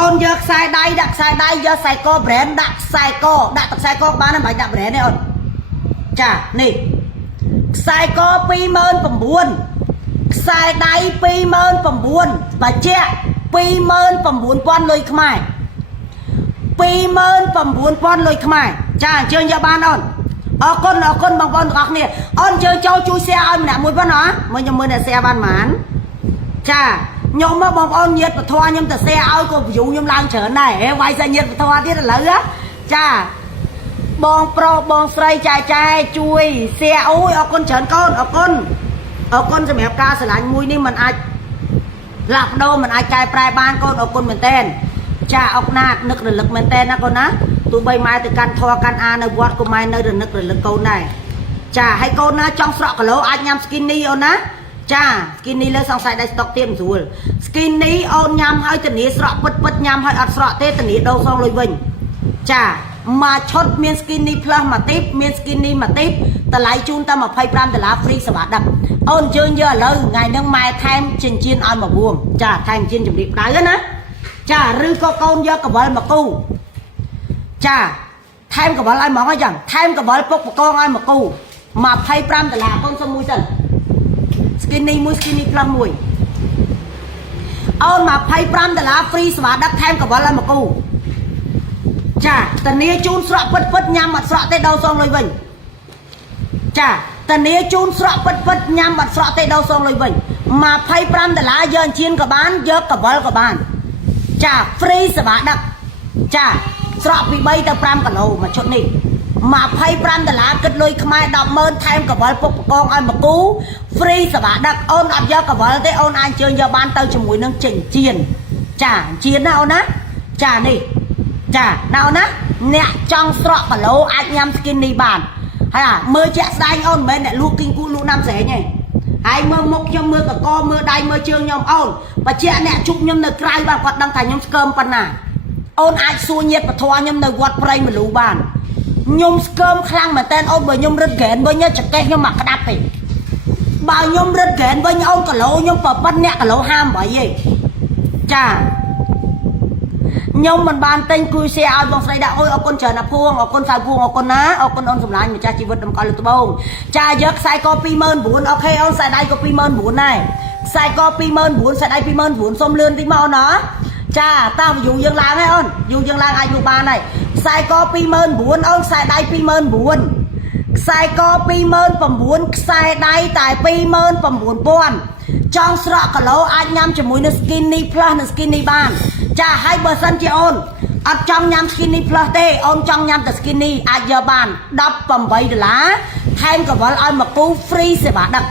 អូនយកខ្សែដៃដាក់ខ្សែដៃយកខ្សែក brand ដាក់ខ្សែកដាក់ទឹកខ្សែកបានមិនបាច់ដាក់ brand ទេអូនចានេះខ្សែក29000ខ្សែដៃ29000បាជា29000លុយខ្មែរ29000លុយខ្មែរចាអញ្ជើញយកបានអូនអរគុណបងប្អូនទាំងអស់គ្នាអូនយើងចូលជួយ share ឲ្យម្នាក់មួយប៉ុណ្ណាមើលខ្ញុំមើលអ្នក share បានប៉ុន្មានចាខ្ញុំមកបងប្អូនញាតពធខ្ញុំទៅ share ឲ្យក៏ view ខ្ញុំឡើងច្រើនដែរហេវាយសាញាតពធទៀតឥឡូវចាបងប្រុសបងស្រីចែកជួយ share អូយអរគុណច្រើនកូនអរគុណសម្រាប់ការស្រឡាញ់មួយនេះมันអាចផ្លាស់ប្ដូរมันអាចកែប្រែបានកូនអរគុណមែនតើចាអុកណាតនឹករលឹកមែនតើណាកូនណាទោះបីម៉ែទៅកាន់ធေါ်កាន់អានៅវត្តក៏ម៉ែនៅរនឹករលឹកកូនដែរចាហើយកូនណាចង់ស្រក់គីឡូអាចញ៉ាំ skinny អូនណាចា skinny លើសង្ស័យដៃស្តុកទៀតមិនស្រួល skinny អូនញ៉ាំហើយធានាស្រក់ពិតញ៉ាំហើយអត់ស្រក់ទេធានាដូរសងលុយវិញចាមកឈុតមាន skinny plus មួយទីបមាន skinny មួយទីបតម្លៃជូនតែ$25 free សេវាដឹកអូនយើងយកឥឡូវថ្ងៃហ្នឹងម៉ែថែមចិញ្ចៀនឲ្យមកវងចាថែមចិញ្ចៀនជំរាបដៅណាចាឬក៏កូនយកកវលមកគូចាថែមកវលឲ្យហ្មងអញ្ចឹងថែមកវលពុកបកងឲ្យមកគូ$25កូនសុំមួយសិន skinny មួយ skinny plus មួយអូន$25 free សេវាដឹកថែមកវលឲ្យមកគូចាតានីជូនស្រក់ពិតញ៉ាំអត់ស្រក់ទេដោសងលុយវិញចាតានីជូនស្រក់ពិតញ៉ាំអត់ស្រក់ទេដោសងលុយវិញ$25យកអញ្ជៀនក៏បានយកកវលក៏បានចា free សេវាដឹកចាស្រក់ពី3ទៅ5គីឡូមួយឈុតនេះ$25គិតលុយខ្មែរ100000ថែមកវលពុកបកងឲ្យមកគូ free សេវាដឹកអូនអត់យកកវលទេអូនអាចអញ្ជើញយកបានទៅជាមួយនឹងចិញ្ចៀនចាអញ្ជៀនណាអូនណាចានេះចាណៅណាអ្នកចង់ស្រក់គីឡូអាចញ៉ាំ skinny បានហើយមើលជាក់ស្ដែងអូនមិនមែនអ្នកលក់គីងគូលក់ណាំស្រែងទេហើយមើលមុខខ្ញុំមើលកកមើលដៃមើលជើងខ្ញុំអូនបើជាអ្នកជុកខ្ញុំនៅក្រៅបានគាត់ដឹងថាខ្ញុំស្កើមប៉ុណ្ណាអូនអាចសួរញាតិពធខ្ញុំនៅវត្តព្រៃមលូបានខ្ញុំស្កើមខ្លាំងមែនតើអូនបើខ្ញុំរឹតហ្គេនវិញចកេះខ្ញុំមកក្តាប់ទេបើខ្ញុំរឹតហ្គេនវិញអូនគីឡូខ្ញុំប្រប៉ុណ្ណអ្នកគីឡូ58ទេចាខ្ញុំមិនបានទិញគួយ share ឲ្យបងស្រីដាក់អូយអរគុណច្រើនណាស់ពួងអរគុណសៅពួងអរគុណណាអរគុណអូនសម្លាញ់ម្ចាស់ជីវិតដំកល់លើត្បូងចាយកខ្សែក29000អូខេអូនខ្សែដៃក៏29000ដែរខ្សែក29000ខ្សែដៃ29000សុំលឿនតិចមកអូនណាចាតើយូរយើងឡើងហើយអូនយូរយើងឡើងអាចយកបានហើយខ្សែក29000អូនខ្សែដៃ29000ខ្សែក29000ខ្សែដៃតែ29000ចង់ស្រក់គីឡូអាចញ៉ាំជាមួយនឹង skinny plus និង skinny បានចាហើយបើសិនជាអូនអត់ចង់ញ៉ាំ skinny plus ទេអូនចង់ញ៉ាំតែ skinny អាចយកបាន$18ថែមកវលឲ្យមកគូ free សេវាដឹក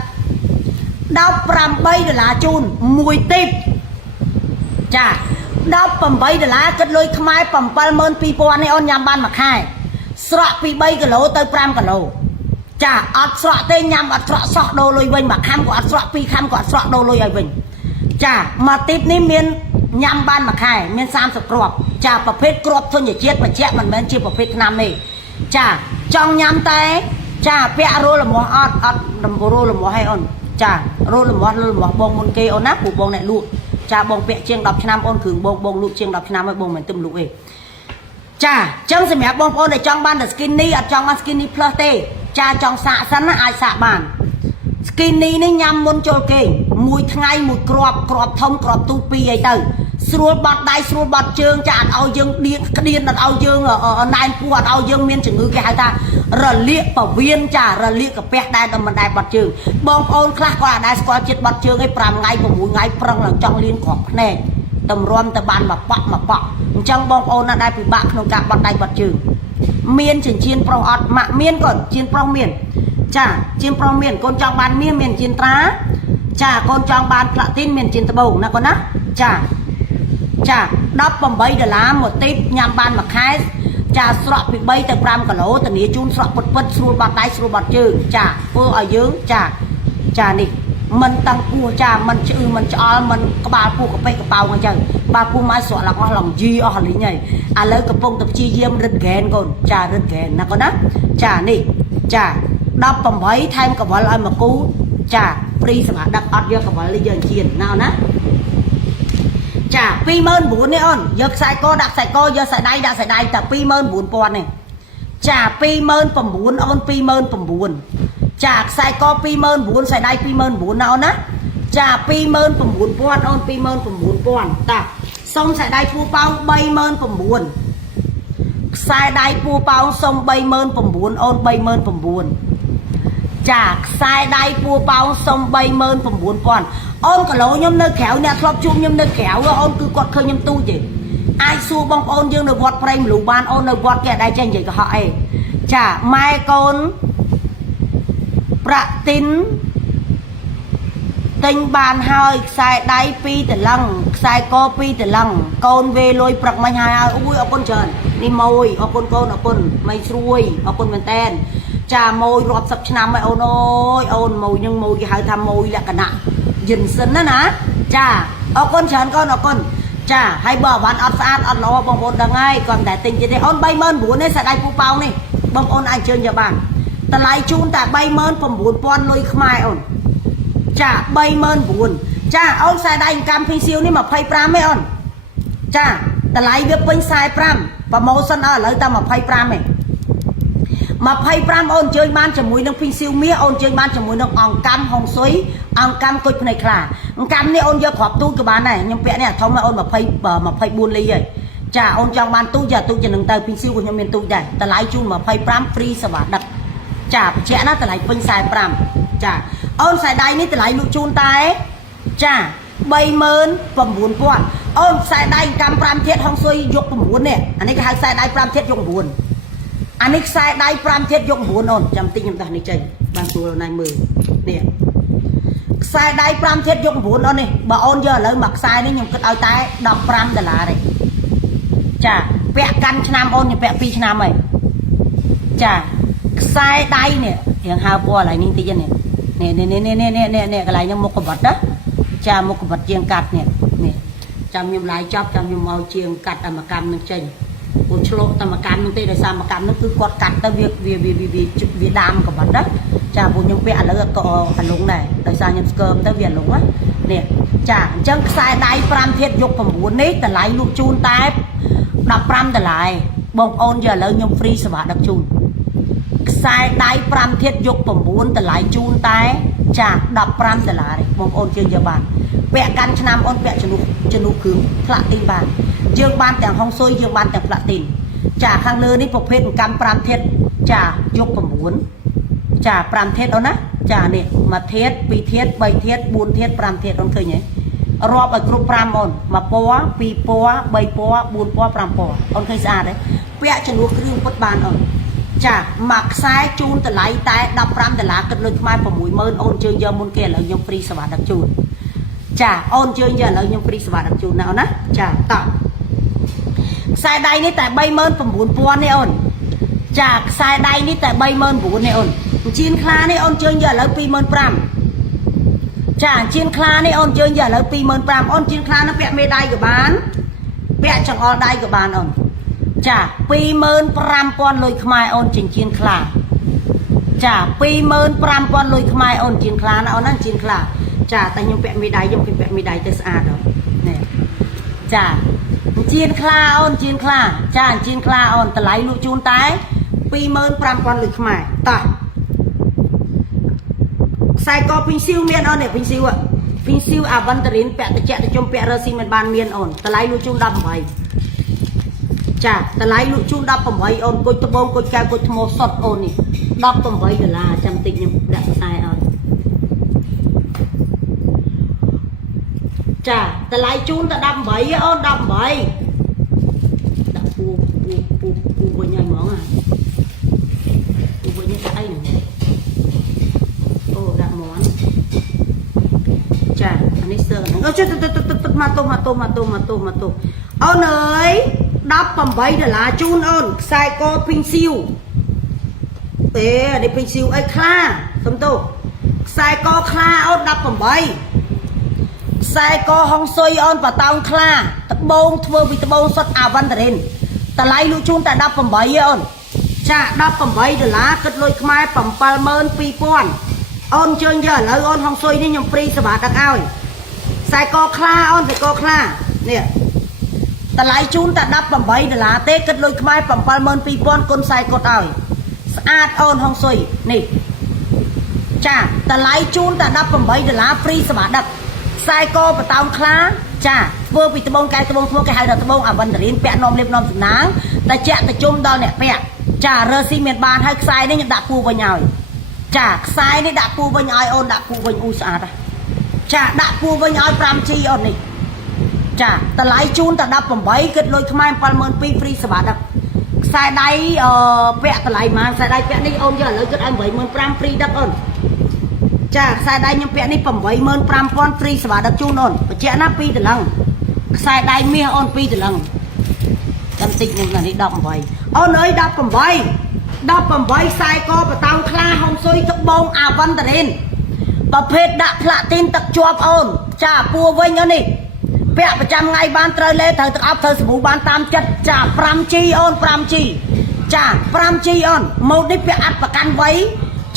$18ជូនមួយទីបចា$18គិតលុយខ្មែរ72000នេះអូនញ៉ាំបានមួយខែស្រក់ពី3គីឡូទៅ5គីឡូចាអត់ស្រក់ទេញ៉ាំអត់ស្រក់សោះដូរលុយវិញមួយខាំក៏អត់ស្រក់ពីរខាំក៏អត់ស្រក់ដូរលុយឲ្យវិញចាមកទីបនេះមានញ៉ាំបានមួយខែមាន30គ្រាប់ចាប្រភេទគ្រាប់ធញ្ញជាតិបច្ចៈមិនមែនជាប្រភេទថ្នាំទេចាចង់ញ៉ាំតែចាពាក់រោលល្មោះអត់រោលល្មោះឲ្យអូនចារោលល្មោះបងមុនគេអូនណាពូបងអ្នកលក់ចាបងពាក់ជាង10ឆ្នាំអូនគ្រឿងបងលក់ជាង10ឆ្នាំហើយបងមិនទឹមលក់ទេចាអញ្ចឹងសម្រាប់បងប្អូនដែលចង់បានតែ skinny អត់ចង់បាន skinny plus ទេចាចង់សាកសិនណាអាចសាកបាន skinny នេះញ៉ាំមុនចូលគេងមួយថ្ងៃមួយគ្រាប់ធំគ្រាប់ទូ2អីទៅស្រួលបាត់ដៃស្រួលបាត់ជើងចាអត់ឲ្យយើងដៀកក្តៀនអត់ឲ្យយើងណែនពោះអត់ឲ្យយើងមានជំងឺគេហៅថារលាកពវៀនចារលាកកាពះដែលមិនដែលបាត់ជើងបងប្អូនខ្លះគាត់អាចដែរស្គាល់ចិត្តបាត់ជើងឯ5ថ្ងៃ6ថ្ងៃប្រឹងឡើងចង់លៀនគ្រាប់ភ្នែកតម្រាំទៅបានមកប៉ក់អញ្ចឹងបងប្អូនណាដែលពិបាកក្នុងការបាត់ដៃបាត់ជើងមានចិញ្ចៀនប្រុសអត់ម៉ាក់មានកូនចិញ្ចៀនប្រុសមានចាចិញ្ចៀនប្រុសមានកូនចង់បានមានចិញ្ចៀនត្រាចាកូនចង់បានផ្លាទីនមានចិញ្ចៀនត្បូងណាកូនណាចា$18មួយទីបញ៉ាំបានមួយខែចាស្រក់ពី3ទៅ5គីឡូធានាជូនស្រក់ពិតស្រួលបាត់ដៃស្រួលបាត់ជើងចាធ្វើឲ្យយើងចានេះមិនតាំងពោះចាមិនឆ្អឺមិនឆ្អល់មិនក្បាលពោះកប៉ិកប៉ោងអញ្ចឹងបើពោះម៉ែស្រក់ឡើងអស់ឡងយីអស់លីងហើយឥឡូវកំពុងតែព្យាយាមរឹតហ្គេនកូនចារឹតហ្គេនណាកូនណាចានេះចា18ថែមកវលឲ្យមកគូចាព្រីសម្រាប់ដឹកអត់យកកវលនេះយើងជៀនណាអូនណា ចា24000នេះអូនយកខ្សែកដាក់ខ្សែកយកខ្សែដៃដាក់ខ្សែដៃតែ24000នេះចា29000អូន29000ចាខ្សែក29000ខ្សែដៃ29000ណាអូនណាចា29000អូន29000តាសុំខ្សែដៃពូប៉ោង39000ខ្សែដៃពូប៉ោងសុំ39000អូន39000ចាខ្សែដៃពូប៉ោងសុំ39000អូនគីឡូខ្ញុំនៅក្រៅអ្នកធ្លាប់ជួបខ្ញុំនៅក្រៅអូនគឺគាត់ឃើញខ្ញុំទូចទេអាចសួរបងប្អូនយើងនៅវត្តព្រៃមលូបានអូននៅវត្តគេអត់ដែរចេះនិយាយកុហកអីចាម៉ែកូនប្រាក់ទីនទិញបានហើយខ្សែដៃ2តឡឹងខ្សែក2តឡឹងកូនវេលុយព្រឹកមិញហើយអូយអរគុណច្រើននេះម៉ួយអរគុណកូនអរគុណមិនស្រួយអរគុណមែនតែនចាម៉ួយរាប់10ឆ្នាំហើយអូនអើយអូនម៉ួយនឹងម៉ួយគេហៅថាម៉ួយលក្ខណៈយិនសិនណាចាអរគុណច្រើនកូនអរគុណចាហើយបើអវ៉ាន់អត់ស្អាតអត់ល្អបងប្អូនដឹងហើយគាត់តែទិញទៀតទេអូន39000នេះស្ដេចពូប៉ោងនេះបងប្អូនអាចជើញយកបានតម្លៃជូនតែ39000លុយខ្មែរអូនចា39000ចាអូនខ្សែដៃកម្មភីសៀវនេះ25ទេអូនចាតម្លៃវាពេញ45ប្រម៉ូសិនឥឡូវតែ25ទេ25អូនជើញបានជាមួយនឹងភីសៀវមាសអូនជើញបានជាមួយនឹងអង្កាំហុងស៊ុយអង្កាំគុជភ្នែកខ្លាអង្កាំនេះអូនយកគ្រាប់ទូចក៏បានដែរខ្ញុំពាក់នេះធំអូន24លីហើយចាអូនចង់បានទូចយ៉ាទូចជានឹងទៅភីសៀវក៏ខ្ញុំមានទូចដែរតម្លៃជូន25ហ្វ្រីសេវាដឹកចាបញ្ជាក់ណាតម្លៃពេញ45ចាអូនខ្សែដៃនេះតម្លៃលក់ជូនតែចា39000អូនខ្សែដៃកម្ម5ធាតុហុងស៊ុយយក9នេះអានេះគេហៅខ្សែដៃ5ធាតុយក9អានេះខ្សែដៃ5ធាតុយក9អូនចាំតិចខ្ញុំដោះនេះចេញបានស្រួលណៃមើលនេះខ្សែដៃ5ធាតុយក9អូននេះបើអូនយកឥឡូវមួយខ្សែនេះខ្ញុំគិតឲ្យតែ$15ទេចាពាក់កាន់ឆ្នាំអូនខ្ញុំពាក់2ឆ្នាំហើយចាខ្សែដៃនេះរៀងហើពណ៌កន្លែងនេះតិចនេះកន្លែងហ្នឹងមុខកបិតណាចាមុខកបិតជាងកាត់នេះចាំខ្ញុំឡាយចប់ចាំខ្ញុំមកជាងកាត់តែមួយកម្មនឹងចេញពូឆ្លក់តែមួយកម្មនឹងទេដោយសារមួយកម្មនឹងគឺគាត់កាត់ទៅវាដាមកបិតណាចាពូខ្ញុំពាក់ឥឡូវក៏អាលុងដែរដោយសារខ្ញុំស្កើមទៅវាអាលុងណានេះចាអញ្ចឹងខ្សែដៃ5ធាតុយក9នេះតម្លៃលក់ជូនតែ$15បងប្អូនយកឥឡូវខ្ញុំហ្វ្រីសេវាដឹកជូនខ្សែដៃ5ធាតុយក9តម្លៃជូនតែចា$15ទេបងប្អូនជើងយកបានពាក់កាន់ឆ្នាំអូនពាក់ជំនួសគ្រឿងផ្លាទីនបានយើងបានទាំងហុងស៊ុយយើងបានទាំងផ្លាទីនចាខាងលើនេះប្រភេទកម្ម5ធាតុចាយក9ចា5ធាតុអូនណាចានេះ1ធាតុ2ធាតុ3ធាតុ4ធាតុ5ធាតុអូនឃើញទេរាប់ឲ្យគ្រប់5អូន1ពណ៌2ពណ៌3ពណ៌4ពណ៌5ពណ៌អូនឃើញស្អាតទេពាក់ជំនួសគ្រឿងពុតបានអូនចាមួយខ្សែជូនតម្លៃតែ$15គិតលុយខ្មែរ60000អូនជើងយកមុនគេឥឡូវខ្ញុំហ្វ្រីសេវាដឹកជូនចាអូនជើងយកឥឡូវខ្ញុំហ្វ្រីសេវាដឹកជូនណាអូនណាចាតោះខ្សែដៃនេះតែ39000នេះអូនចាខ្សែដៃនេះតែ39000នេះអូនជៀនខ្លានេះអូនជើងយកឥឡូវ25000ចាជៀនខ្លានេះអូនជើងយកឥឡូវ25000អូនជៀនខ្លានោះពាក់មេដៃក៏បានពាក់ចង្អុលដៃក៏បានអូនចា25000លុយខ្មែរអូនចិញ្ចៀនខ្លាចា25000លុយខ្មែរអូនចិញ្ចៀនខ្លាណាអូនណាចិញ្ចៀនខ្លាចាតែខ្ញុំពាក់មេដៃខ្ញុំគេពាក់មេដៃទៅស្អាតអូននេះចាចិញ្ចៀនខ្លាអូនចិញ្ចៀនខ្លាចាចិញ្ចៀនខ្លាអូនតម្លៃលក់ជូនតែ25000លុយខ្មែរតោះខ្សែកពីងស៊ីវមានអូននេះពីងស៊ីវអាវ៉ាន់តារីនពាក់តិចទៅជុំពាក់រ៉ឺស៊ីមិនបានមានអូនតម្លៃលក់ជូន18ចាតម្លៃលក់ជូន18អូនគុជត្បូងគុជកែវគុជថ្មសុតអូននេះ$18ចាំតិចខ្ញុំដាក់ខ្សែឲ្យចាតម្លៃជូនតែ18អូន18ដាក់ពូវិញហើយហ្មងពូវិញនេះដាក់អីអូដាក់មន់ចាអានេះសើហ្នឹងអូចុះទឹកមកទុំអូនអើយ$18ជូនអូនខ្សែកពីងស៊ីវទេនេះពីងស៊ីវអីខ្លាសំទោខ្សែកខ្លាអូន18ខ្សែកហុងស៊ុយអូនបតោងខ្លាត្បូងធ្វើពីត្បូងសុទ្ធអាវ៉ាន់តារិនតម្លៃលក់ជូនតែ18អូនចា$18គិតលុយខ្មែរ72000អូនជើញយកឥឡូវអូនហុងស៊ុយនេះខ្ញុំហ្វ្រីសេវាដឹកឲ្យខ្សែកខ្លាអូនខ្សែកខ្លា នេះតម្លៃជូនតែ$18ទេគិតលុយខ្មែរ72000គុណខ្សែកត់ឲ្យស្អាតអូនហុងស៊ុយនេះចាតម្លៃជូនតែ$18ហ្វ្រីសម្រាប់ដឹកខ្សែកបតោងខ្លាចាធ្វើពីត្បូងកែត្បូងធ្ងន់គេហៅថាត្បូងអវន្តរីនពាក់នាំលៀបនាំសំណាងតែជាក់ទៅជុំដល់អ្នកពាក់ចារើស៊ីមានបានហើយខ្សែនេះខ្ញុំដាក់ពូវិញឲ្យចាខ្សែនេះដាក់ពូវិញឲ្យអូនដាក់ពូវិញអ៊ូស្អាតចាដាក់ពូវិញឲ្យ 5G អូននេះចាតម្លៃជូនតែ18គិតលុយខ្មែរ72000ហ្វ្រីសម្រាប់ដឹកខ្សែដៃពាក់តម្លៃប៉ុន្មានខ្សែដៃពាក់នេះអូនយកឥឡូវគិតឲ្យ85000ហ្វ្រីដឹកអូនចាខ្សែដៃខ្ញុំពាក់នេះ85000ហ្វ្រីសម្រាប់ដឹកជូនអូនបញ្ជាក់ណា2តលឹងខ្សែដៃមាសអូន2តលឹងចាំតិចនេះនេះ18អូនអើយ18ខ្សែកបតោងខ្លាហុងស៊ុយទឹកបងអាវ៉ាន់តារិនប្រភេទដាក់ផ្លាទីនទឹកជាប់អូនចាពួរវិញអូននេះពាក់ប្រចាំថ្ងៃបានត្រូវលេត្រូវទឹកអប់ត្រូវសាប៊ូបានតាមចិត្តចា 5G អូន 5G ចា 5G អូនម៉ូតនេះពាក់អត់ប្រកាន់វ័យ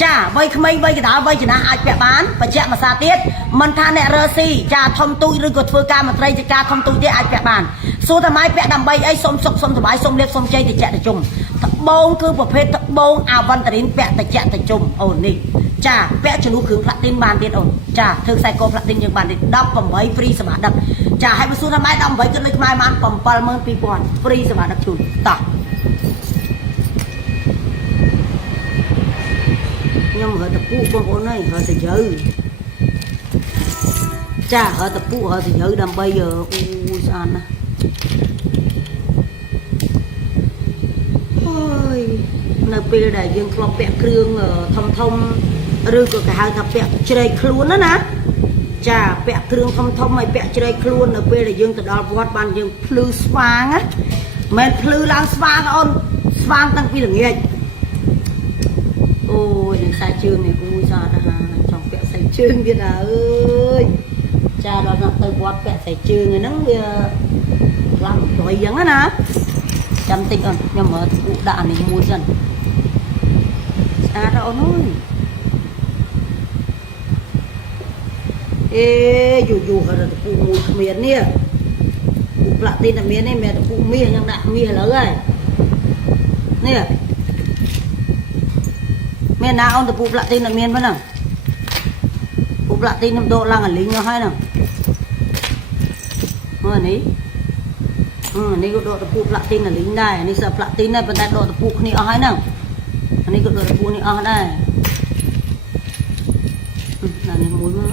ចាវ័យក្មេងវ័យកណ្ដាលវ័យចំណាស់អាចពាក់បានបញ្ជាក់មួយសារទៀតមិនថាអ្នករើស៊ីចាធំទូចឬក៏ធ្វើការមន្ត្រីជាការធំទូចទេអាចពាក់បានសួរតែម៉ែពាក់ដើម្បីអីសុំសុខសុំសប្បាយសុំលៀបសុំជ័យតិចតិចុំត្បូងគឺប្រភេទត្បូងអាវ៉ាន់តារីនពាក់តិចតិចុំអូននេះចាពាក់ជំនួសគ្រឿងផ្លាទីនបានទៀតអូនចាធ្វើខ្សែកផ្លាទីនយើងបានទៀត18ហ្វ្រីសម្រាប់ដឹកចាឲ្យបើសួរថាម៉ែ18គិតលុយខ្មែរបាន72000ហ្វ្រីសម្រាប់ដឹកជូនតោះខ្ញុំរើតពុះបងប្អូនហើយរើទៅយើចារើតពុះរើទៅយើដើម្បីអូស្អាតណាស់អូយនៅពេលដែលយើងធ្លាប់ពាក់គ្រឿងធំឬក៏គេហៅថាពាក់ជ្រែកខ្លួនណាចាពាក់គ្រឿងធំឲ្យពាក់ជ្រែកខ្លួននៅពេលដែលយើងទៅដល់វត្តបានយើងភ្លឺស្វាងណាមិនភ្លឺឡើងស្វាងអូនស្វាងតាំងពីល្ងាចអូយខ្សែជើងនេះអូយស្អាតណាស់ចង់ពាក់ខ្សែជើងទៀតអើយចាដល់ទៅវត្តពាក់ខ្សែជើងហ្នឹងវាខ្លាំងព្រួយអញ្ចឹងណាចាំតិចអូនខ្ញុំមើលពូដាក់អានេះមួយសិនស្អាតអូនអើយអេយូហើយទៅពូមួយគ្មាននេះពូផ្លាក់ទីនតែមាននេះមានតែពូមាសខ្ញុំដាក់មាសឥឡូវហើយនេះមានណាអូនទៅពូផ្លាក់ទីនតែមានប៉ុណ្ណឹងពូផ្លាក់ទីនខ្ញុំដកឡើងអាលីងមកហើយហ្នឹងមើលនេះនេះក៏ដកទៅពូផ្លាក់ទីនអាលីងដែរនេះសើផ្លាក់ទីនដែរប៉ុន្តែដកទៅពូគ្នាអស់ហើយហ្នឹងនេះក៏ដកទៅពូនេះអស់ដែរដល់នេះមួយមក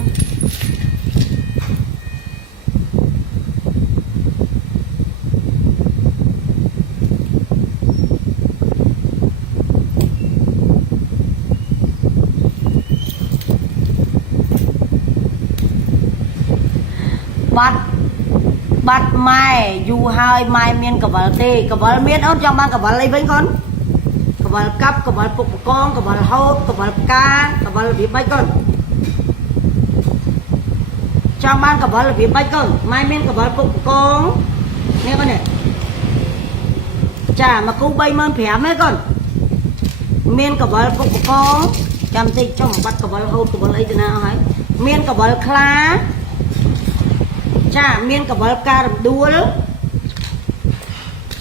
បាត់ម៉ែយូរហើយម៉ែមានកវលទេកវលមានអូនចង់បានកវលអីវិញកូនកវលកាប់កវលពុកបកងកវលហូតកវលផ្កាកវលរបៀបបាច់កូនចង់បានកវលរបៀបបាច់កូនម៉ែមានកវលពុកបកងនេះកូននេះចាមកគូ35000ទេកូនមានកវលពុកបកងចាំតិចចុះបាត់កវលហូតកវលអីទៅណាអស់ហើយមានកវលខ្លាចាមានកវលផ្ការំដួល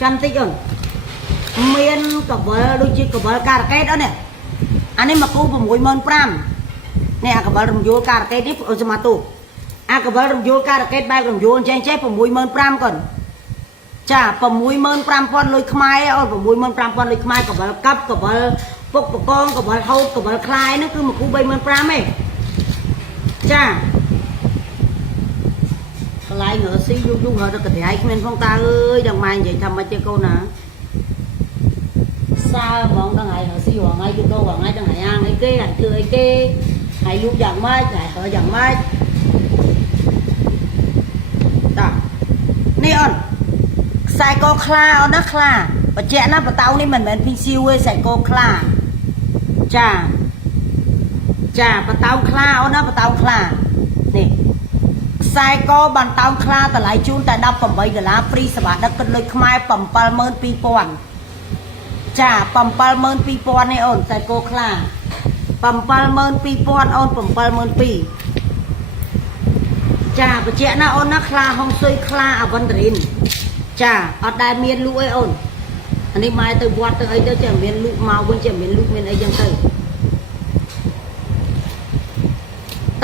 ចាំតិចអូនមានកវលដូចជាកវលការ៉ាកេតអូននេះអានេះមកគូ65000នេះអាកវលរំយោលការ៉ាកេតនេះអូនសមត្ថទូអាកវលរំយោលការ៉ាកេតបែបរំយោលចេះ65000កូនចា65000លុយខ្មែរអូន65000លុយខ្មែរកវលកាប់កវលពុកបកងកវលហូតកវលខ្លាយហ្នឹងគឺមកគូ35000ទេចាកន្លែងរស៊ីយូរហើយទៅកត្រៃគ្មានផងតាអើយដល់ម៉ែនិយាយថាមិនទេកូនណាសើហ្មងដល់ថ្ងៃរស៊ីរថ្ងៃយូរដល់ថ្ងៃដល់ថ្ងៃអាងអីគេហើយធ្វើអីគេហើយលូកយ៉ាងម៉េចហើយហើយ៉ាងម៉េចតានេះអូនខ្សែកខ្លាអូនណាខ្លាបញ្ជាក់ណាបតៅនេះមិនមែនពីស៊ីវទេខ្សែកខ្លាចាបតៅខ្លាអូនណាបតៅខ្លានេះខ្សែកបន្តោងខ្លាតម្លៃជូនតែ$18ហ្វ្រីសម្រាប់ដឹកគិតលុយខ្មែរ72000ចា72000នេះអូនខ្សែកខ្លា72000អូន72000 ចាបច្ចៈណាអូនណាខ្លាហុងស៊ុយខ្លាអវណ្ណរិនចាអត់ដែលមានលក់អីអូនអានេះម៉ែទៅវត្តទៅអីទៅចេះមានលក់មកវិញចេះមានលក់មានអីចឹងទៅ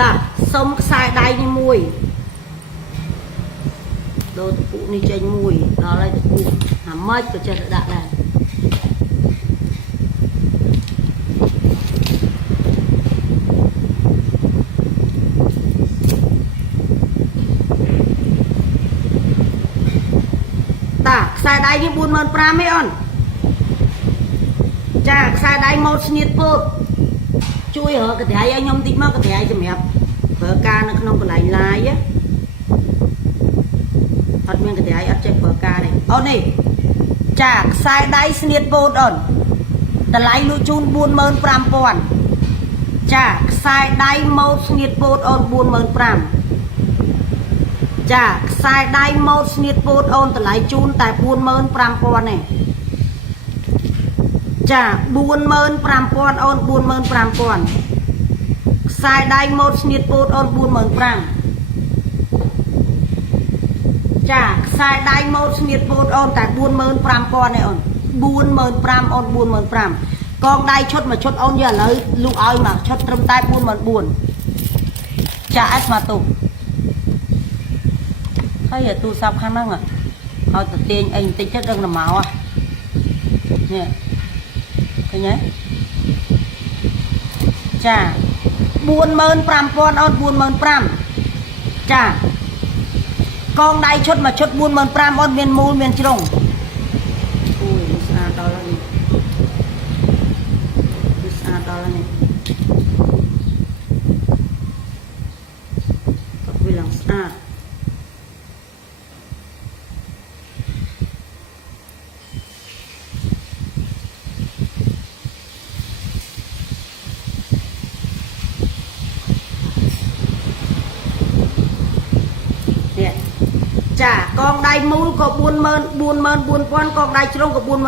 តាសុំខ្សែដៃនេះមួយដូរតពុនេះចេញមួយដល់ហើយតពុអាម៉េចក៏ចេះទៅដាក់ដែរតាខ្សែដៃនេះ 45,000 ទេអូនចាខ្សែដៃម៉ូតស្នៀតពោតជួយរកកន្ត្រៃឲ្យខ្ញុំតិចមកកន្ត្រៃសម្រាប់ប្រើការនៅក្នុងកន្លែងឡាយអត់មានកន្ត្រៃអត់ចេះប្រើការទេអូននេះចាខ្សែដៃស្នៀតពោតអូនតម្លៃលក់ជូន 45,000 ចាខ្សែដៃម៉ូតស្នៀតពោតអូន 45,000 ចាខ្សែដៃម៉ូតស្នៀតពោតអូនតម្លៃជូនតែ 45,000 ទេចា 45,000 អូន 45,000 ខ្សែដៃម៉ូតស្នៀតពោតអូន 45,000 ចាខ្សែដៃម៉ូតស្នៀតពោតអូនតែ 45,000 ទេអូន 45,000 អូន 45,000 កងដៃឈុតមួយឈុតអូនយកឥឡូវលក់ឲ្យមកឈុតត្រឹមតែ 44,000 ចាអេសមកទុកហើយទូរស័ព្ទខាងហ្នឹងឲ្យទៅទាញអីបន្តិចទៅដឹងតែមកនេះឃើញទេចា 45,000 អូន 45,000 ចាកងដៃឈុតមួយឈុត 45,000 អូនមានមូលមានជ្រុងអូយស្អាតដល់ហើយនេះស្អាតដល់ហើយនេះក៏វាឡើងស្អាតចាកងដៃមូលក៏ 44,000 កងដៃជ្រុងក៏ 44,000 2 4 6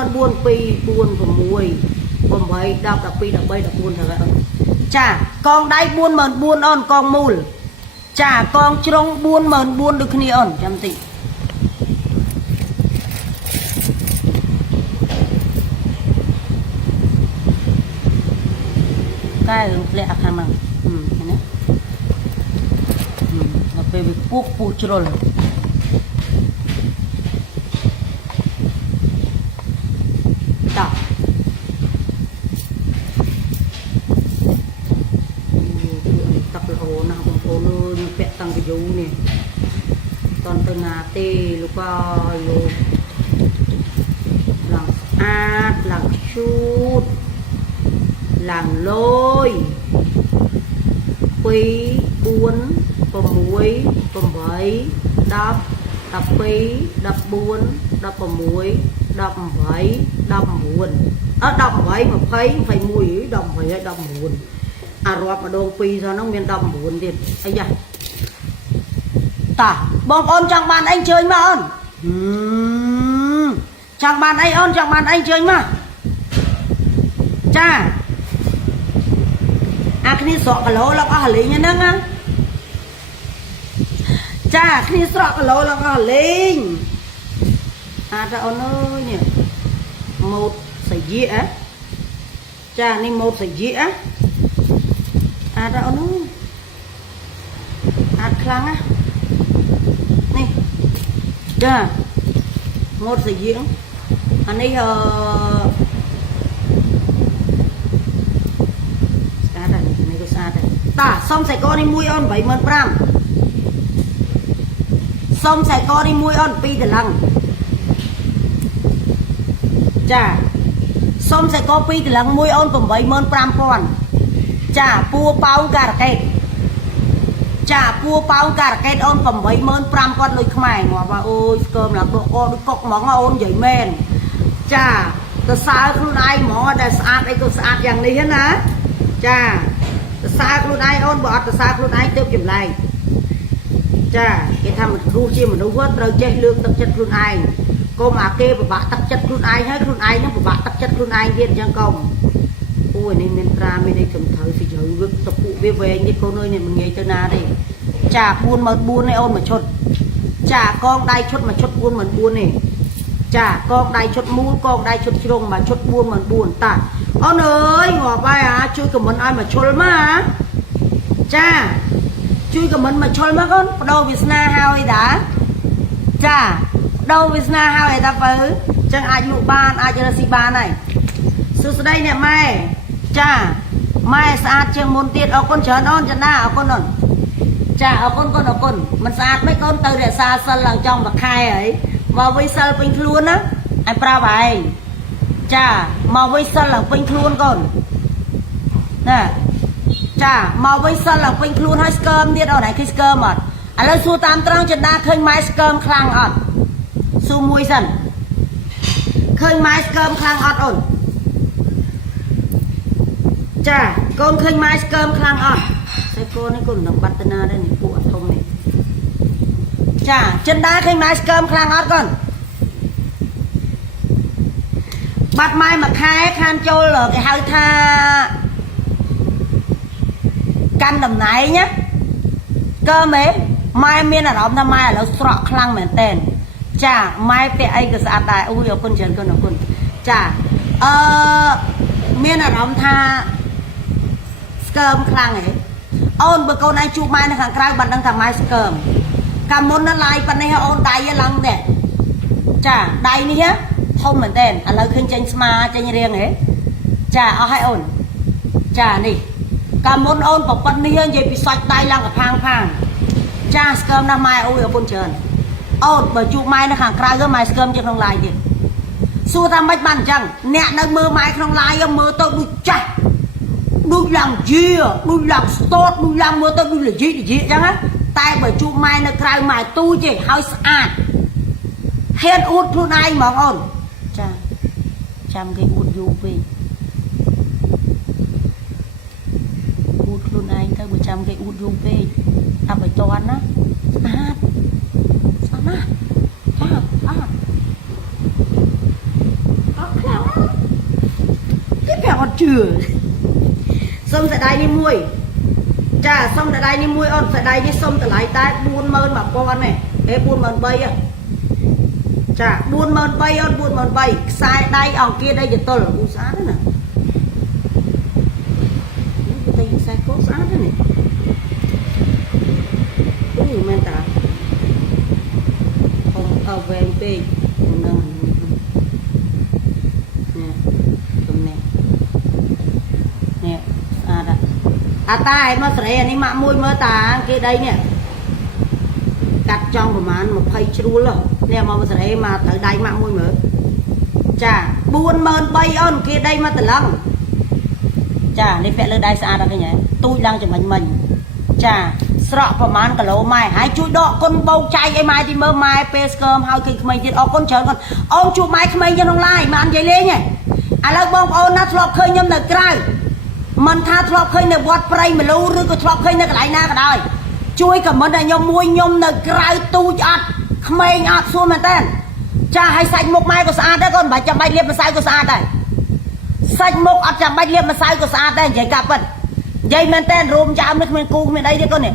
8 10 12 13 14 ទៅចាកងដៃ 44,000 អូនកងមូលចាកងជ្រុង 44,000 ដូចគ្នាអូនចាំតិចកែរឿងធ្លាក់ខាងហ្នឹងឃើញទេដល់ពេលវាពុះជ្រុលតាទឹកល្អណាស់បងប្អូនអើយពាក់តាំងពីយូរនេះតន់ទៅណាទេលោកអើយលោកឡើងស្អាតឡើងឈូតឡើងលយ2 4 6 8 10 12 អារាប់ម្ដង2ទៅហ្នឹងមាន 19 ទៀតអីយ៉ាតាបងប្អូនចង់បានអីជើញមកអូនចង់បានអីអូនចង់បានអីជើញមកចាអាគ្នាស្រកគីឡូឡើងអស់លេងហ្នឹងណាចាគ្នាស្រកគីឡូឡើងអស់លេងតែអូនអើយនេះម៉ូតសាយៈចានេះម៉ូតសាយៈតែអូនខ្លាំងណានេះចាម៉ូតសាយៈអានេះស្អាតដែរនេះក៏ស្អាតដែរតាសុំខ្សែកនេះមួយអូន 85,000 សុំខ្សែកនេះមួយអូន 2 តឡឹងចាសុំខ្សែក2 តឡឹងមួយអូន 85,000 ចាពួរប៉ោងការ៉ាកេតចាពួរប៉ោងការ៉ាកេតអូន 85,000 លុយខ្មែរងាប់អូយស្គមឡើងដូចកុកហ្មងអូននិយាយមែនចាទៅសើខ្លួនឯងហ្មងតែស្អាតអីក៏ស្អាតយ៉ាងនេះណាចាទៅសើខ្លួនឯងអូនបើអត់ទៅសើខ្លួនឯងទៅចម្លែកចាគេថាមនុស្សជាមនុស្សត្រូវចេះលើកទឹកចិត្តខ្លួនឯងកុំអាគេពិបាកទឹកចិត្តខ្លួនឯងហើយខ្លួនឯងនឹងពិបាកទឹកចិត្តខ្លួនឯងទៀតអញ្ចឹងកុំអូនេះមានត្រាមានអីត្រឹមត្រូវស៊ីជ្រៅវឹកតពុវាវែងនេះកូនអើយនេះមិនងាយទៅណាទេ chả buôn mà buôn này ôn mà chốt chả con đai chốt mà chốt buôn mà buôn này chả con đai chốt mũ con đai chốt trông mà chốt buôn mà buôn ta ôn ơi ngỏ bài à chui của mình ai mà chốt mà chả chui của mình mà chốt mà con đâu Việt Nam hao đã chả đâu Việt Nam hao này ta phải chẳng ai lụ ban ai cho nó xì ban này sự đây nè mai chả mai sát chương môn tiết ở con chớn on chân na ở con ổn chả ở con mình sát mấy con từ để xa sân lần trong và khai ấy mà với sân bình luôn á anh pra bài chả mà với sân là bình luôn con nè chả mà với sân là bình luôn hay scam tiết ở này cái scam mà anh lên xu tam trăng chân na khơi mai scam khang ọt xu mùi dần khơi mai scam khang ọt ổn chà con khơi mai cơm khang on sai cô này con đồng bát na đây này bộ thông này chà chân đá khơi mai cơm khang on con bắt mai mà khai khan châu là cái hơi tha căn đầm này nhá cơm ấy mai miên là đó mai là sọ khang mền tên chà mai pe ai cái sao đại ui con chân con chà miên là đó tha cơm khang ấy ôn bữa câu này chụp mai nó hàng cay bạn đang thằng mai cơm cầm môn nó lại bạn này ôn đáy lăng nè chả đáy ní hết khôngเหมือนtên à lời khinh tranh sma tranh riêng ấy chả ở hai ôn chả nè cầm môn ôn bọc bạn ní hết vậy bị xoạch đáy lăng ở phang chả cơm năm mai ôi ở bồn trơn ôn bữa chụp mai nó hàng cay cái mai cơm chứ không lại gì xua ta mấy bàn chẳng nè nó mơ mai không lại mơ tôi bị chặt đuôi lòng chia đuôi lòng tốt đuôi lòng mưa tôi đuôi là gì chẳng á tay bởi chú mai nó cài mài tu chỉ hơi sạch hết út luôn ai mà ổn chà chăm cái út du về út luôn ai ta bởi chăm cái út du về ta bởi toán á sao mà cái kẹo còn chừa xong sẽ đai đi muôi chà xong sẽ đai đi muôi ôn sẽ đai đi xong sẽ lại tay buôn mơn mà con này ê buôn mơn bay à chà buôn mơn bay ôn buôn mơn bay sai đai ông kia đây giờ tôi là buôn sáng đấy nè đây sai cố sáng đấy này ui men ta không ở về về ta mà sợi này mạ môi mơ ta kia đây nè cắt trong của màn một phay chú rồi nè mà sợi mà tới đây mạ môi mở chà buôn mơn bay ơn kia đây mà từ lăng chà đi phê lên đây xa đó cái nhỉ tôi đang cho mình chà sọ của màn cả lỗ mai hai chui đọ con bầu chay cái mai thì mơ mai pe cơm hai cái mình thì con chở con ông chụp mai cái mình cho nó lại mà ăn dây lên nhỉ à là bông ôn nát lọp khơi nhâm được cái mình tha thọp khơi này vót pray mà lâu rồi có thọp khơi này cái lại na cái đời chui cả mình là nhom mui nhom là cái tu chặt khmei nhạt xuôi mà tên cha hay sạch một mai của sa đó con phải chăm bay liệp mà sai của sa đây sạch một ắt chăm bay liệp mà sai của sa đây vậy cặp vật dây men tên rôm chăm nước men cu men đây đấy con này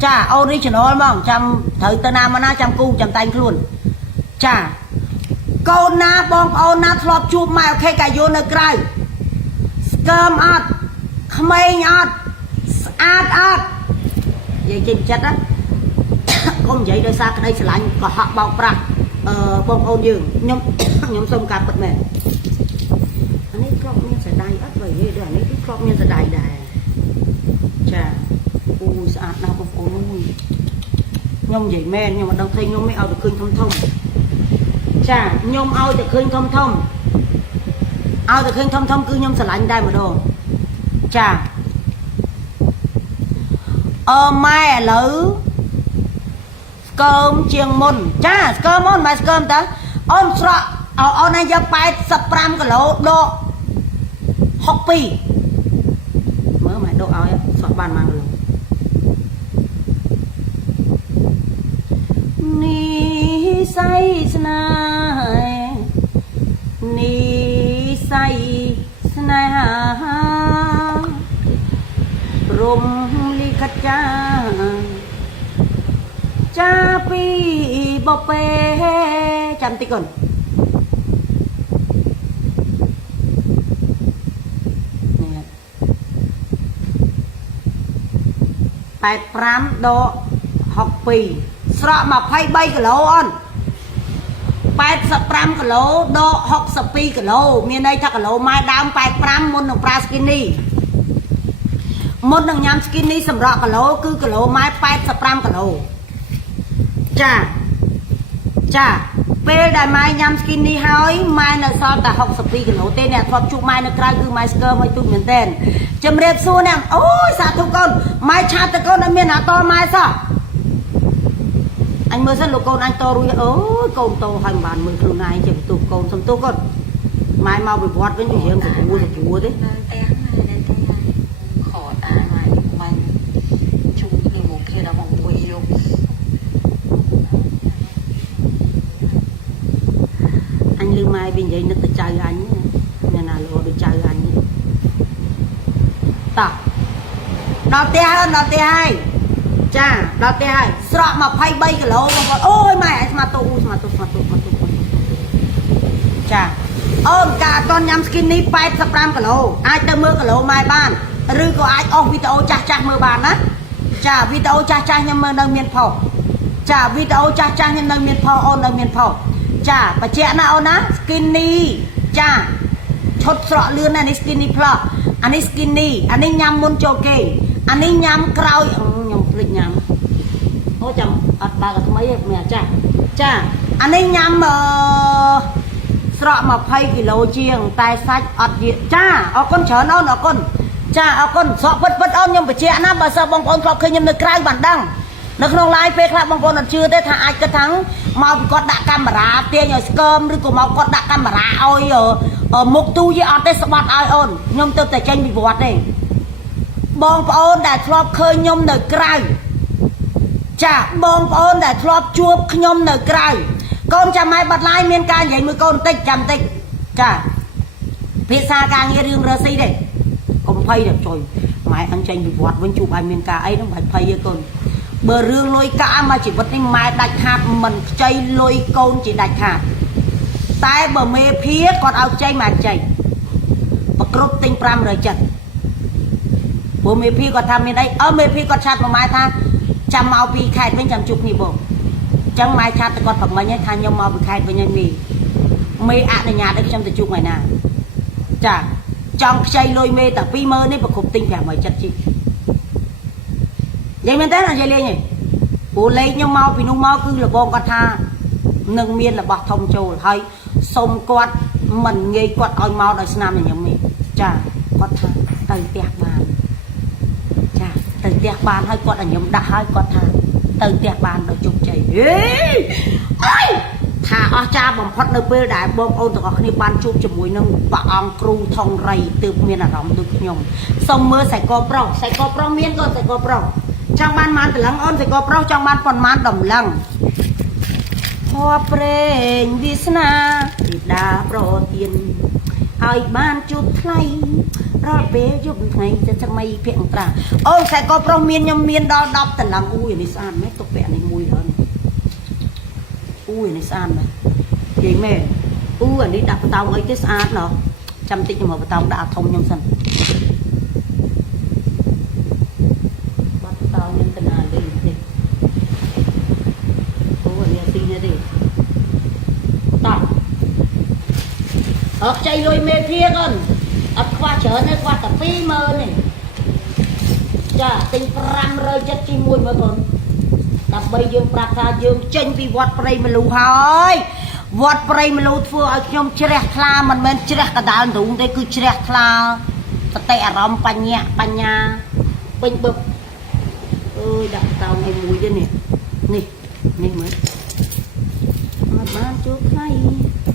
cha original mong chăm thử tên nam mà na chăm cu chăm tay luôn cha con na bong con na thọp chụp mai ok cả vô nơi cái cơm ớt khmei ớt ớt vậy trên chất á không vậy đời xa cái đây sẽ lạnh có họ bao bạc bông ôn dương nhóm sông cạp bật mẹ anh ấy crop nhiên sẽ đai ớt vậy đây anh ấy cái crop nhiên sẽ đai đài chà ui sạch nào bông ôn nhom vậy men nhưng mà đâu thấy nhom mới ao được khơi thông chà nhom ao được khơi thông ao được khơi thông cứ nhom sẽ lạnh đây mà đồ chà mai lỡ cơm chiêng môn chà cơm môn mà cơm ta ôm sọ ở này giờ phải sập ram cái lỗ độ học pi mới mày độ áo sọ bàn mang rồi ni say snai ni say snai ha rum li khát cha cha pi bò pe chăm tí con bài pram độ học pì sọ mà phay bay cái lỗ on bài sập pram cái lỗ độ học sập pi cái lỗ miền đây chắc cái lỗ mai đam bài pram môn đồng pra skinny môn đồng nhám skinny sầm rọ cái lỗ cứ cái lỗ mai bài sập pram cái lỗ chà chà pe đại mai nhám skinny hói mai nó so ta học sập pi cái lỗ tên nè thọp chụp mai nó cay cứ mai skơ mai tụt miền tên chấm rệp xua nè ôi sao tụi con mai cha tụi con ở miền nào to mai sao anh mới rất là con anh to rồi ôi con to hành bàn mười kg này chỉ tụt con xong tụt con mai mau bị vót với những hiểm của chúa đấy khó ta mà chung cái một kia là mong vui luôn anh lưu mai bên vậy nó tự chơi anh nhà nào lo được chơi anh ta đào tè hơn đào tè hai cha đào tè hai sọ mà phay bay cái lỗ mà ôi mày mà tụ cha ôm cả con nhắm skinny pay sập ram cái lỗ ai tới mưa cái lỗ mai ban rư có ai ôm video cha mưa bàn á cha video cha nhâm mưa đang miền phò cha video cha nhâm đang miền phò ôn đang miền phò cha bà trẻ nào ná skinny cha chốt sọ lươn này skinny plus anh ấy skinny anh ấy nhắm môn cho kê anh ấy nhắm crowd nhắm lịch nhắm ôi chồng bà là mấy mẹ cha anh ấy nhắm sọ mà phay kilo chiêng tai sách cha ở con chở nó ở con cha ở con sọ vất ôm nhưng bà trẻ nó bà sao bông con sọ khơi nhầm được crowd bản đăng nó không like phê khác bông con nó chưa tới thà ai cái thắng mau con đặt camera tiền nhờ scam rồi cũng mau con đặt camera ôi ở một tu với ở đây spot ai ôn nhom tôi tại tranh bị vọt đây bong ôn đã flop khơi nhom nở cày chả bong ôn đã flop chuột nhom nở cày con chả mai bật like miên ca vậy mới con tích chăm tích chả phía xa ca nghe riêng rơ xí đây con phay được rồi mày ăn tranh bị vọt với chụp ai miên ca ấy nó phải phay với con bờ rương lôi cả mà chỉ vật nên mai đạch hạt mình chơi lôi con chỉ đạch hạt tai bờ mê phía còn ao chay mà chay bậc rốt tinh pram rồi chật bờ mê phía còn tham bên đây ở mê phía còn chặt mà mai tha chăm mau pi khai với chăm chục nhỉ bộ chẳng mai chặt còn phẩm mấy nhát tha nhau mau bị khai với nhau mê ạในnhà đấy trong từ chục ngày nào chả trong chay lôi mê tập pi mơ nên bậc khục tinh phải mày chặt chị vậy mình tới là vậy liền nhỉ bố lấy nhau mau vì nung mau cứ là bông con tha nâng miên là bọt thông châu hay sông quạt mình nghe quạt oi mau đời nam này nhầm mình chà quạt tha từ tiệc bàn chà từ tiệc bàn hay quạt ở nhầm đã hay quạt tha từ tiệc bàn đời chụp chảy ơi thà ở cha bằng phật đời bê đại bông ôn từ có khi ban chụp cho mũi nâng và ông cru thông rầy từ miền là rộng từ nhom sông mưa sài co pro miên con sài co pro trong ban man từ lăng ôn sài co pro trong ban phần man đồng lăng hoa preng visna đà pro tiền ai ban chụp thay rồi bé chụp thayจะจะไม่เพียงตราโอ้ใส่ก็pro miên nhom miên đo đọc từ lăng ui này san mấy tục vẹn này mùi hơn ui này san này vậy mẹ ui anh đi đặt tàu ấy cái san nó chăm tích nhưng mà tàu đã thông nhom sân bắt tàu nhân tình à đi đi ui này xin nha đi tàu ở chạy lôi mê phía con ở qua chợ này qua tập phi mơ này chà tình pram rơi chất chi mùi mà con tập bây dương prata dương tranh vì vọt prey mà lù hỏi vọt prey mà lù thua ở trong chè khla mình men chè cả đàn đúng đây cứ chè khla tệ rом panya bình bực ơi đặt tàu này mùi đây nè nè nè mới mà bán chút hay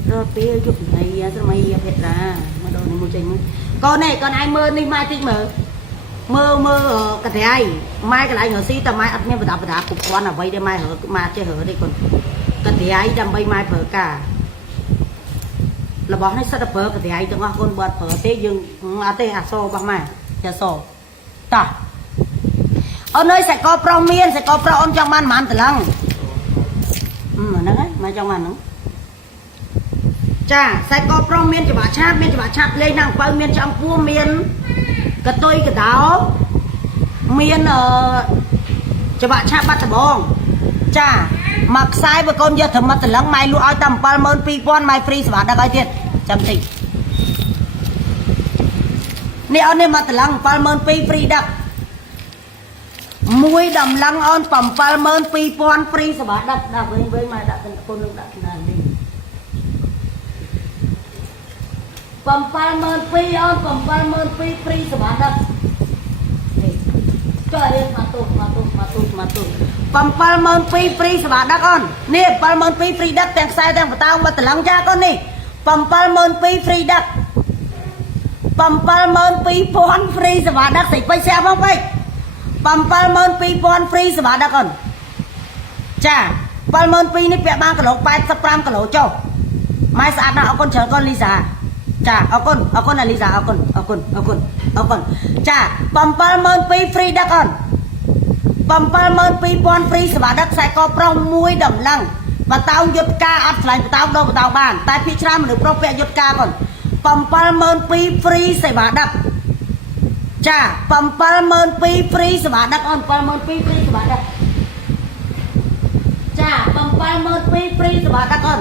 rồi bia chút này sao mày hết ra mà đồ này mua chơi mới con này con ai mơ đi mai tích mơ cái này mai cái lại ngờ xí tao mai ăn miếng bột đá cục quan là vậy để mai hở mà chơi hở đây còn cái này ai đâm bay mai phở cả là bọn nó sẽ đập phở cái này đừng con bật phở tê dương tê hạt xô bằng mai chả xô ta ở nơi sẽ có pro miên sẽ có pro ôn trong ban màn từ lăng ហ្នឹងមកចង់បានហ្នឹងចាខ្សែកប្រុសមានច្បាប់ឆាតលេងណាំងបើមានចំពោះមានកតុយកដោមានច្បាប់ឆាតបាត់ដំបងចាមកខ្សែបើកូនយកត្រឹមមកតម្លឹងម៉ៃលក់ឲ្យតែ72000ម៉ៃហ្វ្រីសម្រាប់ដឹកឲ្យទៀតចាំតិចនេះអូននេះមកតម្លឹង72000ហ្វ្រីដឹកមួយតម្លឹងអូន72000ហ្វ្រីសម្រាប់ដឹកដាក់វិញមកដាក់កូននឹងដាក់ណានេះ72000អូន72000ហ្វ្រីសម្រាប់ដឹកនេះចុះរៀនមកទូ72000ហ្វ្រីសម្រាប់ដឹកអូននេះ72000ហ្វ្រីដឹកទាំងខ្សែទាំងបតោងមកតម្លឹងចាកូននេះ72000ហ្វ្រីដឹក72000ហ្វ្រីសម្រាប់ដឹកស្អីពេជ្រស្អាប់ផងពេជ្រ72000ហ្វ្រីសម្រាប់ដឹកអូនចា72000នេះពាក់បានគីឡូ85គីឡូចុះម៉ែស្អាតណាស់អរគុណច្រើនកូនលីសាចាអរគុណអាលីសាអរគុណចា72000ហ្វ្រីដឹកអូន72000ហ្វ្រីសម្រាប់ដឹកខ្សែកប្រុសមួយតម្លឹងបតោងយុទ្ធការអត់ឆ្លាញ់បតោងដល់បតោងបានតែភាគច្រើនមនុស្សប្រុសពាក់យុទ្ធការកូន72000ហ្វ្រីសម្រាប់ដឹកចា72000ហ្វ្រីសម្រាប់ដឹកអូន72000ហ្វ្រីសម្រាប់ដឹកចា72000ហ្វ្រីសម្រាប់ដឹកអូន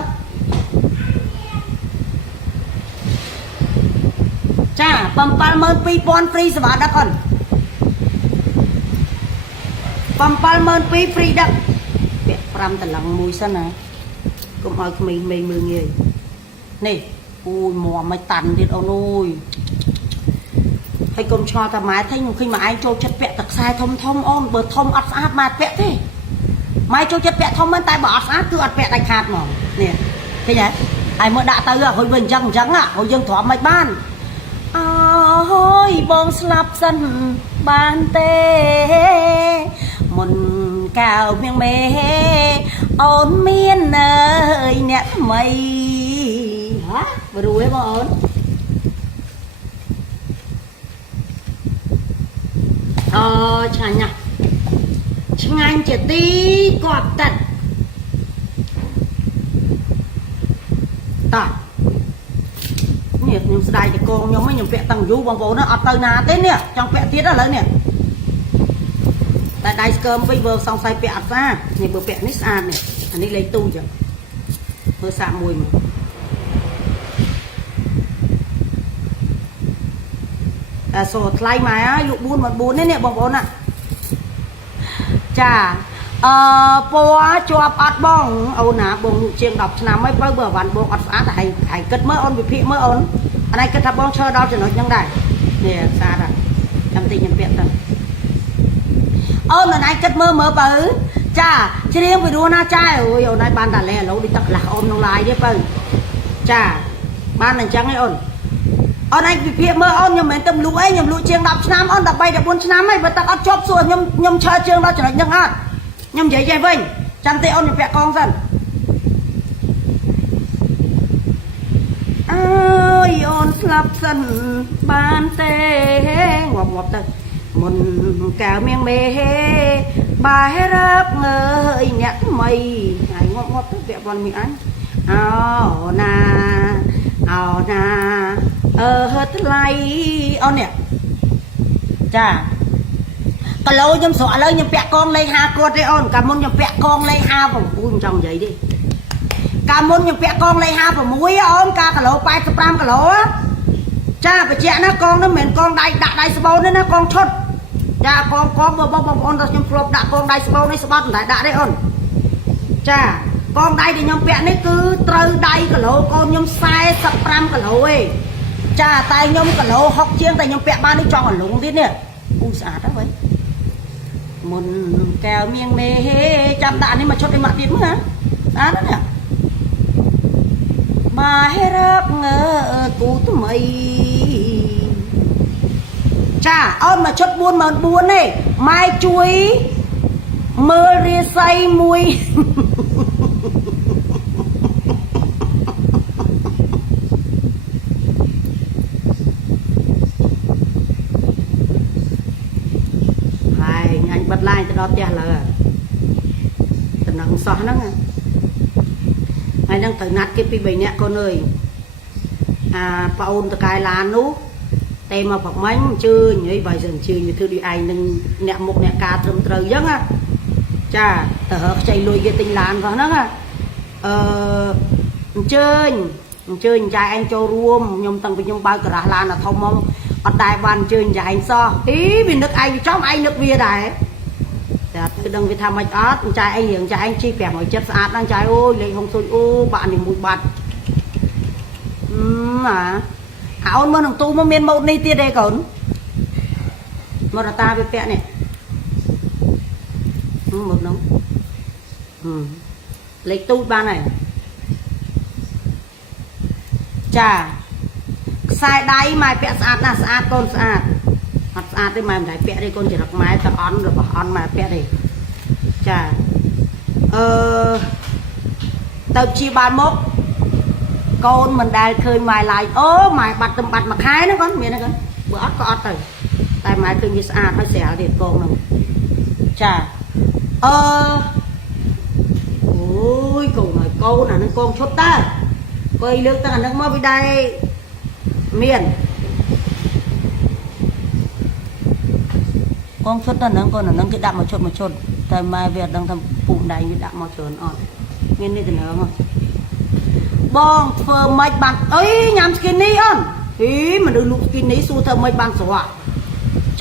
ចា72000ហ្វ្រីសម្រាប់ដឹកអូន72000ហ្វ្រីដឹកពាក់5តឡឹងមួយសិនណាកុំឲ្យក្មេងមេមើលងាយនេះអូយមួមិនតាន់ទៀតអូនអើយហើយកុំឆ្ងល់តាម៉ែថៃខ្ញុំឃើញម៉ែឯងចូលចិត្តពាក់តែខ្សែធំអូនបើធំអត់ស្អាតម៉ែពាក់ទេម៉ែចូលចិត្តពាក់ធំមែនតែបើអត់ស្អាតគឺអត់ពាក់ដាច់ខាតហ្មងនេះឃើញទេហើយមើលដាក់ទៅហុយវិញអញ្ចឹងហើយយើងទ្រាំមិនបានអូយបងស្លាប់សិនបានទេមុនកៅមៀងមេអូនមានអើយអ្នកថ្មីហ៎បរួយបងអូនឆ្ងាញ់ណាស់ឆ្ងាញ់ជាទីគាត់តិតតោះនេះខ្ញុំស្ដាយតែកងខ្ញុំខ្ញុំពាក់តាំងយូរបងប្អូនអត់ទៅណាទេនេះចង់ពាក់ទៀតឥឡូវនេះតែដៃស្គមវិញបើសង្ស័យពាក់អត់ស្អាតនេះបើពាក់នេះស្អាតនេះអានេះលេខទូអញ្ចឹងមើលសាក់មួយមកសូថ្លៃម៉ែលក់4 4នេះបងប្អូនណាចាពណ៌ជាប់អត់បងអូនណាបងលក់ជាង10ឆ្នាំហើយបើអវ៉ាន់បងអត់ស្អាតតែឯងគិតមើលអូនវិភាគមើលអូនអានេះគិតថាបងឈើដល់ចំណុចហ្នឹងដែរនេះស្អាតហើយចាំតិចខ្ញុំពាក់ទៅអូនណៃគិតមើលបើចាច្រៀងពីរោះណាចាអូយអូនឯងបានតាឡែឥឡូវដូចទឹកកន្លះអូនក្នុងឡាយទេបើចាបានអញ្ចឹងឯងអូនឯងវិភាគមើលអូនខ្ញុំមិនមែនទៅលក់អីខ្ញុំលក់ជាង10ឆ្នាំអូន13 14ឆ្នាំហើយបើទឹកអត់ជាប់សួរខ្ញុំឈើជើងដល់ចំណុចហ្នឹងអត់ខ្ញុំនិយាយចេះវិញចាំទេអូនខ្ញុំពាក់កងសិនអើយអូនស្លាប់សិនបានទេងាប់ទៅមុនកៅមៀងមេបាយរើកងើយអ្នកថ្មីហើយងាប់ទៅពាក់ប៉ុនមីអញអូណាថ្លៃអូននេះចាគីឡូខ្ញុំស្រកឥឡូវខ្ញុំពាក់កងលេខ50គាត់ទេអូនកាលមុនខ្ញុំពាក់កងលេខ56មិនចង់និយាយទេកាលមុនខ្ញុំពាក់កងលេខ56អូនកាគីឡូ85គីឡូចាបញ្ជាក់ណាកងនោះមិនមែនកងដៃដាក់ដៃស្បូនទេណាកងឈុតចាកងបើបងប្អូនខ្ញុំធ្លាប់ដាក់កងដៃស្បូននេះស្បត់មិនដែរដាក់ទេអូនចាកងដៃដែលខ្ញុំពាក់នេះគឺត្រូវដៃគីឡូកូនខ្ញុំ45គីឡូឯងចាតែខ្ញុំគីឡូ60ជាងតែខ្ញុំពាក់បាននេះចង់អលងទៀតនេះអូស្អាតហ្នឹងវិញមុនកែវមៀងមេចាំដាក់នេះមកឈុតឲ្យមកទៀតមើលណាស្អាតណាស់បាយរើកងើគូថ្មីចាអូនមកឈុត44000ទេម៉ែជួយមើលរាសីមួយឡាយទៅដល់ផ្ទះលើតំណឹងសោះហ្នឹង ហើយនឹងត្រូវណាត់គេពី3នាក់កូនអើយប្អូនតកាយឡាននោះតែមកប្រមាញ់អញ្ជើញហើយបើសិនអញ្ជើញវាធ្វើដូចឯងនឹងអ្នកមុខអ្នកការត្រឹមត្រូវអញ្ចឹងចាទៅរកខ្ចីលុយគេទិញឡានផងហ្នឹងអញ្ជើញចាឯងចូលរួមខ្ញុំតាំងពីខ្ញុំបើកការ៉ាសឡានធំមកអត់ដែរបានអញ្ជើញចាឯងសោះវានឹកឯងចំឯងនឹកវាដែរតែទៅដឹងវាថាមិនអត់ចាឯងរៀងចាឯងជី570ស្អាតណាស់ចាអូយលេខហុងស៊ុយអូបាក់នេះមួយបាត់អូនមកនឹងទូមកមានម៉ូតនេះទៀតទេកូនមករតាវាពាក់នេះម៉ូតនោះលេខទូបានហើយចាខ្សែដៃម៉ែពាក់ស្អាតណាស់ស្អាតកូនស្អាតអត់ស្អាតទេម៉ែមិនដែរពាក់ទេកូនចរិតម៉ែតអន់របស់អន់ម៉ែពាក់ទេចាទៅជាបានមកកូនមិនដែលឃើញម៉ែឡាយអូម៉ែបាត់មួយខែហ្នឹងកូនមានហ្នឹងកូនបើអត់ក៏អត់ទៅតែម៉ែឃើញវាស្អាតហើយស្រាលទៀតកងហ្នឹងចាអូយកូនហើយកូនអាហ្នឹងកងឈុតតើបើលើកតាំងអាហ្នឹងមកវាដែរមានកងឈុតទៅហ្នឹងកូនអាហ្នឹងគេដាក់មកឈុតតែម៉ែវាអត់ដឹងថាពូដៃវាដាក់មកច្រើនអត់មាននេះទៅហ្នឹងបងធ្វើមិនបានអីញ៉ាំស្គីនីអូនមនុស្សលក់ស្គីនីសួរធ្វើមិនបានស្រក់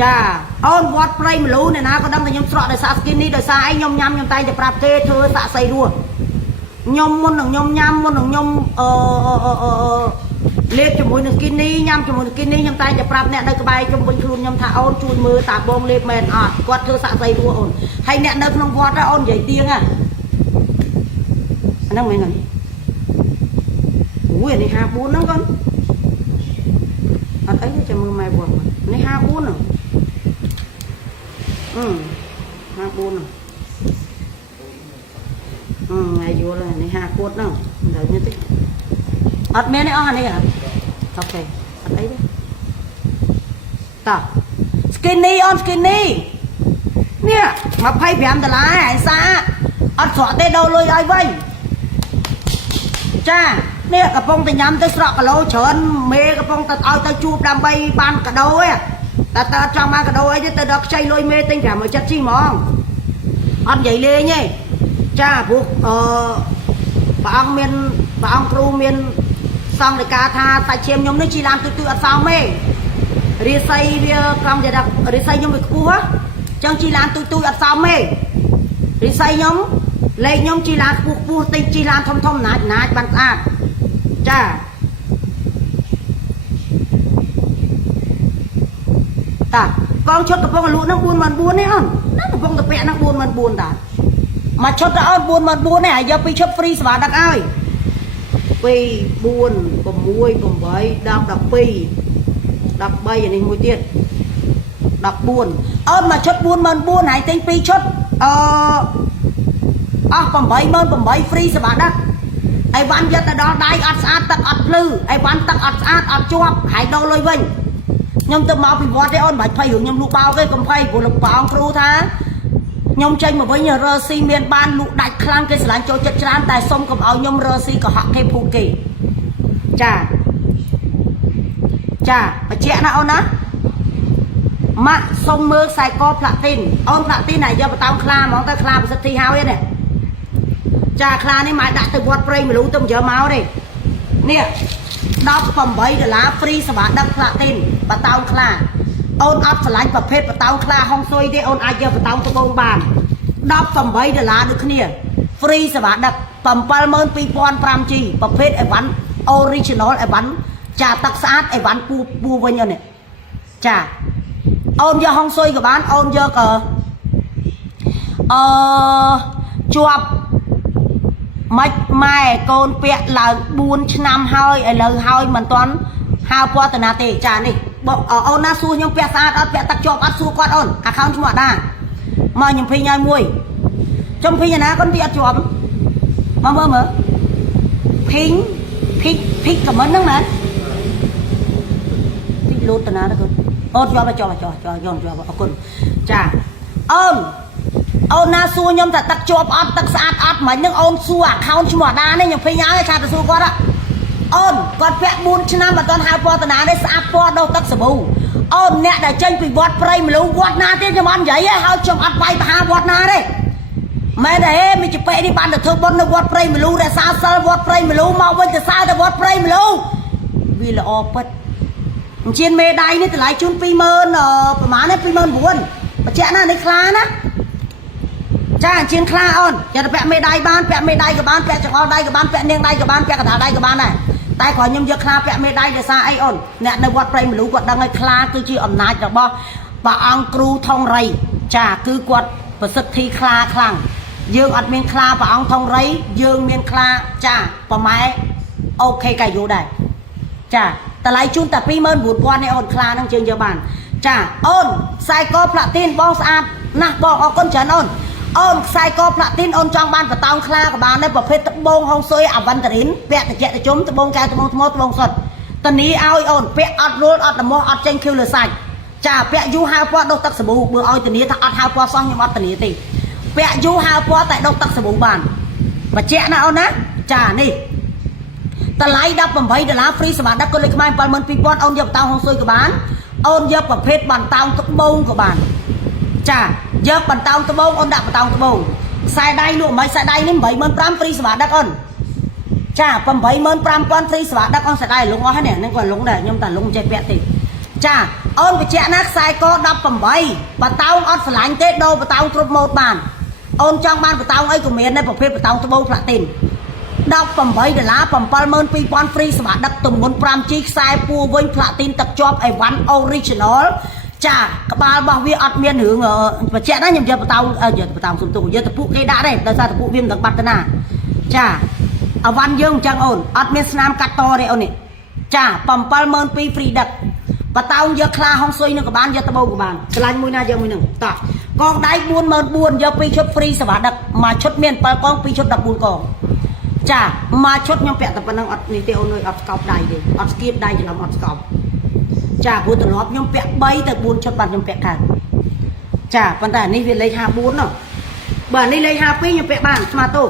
ចាអូនវត្តព្រៃមលូអ្នកណាក៏ដឹងថាខ្ញុំស្រក់ដោយសារស្គីនីដោយសារអីខ្ញុំញ៉ាំខ្ញុំតែងតែប្រាប់គេធ្វើសាក់សៃរស់ខ្ញុំមុននឹងខ្ញុំញ៉ាំមុននឹងខ្ញុំលេបជាមួយនឹងស្គីនីញ៉ាំជាមួយនឹងស្គីនីខ្ញុំតែងតែប្រាប់អ្នកនៅក្បែរជុំវិញខ្លួនខ្ញុំថាអូនជួយមើលតាបងលេបមែនអត់គាត់ធ្វើសាក់សៃរស់អូនហើយអ្នកនៅក្នុងវត្តអូននិយាយទៀងហ្នឹងមែនទេអូយនេះ54ហ្នឹងកូនអត់អីទេចាំមើលម៉ែវត្តនេះ54ហ្នឹង54ហ្នឹងថ្ងៃយល់នេះ50គួតហ្នឹងដល់នេះតិចអត់មានទេអស់អានេះអូខេអត់អីទេតោះ skinny on skinny នេះ$25ឯសាអត់ស្រក់ទេដូរលុយឲ្យវិញចានេះកំពុងតែញ៉ាំទៅស្រក់គីឡូច្រើនមេកំពុងតែឲ្យទៅជួបដើម្បីបានកាដូឯងតែតើចង់បានកាដូអីទេទៅដល់ខ្ចីលុយមេទិញ570ជីហ្មងអត់និយាយលេងទេចាព្រោះព្រះអង្គគ្រូមានសង្ឃដីកាថាសាច់ឈាមខ្ញុំនេះជីឡានទូអត់សោមទេរាសីវាក្រំចិត្តរាសីខ្ញុំវាខ្ពស់អញ្ចឹងជីឡានទូអត់សោមទេរាសីខ្ញុំលេខខ្ញុំជីឡានខ្ពស់ទិញជីឡានធំណាចបានស្អាតចាតាកងឈុតកំពុងលក់ហ្នឹង44000ទេអូនណាកំពុងតែពាក់ហ្នឹង44000តាមកឈុតទៅអូន44000ទេហើយយកពីឈុតហ្វ្រីសេវាដឹកឲ្យ2 4 6 8 10 12 13អានេះមួយទៀត14អូនមកឈុត44000ហើយទិញ2ឈុតអស់88000ហ្វ្រីសេវាដឹកអីវ៉ាន់យកទៅដល់ដៃអត់ស្អាតទឹកអត់ភ្លឺអីវ៉ាន់ទឹកអត់ស្អាតអត់ជាប់ហើយដូរលុយវិញខ្ញុំទៅមកពីវត្តទេអូនមិនបាច់ភ័យរឿងខ្ញុំលក់បោកទេកុំភ័យព្រោះព្រះអង្គគ្រូថាខ្ញុំចេញមកវិញរស៊ីមានបានលក់ដាច់ខ្លាំងគេស្រឡាញ់ចូលចិត្តច្រើនតែសុំកុំឲ្យខ្ញុំរស៊ីកុហកគេភូតគេចាបញ្ជាក់ណាអូនណាម៉ាក់សុំមើលខ្សែកផ្លាទីនអូនផ្លាទីនហើយយកបតោងខ្លាហ្មងទៅខ្លាប្រសិទ្ធិហើយនេះចាខ្លានេះម៉ែដាក់ទៅវត្តព្រៃមលូទៅមិនយកមកទេនេះ$18ហ្វ្រីសេវាដឹកផ្លាទីនបតោងខ្លាអូនអត់ឆ្លាញ់ប្រភេទបតោងខ្លាហុងស៊ុយទេអូនអាចយកបតោងត្បូងបាន$18ដូចគ្នាហ្វ្រីសេវាដឹក72500G ប្រភេទអីវ៉ាន់ original អីវ៉ាន់ចាទឹកស្អាតអីវ៉ាន់ពូវិញអូននេះចាអូនយកហុងស៊ុយក៏បានអូនយកជាប់មិនម៉ែកូនពាក់ឡើង4ឆ្នាំហើយឥឡូវហើយមិនទាន់ហៅពណ៌តាណាទេចានេះអូនណាសួរខ្ញុំពាក់ស្អាតអត់ពាក់ទឹកជាប់អត់សួរគាត់អូន account ឈ្មោះអដាមកខ្ញុំភីញឲ្យមួយចំភីញណាគាត់ពីអត់ជាប់មកមើលភីញខមមិនហ្នឹងមែនទីលូតតាណាទៅគាត់អូនជាប់ចោះអរគុណចា អូនណាសួរខ្ញុំថាទឹកជាប់អត់ទឹកស្អាតអត់មិននឹងអូនសួរ account ឈ្មោះអាដានេះខ្ញុំពេញហើយឆាប់ទៅសួរគាត់អូនគាត់ពាក់4ឆ្នាំមិនទាន់ហៅពណ៌តាណានេះស្អាតពណ៌ដោះទឹកសាប៊ូអូនអ្នកដែលចេញពីវត្តព្រៃមលូវត្តណាទៀតខ្ញុំអត់និយាយទេហើយខ្ញុំអត់បាយបហាវត្តណាទេមែនទេមីជពេនេះបានទៅធ្វើបុណ្យនៅវត្តព្រៃមលូរក្សាសិលវត្តព្រៃមលូមកវិញទៅសើទៅវត្តព្រៃមលូវាល្អពិតអញ្ជើញមេដៃនេះតម្លៃជូន20000ប្រហែលនេះ29000បញ្ជាក់ណានេះខ្លាណាចាអញ្ជើញខ្លាអូនយកទៅពាក់មេដៃបានពាក់មេដៃក៏បានពាក់ចង្អុលដៃក៏បានពាក់នាងដៃក៏បានពាក់កណ្ដាលដៃក៏បានដែរតែគ្រាន់ខ្ញុំយកខ្លាពាក់មេដៃដោយសារអីអូនអ្នកនៅវត្តព្រៃមលូគាត់ដឹងហើយខ្លាគឺជាអំណាចរបស់ព្រះអង្គគ្រូថងរៃចាគឺគាត់ប្រសិទ្ធិខ្លាខ្លាំងយើងអត់មានខ្លាព្រះអង្គថងរៃយើងមានខ្លាចាប្រម៉ែអូខេកាយូដែរចាតម្លៃជូនតែ29000នេះអូនខ្លានឹងយើងយកបានចាអូនខ្សែកផ្លាទីនបងស្អាតណាស់បងអរគុណច្រើនអូនខ្សែកផ្លាទីនអូនចង់បានបតោងខ្លាក៏បានដែរប្រភេទត្បូងហុងស៊ុយអាវ៉ាន់តារីនពាក់តិចតិជុំត្បូងកែត្បូងថ្មត្បូងសុទ្ធតនីឲ្យអូនពាក់អត់រួលអត់ល្មោះអត់ចេញខៀវលើសាច់ចាពាក់យូរហៅពណ៌ដុសទឹកសាប៊ូបើឲ្យតនីថាអត់ហៅពណ៌សោះខ្ញុំអត់តនីទេពាក់យូរហៅពណ៌តែដុសទឹកសាប៊ូបានបញ្ជាក់ណាអូនណាចានេះតម្លៃ$18 ហ្វ្រីសម្រាប់ដឹកគុណលេខខ្មែរ72000អូនយកបតោងហុងស៊ុយក៏បានអូនយកប្រភេទបន្តោងត្បូងក៏បានចាយកបន្តោងត្បូងអូនដាក់បន្តោងត្បូងខ្សែដៃលក់មិនខ្សែដៃនេះ85000ហ្វ្រីសម្រាប់ដឹកអូនចា85000ហ្វ្រីសម្រាប់ដឹកអូនខ្សែដៃលងអស់ហើយនេះនឹងក៏លងដែរខ្ញុំតែលងចេះពាក់ទេចាអូនបញ្ជាក់ណាខ្សែក18បតោងអត់ស្រឡាញ់ទេដូរបតោងគ្រប់ម៉ូតបានអូនចង់បានបតោងអីក៏មានដែរប្រភេទបតោងត្បូងផ្លាទីន$18 72000ហ្វ្រីសម្រាប់ដឹកទម្ងន់ 5G ខ្សែពួរវិញផ្លាទីនទឹកជាប់អីវ៉ាន់ original ចាក្បាលរបស់វាអត់មានរឿងបញ្ជាក់ណាខ្ញុំយកបតោងសុំទោសយកតពុកគេដាក់ទេដោយសារតពុកវាមិនដឹងបាត់ទៅណាចាអវ៉ាន់យើងអញ្ចឹងអូនអត់មានស្នាមកាត់តទេអូននេះចា72000ហ្វ្រីដឹកបតោងយកខ្លាហុងស៊ុយនឹងក៏បានយកត្បូងក៏បានឆ្លាញ់មួយណាយកមួយនឹងតោះកងដៃ44000យក2ឈុតហ្វ្រីសម្រាប់ដឹកមួយឈុតមាន7កង2ឈុត14កងចាមួយឈុតខ្ញុំពាក់តែប៉ុណ្្នឹងអត់នេះទេអូនអើយអត់ស្កប់ដៃទេអត់ស្គៀបដៃច្រឡំអត់ស្កប់ចាព្រោះទម្លាប់ខ្ញុំពាក់3ទៅ4ឈុតបានខ្ញុំពាក់កើតចាប៉ុន្តែនេះវាលេខ54ណោះបើនេះលេខ52ខ្ញុំពាក់បានស្មើទោ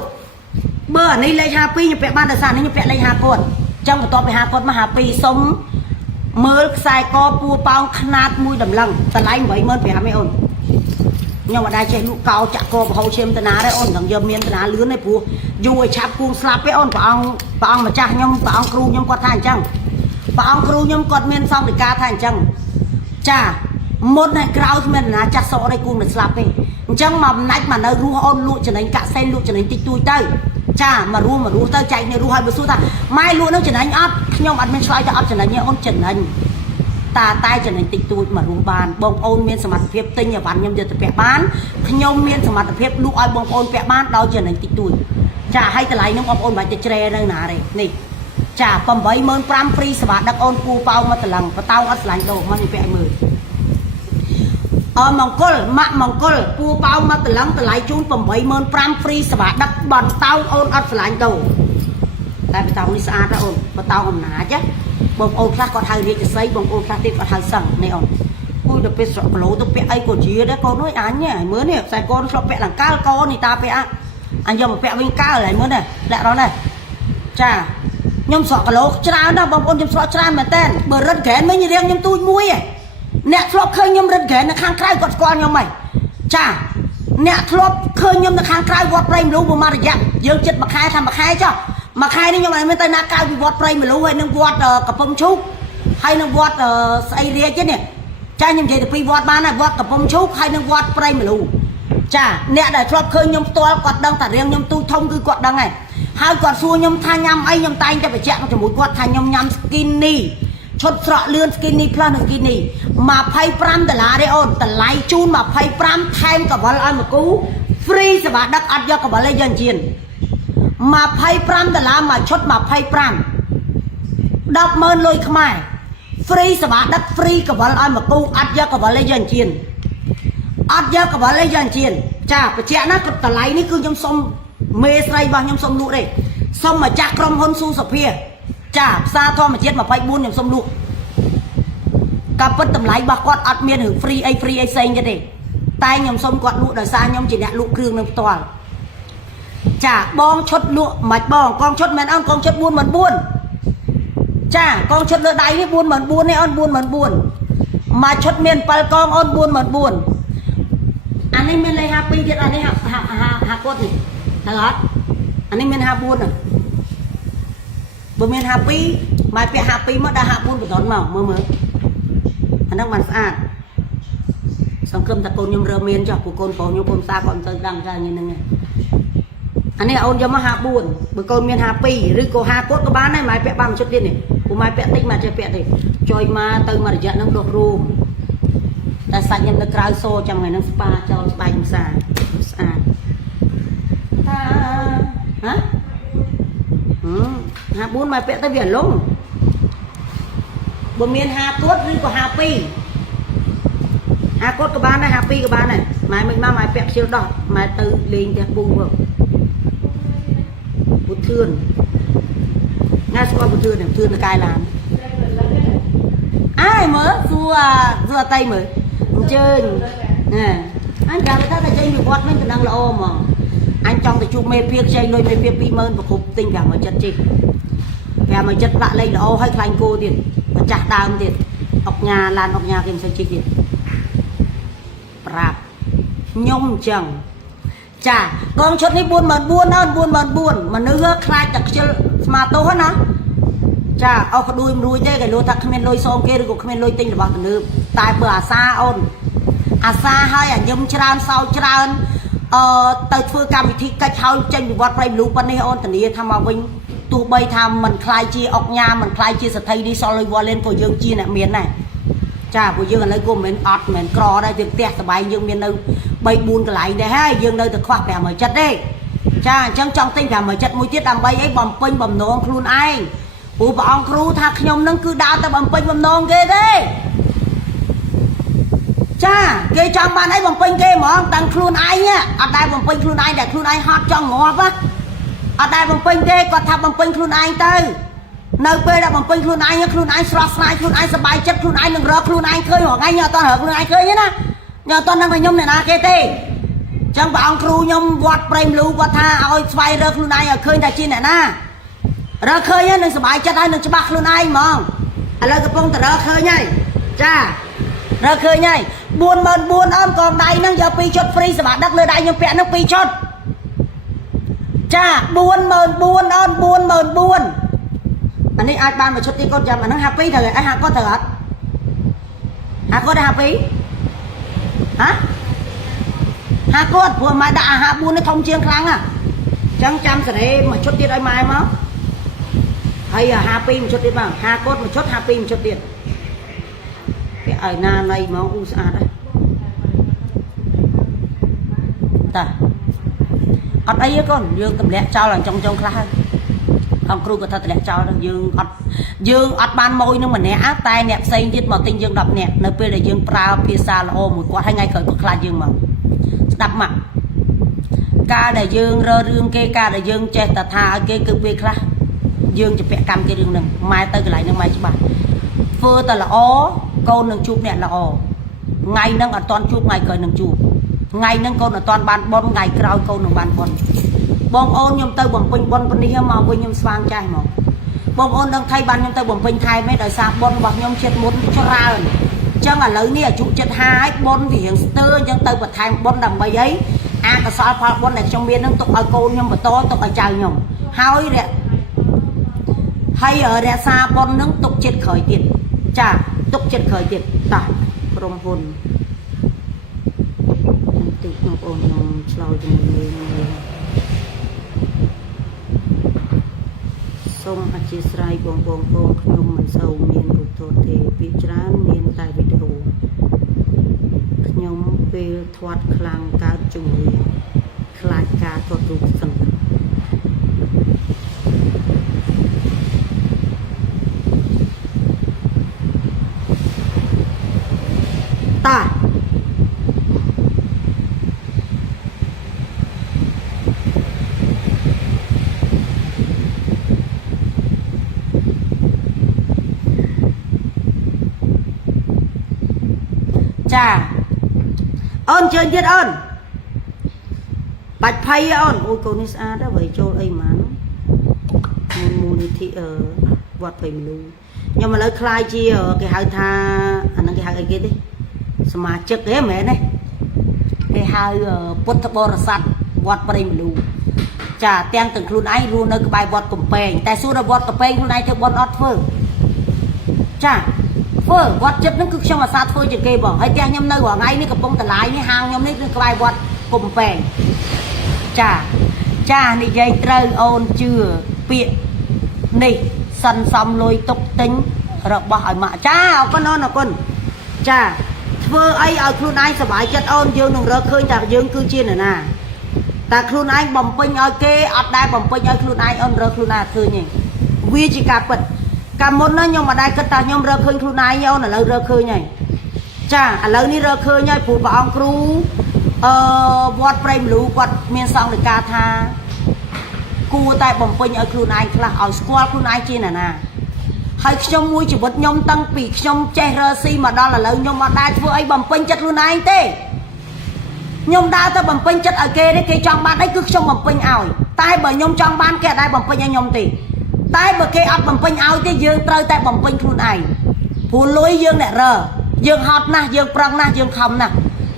បើនេះលេខ52ខ្ញុំពាក់បានដោយសារនេះខ្ញុំពាក់លេខ50គាត់អញ្ចឹងបន្ទាប់ពី50គាត់មក52សុំមើលខ្សែកពួរប៉ោងខ្នាតមួយតម្លឹងតម្លៃ85000ឯអូនខ្ញុំអត់ដែរចេះលក់កោចាក់កបរហូតឈាមតាណាទេអូននឹងយកមានតាណាលឿនទេព្រោះយូរឲ្យឆាប់គួងស្លាប់ទេអូនព្រះអង្គម្ចាស់ខ្ញុំព្រះអង្គគ្រូខ្ញុំគាត់ថាអញ្ចឹងព្រះអង្គគ្រូខ្ញុំគាត់មានសង្ឃដីកាថាអញ្ចឹងចាមុនហើយក្រោយគ្មានតាណាចាស់សក់ទេគួងនឹងស្លាប់ទេអញ្ចឹងមកអំណាច់មកនៅរស់អូនលក់ចំណេញកាក់សែនលក់ចំណេញតិចតួចទៅចាមករស់ទៅចែកនេះរស់ឲ្យបើសួរថាម៉ែលក់នឹងចំណេញអត់ខ្ញុំអត់មានឆ្លើយថាអត់ចំណេញទេអូនចំណេញតែចំណេញតិចតួចមករស់បានបងប្អូនមានសមត្ថភាពទិញអីវ៉ាន់ខ្ញុំយកទៅពាក់បានខ្ញុំមានសមត្ថភាពលក់ឲ្យបងប្អូនពាក់បានដោយចំណេញតិចតួចចាឲ្យតម្លៃនឹងបងប្អូនមិនបាច់ទៅជ្រែនៅណាទេនេះចា85000ហ្វ្រីសម្រាប់ដឹកអូនពូប៉ោងមកតឡឹងបតោងអត់ឆ្លាញ់ដោមកខ្ញុំពាក់ឲ្យមើលមង្គលម៉ាក់មង្គលពូប៉ោងមកតឡឹងតម្លៃជូន85000ហ្វ្រីសម្រាប់ដឹកបតោងអូនអត់ឆ្លាញ់ដោតែបតោងនេះស្អាតណាអូនបតោងអំណាចណាបងប្អូនខ្លះគាត់ហៅរាជសីបងប្អូនខ្លះទៀតគាត់ហៅសឹងនេះអូនគួយទៅពេលស្រកគីឡូទៅពាក់អីក៏ជាដែរកូនអើយអញហ្នឹងមើលនេះខ្សែកូនឆ្លប់ពាក់លង្កាលកូននេះតាពាក់អញយកមកពាក់វិញកាលហើយមើលនេះលាក់រត់នេះចាខ្ញុំស្រកគីឡូច្រើនណាស់បងប្អូនខ្ញុំស្រកច្រើនមែនតើបើរឹតហ្គ្រែនវិញរៀងខ្ញុំទូចមួយឯងអ្នកធ្លាប់ឃើញខ្ញុំរឹតហ្គ្រែននៅខាងក្រៅគាត់ស្គាល់ខ្ញុំហីចាអ្នកធ្លាប់ឃើញខ្ញុំនៅខាងក្រៅវត្តព្រៃមលូប្រហែលរយៈយើងចិត្តមួយខែថាមួយខែចុះមួយខែនេះខ្ញុំអត់មានទៅណាក្រៅពីវត្តព្រៃមលូហើយនឹងវត្តកំពង់ឈូកហើយនឹងវត្តស្អីរាជនេះចាខ្ញុំនិយាយទៅពីវត្តបានហើយវត្តកំពង់ឈូកហើយនឹងវត្តព្រៃមលូចាអ្នកដែលធ្លាប់ឃើញខ្ញុំផ្ទាល់គាត់ដឹងតែរៀងខ្ញុំទូចធំគឺគាត់ដឹងហើយគាត់សួរខ្ញុំថាញ៉ាំអីខ្ញុំតែងតែបញ្ជាក់ជាមួយគាត់ថាខ្ញុំញ៉ាំ skinny ឈុតស្រក់លឿន skinny plus និង skinny $25ទេអូនតម្លៃជូន25ថែមកវលឲ្យមកគូ free សម្រាប់ដឹកអត់យកកវលទេយើងជៀន$25មួយឈុត25 100000លុយខ្មែរ free សម្រាប់ដឹក free កវលឲ្យមកគូអត់យកកវលទេយើងជៀនអត់យកកវលទេយើងជៀនចាបញ្ជាក់ណាតម្លៃនេះគឺខ្ញុំសុំមេស្រីរបស់ខ្ញុំសុំលក់ទេសុំម្ចាស់ក្រុមហ៊ុនស៊ូសុភាចាផ្សារធម្មជាតិ24ខ្ញុំសុំលក់ក៏ពិតតម្លៃរបស់គាត់អត់មានរឿង free អីផ្សេងទៀតទេ tay nhom xôm quạt lụa đời xa nhom chỉ nhẹ lụa kêu nâng toàn chả bong chốt lụa mạch bong con chốt men ăn con chốt buôn mình buôn chả con chốt lựa đáy đi buôn mình buôn hay ăn buôn mình buôn mà chốt miền pal con ăn buôn mình buôn anh ấy miền này happy thiệt anh ấy hạ cốt này thật hết anh ấy miền hạ buôn à bữa miền happy mà phải happy mà đã hạ buôn của tón màu mơ mơ anh đang bàn sạch xong cơm ta côn nhom rơ miền cho của côn phố nhom côn xa còn tới đằng ra như này anh ấy ôn cho mà hạ buồn bữa côn miền happy rồi cô hạ cốt có bán này mà phải bằng chút tiền này cô mai phải tích mà chơi phải thì chơi mà từ mà giờ nó được room ta sạch nhân được crowd show trong ngày nó spa cho bài xa ta hả hạ buồn mà phải tới biển luôn bữa miền hạ cốt rồi có happy hạ cốt có bán này happy có bán này mai mình mà mai phải siêu đỏ mai từ lên đẹp bù vào bút thương ngay qua bút thương này thương là cài làm ai mới rùa tay mới chơi nè anh chàng người ta là chơi nhiều quạt nên cứ đang là ôm mà anh trong thì chụp mê phiếc chơi lôi mê phiếc pi mơn và khúc tình cảm ở chất chi và mà chất lạ lấy là ô hay thành cô tiền và chặt đào tiền ọc nhà lan ọc nhà kim sao chi tiền rạp nhung chẳng chả con chốt đi buôn mà nước khai chặt chơi mà tốt hết á chả ao có đuôi nuôi chơi cái lúa thật không lôi xong kia rồi không lôi tinh là bằng nước tại bữa xa ôn xa hay nhung tràn sau tràn tới phương cam thì cách hao tranh được vật bay lũ bên đây ôn thành đi tham mà vinh tụ bay tham mình khai chi ọc nhà mình khai chi sẽ thấy đi sau lôi qua lên của dương chi này miền này chả của dương là lấy gồm mình ọt mình cò đây thì tẹt từ bay dương miền đâu bay buôn cái lại đây hay dương đây từ khoác bẻ mới chất đi chả trong trong tinh cả mới chất mũi tiết làm bay ấy bầm pin bầm nón luôn ai bố bọn kêu thắc nhom nâng cứ đào ta bầm pin bầm nón ghê thế cha cái trong ban ấy bầm pin ghê mà tăng luôn ai nhá ở đây bầm pin luôn ai để luôn ai hot trong ngõ á ở đây bầm pin ghê còn thằng bầm pin luôn ai tới nơi quê là bầm pin luôn ai sọt sai luôn ai sờ bài chất luôn ai đừng rớt luôn ai khơi hoặc ngay nhờ toàn hở luôn ai khơi nhé na nhờ toàn đang phải nhom này na cái tê trong bọn kêu nhom vọt prem lú vọt tha ôi xoay rớt luôn ai ở khơi đại chi này na rớt khơi nhá đừng sờ bài chất ai đừng cho bạc luôn ai mà ở đây cái phong ta rớt khơi nhá cha rớt khơi nhá buôn ôm còn đây nó giờ pi chốt free sờ bạc đất lừa đại nhom pẹ nó pi chốt cha buôn anh ấy ai ban mà chút đi con chồng mà nó happy thời ai hạ có thật hạ có đã happy hả hạ có vừa mà đã hạ buôn nó thông chiên kháng à chẳng chăm sẽ đấy mà chút tiền ai mai mà hay là happy một chút tiền mà hạ cốt một chút happy một chút tiền cái ở na này mà u sa đấy ta ở đây con dương cầm lẹ trao là trong khá ông kêu có thật lẹ trao dương ọt ban môi nhưng mà nè áp tay nè xây giết mà tinh dương đập nè nơi bây là dương prao pizza là ô một quả hai ngày khởi có khai dương mà đập mặt ca để dương rơ rương kê ca để dương che tà tha kê cứ việc ra dương cho vẽ cầm cái đường nừng mai tới cái lại nâng mai cho bạn phơ ta là ó câu nâng chụp nè là ó ngày nâng ở toàn chụp ngày cởi nâng chụp ngày nâng câu là toàn ban bon ngày cào câu nâng ban bon bông ôn nhom tơ bồng pin bon đi mà với nhom xoang trai mà bông ôn đang thay ban nhom tơ bồng pin thay mấy đời xa bon bọc nhom chết muốn cho ra chẳng là lớn nè chủ chết hai bon vì hiện tơ chẳng tơ bật thay bon đầm bay ấy cái sao pha bon này trong miền nó tục ở cô nhom bật to tục ở trời nhom hai đấy hay ở đây xa bon nó tục chết khởi tiền chả tục chết khởi tiền tại trong hồn tụi nó ôn nhom sầuសូមអធិស្ឋានបងប្អូនខ្ញុំមិនសូវមានរូបថតទេពីច្រើនមានតែវីដេអូខ្ញុំពេលធាត់ខ្លាំងកើតជំងឺខ្លាចការថតរូបសឹងតាចា ơn chơi tiết ơn bạch phay ơn ôi cô ní xa đó vậy cho ấy mà mua đi thì ở vọt phải luôn nhưng mà lấy khai chi ở cái hai tha anh cái hai cái đi mà chất cái mẹ này cái hai bút bò sắt vọt phải luôn chả tiếng từng luôn ai luôn nơi cái bài vọt cùng bèn tại số là vọt cùng bèn luôn ai theo vọt ót phương chả phương vọt chất nó cứ trong mà sát phương chỉ kê bỏ hay tiếng nhâm nơi bỏ ngay ní cái bông tờ lái ní hàng nhâm ní cái bài vọt cùng bèn chả chả ní dây trời ôn chưa biệt nị sân xong lôi tục tính rồi bỏ hỏi mà cha con non là con cha vơ ấy ở khuôn anh sẽ bãi chất ôn dương nồng rơ khơi chạc dương cư chiên ở nè ta khuôn anh bầm pinh ở kê ọt đai bầm pinh ở khuôn anh ôn rơ khuôn anh khơi nhỉ vì chỉ cả bật cả môn nó nhưng mà đây cất ta nhom rơ khơi khuôn anh ôn là lâu rơ khơi nhỉ cha ở lâu ní rơ khơi nhỉ phụ bà ông cru vọt prem lũ vọt miền sông để ca tha cua tại bầm pinh ở khuôn anh là ở squat khuôn anh chiên ở nè hay trong mũi chỉ vật nhom tăng bị trong che rơ si mà đó là lời nhom mà đai vừa ấy bầm pinh chất luôn anh tê nhom đa ta bầm pinh chất ở kê đấy kê trong ban đấy cứ trong bầm pinh ảo tai bởi nhom trong ban kê đai bầm pinh anh nhom tì tai bởi kê ắt bầm pinh ảo tê dương trời tại bầm pinh luôn anh phù lối dương nè rờ dương hot na dương prong na dương không nè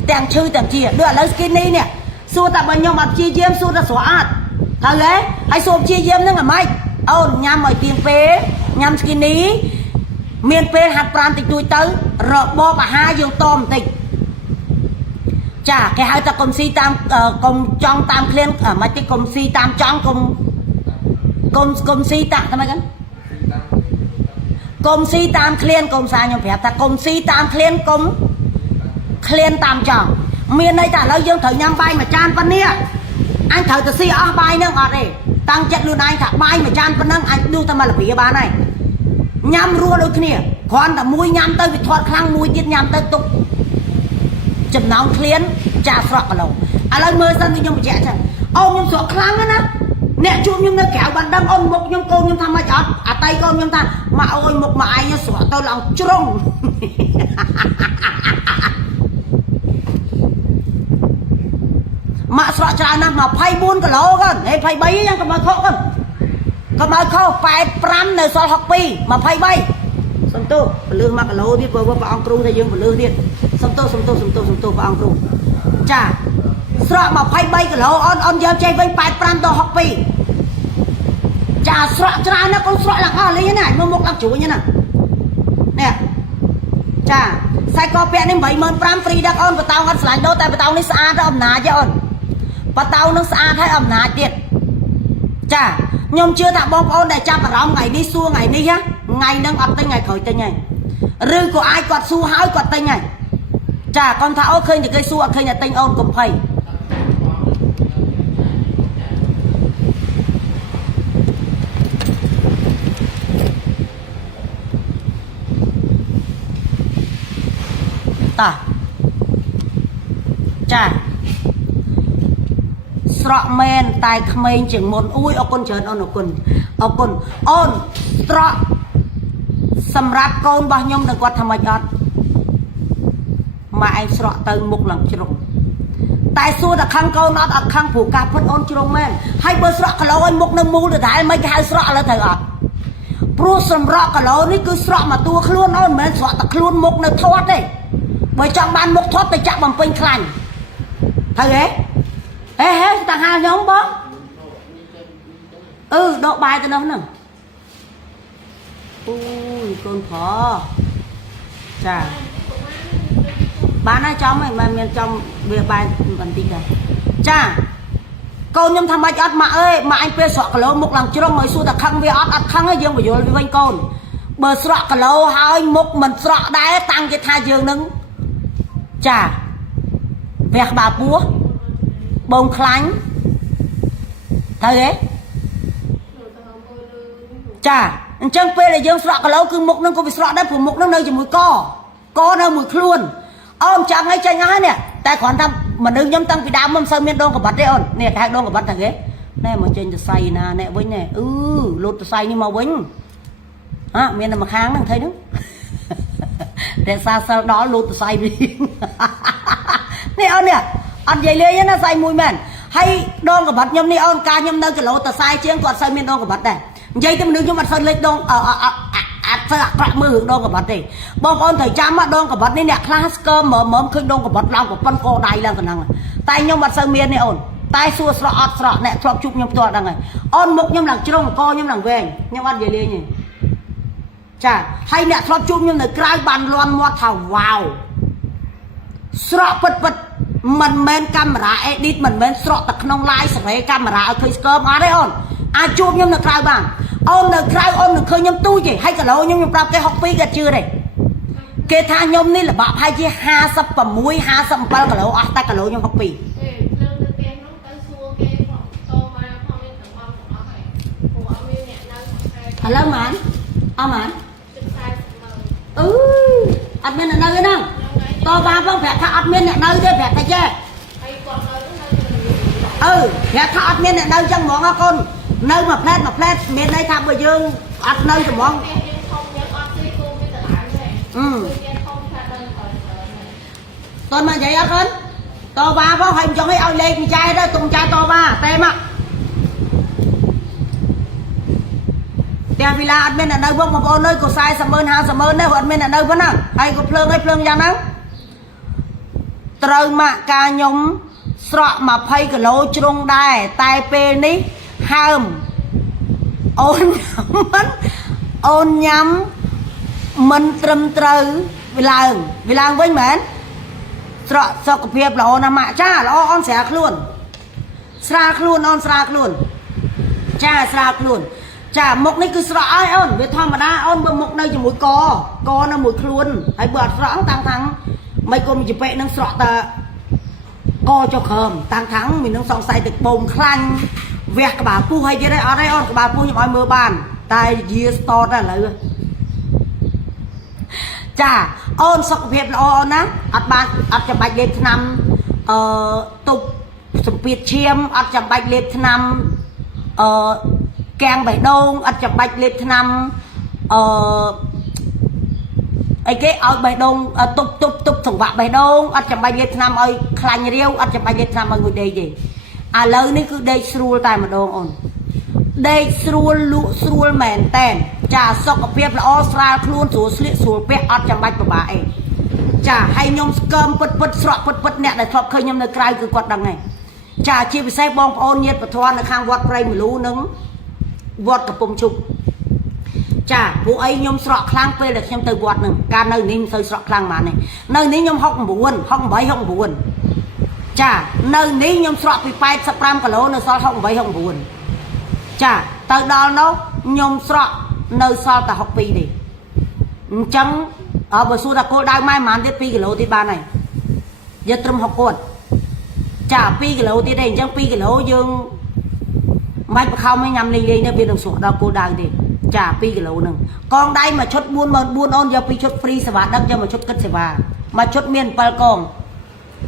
tàng chư tàng chia đưa lấy skinny nè xua tại bởi nhom mặt chia diêm xua ra xóa ạt thằng ấy hay xua chia diêm nó là mai ôn nhằm mọi tiền phế nhằm skinny miền phế hạt pran tịch tôi tới rồi bo bà hai dương tôm tịch chả cái hai ta cùng si tam cùng trong tam khen ở mà cái cùng si tam trong cùng si tamทำไมกันcùng si tam khen cùng sai nhom phép ta cùng si tam khen cùng khen tam trong miền đây ta lấy dương thử nhằm bay mà chan pan nia anh thử ta si ở bay nữa ngọt đi tăng chất luôn anh thả bay mà chan pan năng anh đưa ta mà là bị bà này nhằm rùa đôi kia còn là mùi nhằm tới bị thoát khăn mùi tiết nhằm tới tục chấm nóng khen trà sọt cả lầu à lời mơ dân thì nhung trẻ chẳng ông nhung sọt khăn đó nè nè chụp nhung nó kéo bàn đăng ông một nhung cô nhung tham mà chót à tay con nhung ta mà ôi một mà ai nhung sọt tôi lòng trung mà sọt trà nè mà phay buôn cả lầu con hay phay bấy nhá mà khó con có mà khó phải pram nơi sọt học pi mà phay bay xong tôi lương mà cả lầu biết vừa ông trung thì dương phải lương điện xong tôi và ông trung chà sọ mà phay bay cái lỗ on giờ chơi với bài pram to học pi chà sọ ra nó con sọ là khó lấy thế này mà một làm chủ như nào nè chà sai co pẹ nên 70,000 pram free đặc on và tao ngắt lại đâu tại và tao nó xa ra ẩm ná chứ on và tao nó xa thấy ẩm ná tiệt chà nhom chưa thằng bom on để cha bà rong ngày đi xua ngày đi á ngày nâng ập tới ngày khởi tới ngày rư của ai quạt xua hái quạt tới ngày chà con tháo khơi thì cây xua khơi nhà tinh ôn cùng thầy ta chà sọ men tài khmên chừng một ui ở con trơn ở con on sọ sầm rạp con bao nhiêu đừng quạt tham mạch ọt mà anh sọ từ một lần chung tại xưa là khăn câu nó ở khăn phủ cà phết on chung men hay bơ sọ cả lối một nâng mu được thái mấy cái hai sọ là thầy ọt pro sầm rọ cả lối ní cứ sọ mà tua luôn on men sọ ta luôn một nâng thoát đấy bởi trong ban một thoát tay chạm bằng pin khăn thầy ấy ê tàng hai nhóm bó độ bài từ đâu nè ui con phó chà bán ai trong mình mà miền trong việc bài vẫn tin rồi chà con nhâm tham bạch ớt mà ơi mà anh phê sọ cả lỗ một lần chưa mới xua ta khăn về ớt khăn ấy dương bởi vô với con bờ sọ cả lỗ hai một mình sọ đáy tăng cái thai dương nâng chà việc bà búa bông khánh thấy đấy chà chân phê là dương sọ cả lâu cứ mục nâng có bị sọ đấy của mục nâng nơi chỉ mùi co nơi mùi luôn ông chẳng hay tranh á nè tài khoản thăm mà đừng nhóm tăng vì đám mâm sơ miên đôn của bắt đấy ôn nè cái đôn của bắt thằng ghế nè mà trênจะใส่ nè nè với nè lộtจะใส่ nhưng mà vĩnh á miền là mà kháng đang thấy đúng để xa đó lộtจะใส่đi នេះអូននេះអត់និយាយលេងណាស្អីមួយមែនហើយដងកបាត់ខ្ញុំនេះអូនការខ្ញុំនៅគីឡូតសាយជាងគាត់សូវមានដងកបាត់ដែរនិយាយទៅមនុស្សខ្ញុំអត់សូវលេខដងអត់សូវអាក្រក់មើលរឿងដងកបាត់ទេបងប្អូនត្រូវចាំមកដងកបាត់នេះអ្នកខ្លះស្កើមើមឃើញដងកបាត់ឡើងប៉ុណ្ណឹងកដៃឡើងប៉ុណ្ណឹងតែខ្ញុំអត់សូវមានទេអូនតែសួរស្រក់អត់ស្រក់អ្នកធ្លាប់ជួបខ្ញុំផ្ទាល់ដឹងហើយអូនមុខខ្ញុំឡើងជ្រុងកខ្ញុំឡើងវែងខ្ញុំអត់និយាយលេងទេចាហើយអ្នកធ្លាប់ជួបខ្ញុំនៅក្រៅបានលន់មាត់ថាវ៉ាវស្រក់ពិតមិនមែនកាមេរ៉ាអេឌីតមិនមែនស្រក់តែក្នុង live សេរីកាមេរ៉ាឲ្យឃើញស្កើមអត់ទេអូនអាចជួបខ្ញុំនៅក្រៅបានអូននៅក្រៅអូននឹងឃើញខ្ញុំទូចទេហើយគីឡូខ្ញុំប្រាប់គេ62គេជឿទេគេថាខ្ញុំនេះល្បាក់ហើយជា56 57គីឡូអស់តែគីឡូខ្ញុំ62ឥឡូវម៉ានអស់ម៉ានអត់មានអ្នកនៅទេហ្នឹងតបាផងប្រាប់ថាអត់មានអ្នកនៅទេប្រាប់ថាចេះប្រាប់ថាអត់មានអ្នកនៅចឹងហ្មងកូននៅមួយផ្លែតមានន័យថាបើយើងអត់នៅហ្មងតើមកនិយាយអត់កូនតបាផងហើយចង់ឲ្យលេខម្ចាស់ទៅទុំចាយតបាតែមកតែវិឡាអត់មានអ្នកនៅបងប្អូនអើយក៏40,000 50,000ដែរអត់មានអ្នកនៅប៉ុណ្ណឹងហើយក៏ភ្លើងយ៉ាងហ្នឹងត្រូវមកការខ្ញុំស្រក់20គីឡូជ្រុងដែរតែពេលនេះហើមអូនញ៉ាំមិនត្រឹមត្រូវវាឡើងវិញមែនស្រក់សុខភាពល្អណាស់ម៉ាក់ចាល្អអូនស្រាលខ្លួនអូនស្រាលខ្លួនចាស្រាលខ្លួនចាមុខនេះគឺស្រក់ឲ្យអូនវាធម្មតាអូនបើមុខនៅជាមួយកនៅមួយខ្លួនហើយបើអត់ស្រក់តាំងថាំងមិនគុំជពេនឹងស្រក់តែកចុះក្រោមតាំងថាំងមាននឹងសង្ស័យទឹកបូមខ្លាញ់វះក្បាលពុះហើយទៀតអត់ទេអូនក្បាលពុះខ្ញុំឲ្យមើលបានតែយាស្តតឥឡូវចាអូនសុខភាពល្អអូនណាអត់ចាំបាច់លេបថ្នាំទុបសម្ពាធឈាមអត់ចាំបាច់លេបថ្នាំកាំងបេះដូងអត់ចាំបាច់លេបថ្នាំអីគេឲ្យបេះដូងទប់សង្វាក់បេះដូងអត់ចាំបាច់លេបថ្នាំឲ្យខ្លាញ់រាវអត់ចាំបាច់លេបថ្នាំឲ្យងុយដេកទេឥឡូវនេះគឺដេកស្រួលតែម្ដងអូនដេកស្រួលលក់ស្រួលមែនតែនចាសុខភាពល្អស្រាលខ្លួនស្រួលស្លៀកស្រួលពាក់អត់ចាំបាច់ពិបាកអីចាហើយខ្ញុំស្កើមពិតស្រក់ពិតអ្នកដែលធ្លាប់ឃើញខ្ញុំនៅក្រៅគឺគាត់ដឹងហើយចាជាពិសេសបងប្អូនញាតិពធនៅខាងវត្តព្រៃមលូនឹងវត្តកំពង់ឈុកចាពួកអីខ្ញុំស្រក់ខ្លាំងពេលដែលខ្ញុំទៅវត្តនឹងការនៅនេះមិនសូវស្រក់ខ្លាំងប៉ុន្មានទេនៅនេះខ្ញុំ69 68ចានៅនេះខ្ញុំស្រក់ពី85គីឡូនៅសល់68 69ចាទៅដល់នោះខ្ញុំស្រក់នៅសល់តែ62ទេអញ្ចឹងបើសួរថាគោលដៅម៉ែប៉ុន្មានទៀត2គីឡូទៀតបានហើយយកត្រឹម60ចា2គីឡូទៀតទេអញ្ចឹង2គីឡូយើងមិនបខំឲ្យញ៉ាំលេងទៅវានឹងស្រក់ដល់គោលដៅទេចា2គីឡូហ្នឹងកងដៃមួយឈុត 44,000 អូនយក2ឈុតហ្វ្រីសេវាដឹកយកមួយឈុតគិតសេវាមួយឈុតមាន7កង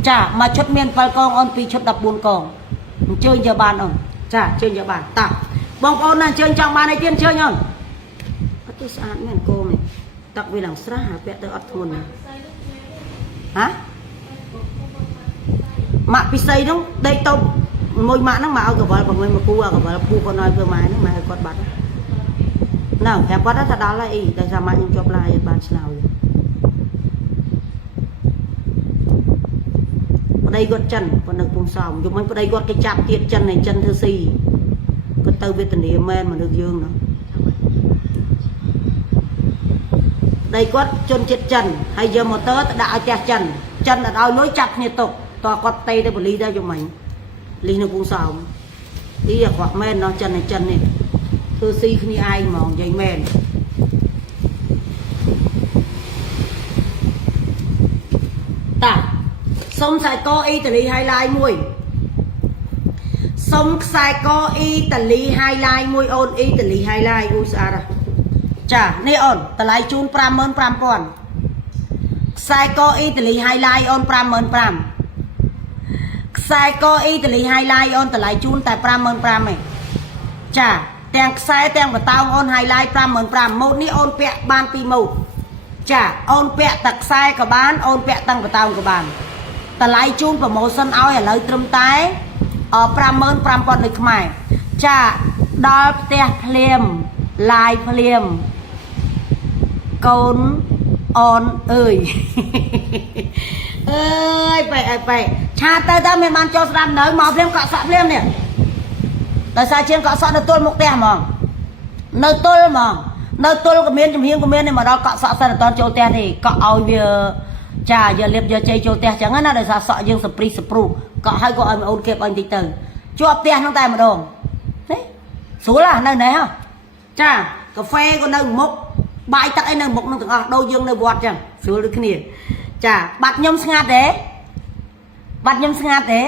ចាមួយឈុតមាន7កងអូន2ឈុត14កងអញ្ជើញយកបានអូនចាអញ្ជើញយកបានតាបងប្អូនណាអញ្ជើញចង់បានអីទៀតអញ្ជើញអូនអត់ទៅស្អាតមែនកងនេះតាក់វាឡើងស្រះហើយពាក់ទៅអត់ធ្ងន់ហ៎ម៉ាក់ពិសីនោះដេកទៅមួយម៉ាក់ហ្នឹងមកឲ្យកវល6មកគូឲ្យកវលពូគាត់ឲ្យធ្វើម៉ែហ្នឹងម៉ែឲ្យគាត់បាត់ណៅប្រាប់គាត់ថាដល់ហើយអីដោយសារម៉ាក់ខ្ញុំជាប់ឡាយឲ្យបានឆ្លើយប្តីគាត់ចិនគាត់នៅកំពង់សោមយប់មិញប្តីគាត់គេចាប់ទៀតចិនហើយចិនធ្វើស៊ីគាត់ទៅវេទនាមែនមនុស្សយើងណាប្តីគាត់ជន់ចិត្តចិនហើយយកម៉ូទ័រទៅដាក់ឲ្យផ្ទះចិនអត់ឲ្យលុយចាប់គ្នាទុកតគាត់ផ្ទៃទៅបលីទៅយប់មិញលីនៅកំពង់សោមទីអាក្រក់មែនណោះចិននេះធ្វើស៊ីគ្នាឯងហ្មងនិយាយមែនតាសុំខ្សែកអ៊ីតាលី highlight មួយសុំខ្សែកអ៊ីតាលី highlight មួយអូនអ៊ីតាលី highlight អូស្អាតចានេះអូនតម្លៃជូន 55,000 ខ្សែកអ៊ីតាលី highlight អូន 55,000 ខ្សែកអ៊ីតាលី highlight អូនតម្លៃជូនតែ 55,000 ឯងចាទាំងខ្សែទាំងបតោងអូន highlight 55,000 ម៉ូតនេះអូនពាក់បាន2ម៉ូតចាអូនពាក់តែខ្សែក៏បានអូនពាក់ទាំងបតោងក៏បាន តម្លៃជូន promotion ឲ្យឥឡូវត្រឹមតែ 55,000 នៅខ្មែរចាដល់ផ្ទះភ្លាម live ភ្លាមកូនអូនអើយអើយបែឆាទៅតើមានបានចូលស្ដាប់នៅមកភ្លាមកក់សក់ភ្លាមនេះដោយសារជាងកក់សក់នៅទល់មុខផ្ទះហ្មងនៅទល់ហ្មងនៅទល់ក៏មានជំហៀងក៏មានមកដល់កក់សក់សិនអត់ចូលផ្ទះទេកក់ឲ្យវាចាយកលៀបយកជ័យចូលផ្ទះចឹងណាដោយសារសក់យើងសព្រីសព្រុះកក់ឲ្យក៏ឲ្យអូនគេបអញតិចទៅជាប់ផ្ទះហ្នឹងតែម្ដងនេះស្រួលនៅណែហ៎ចាកាហ្វេក៏នៅមុខបាយទឹកអីនៅមុខនឹងទាំងអស់ដូចយើងនៅវត្តចឹងស្រួលដូចគ្នាចាបាត់ខ្ញុំស្ងាត់ទេបាត់ខ្ញុំស្ងាត់ទេ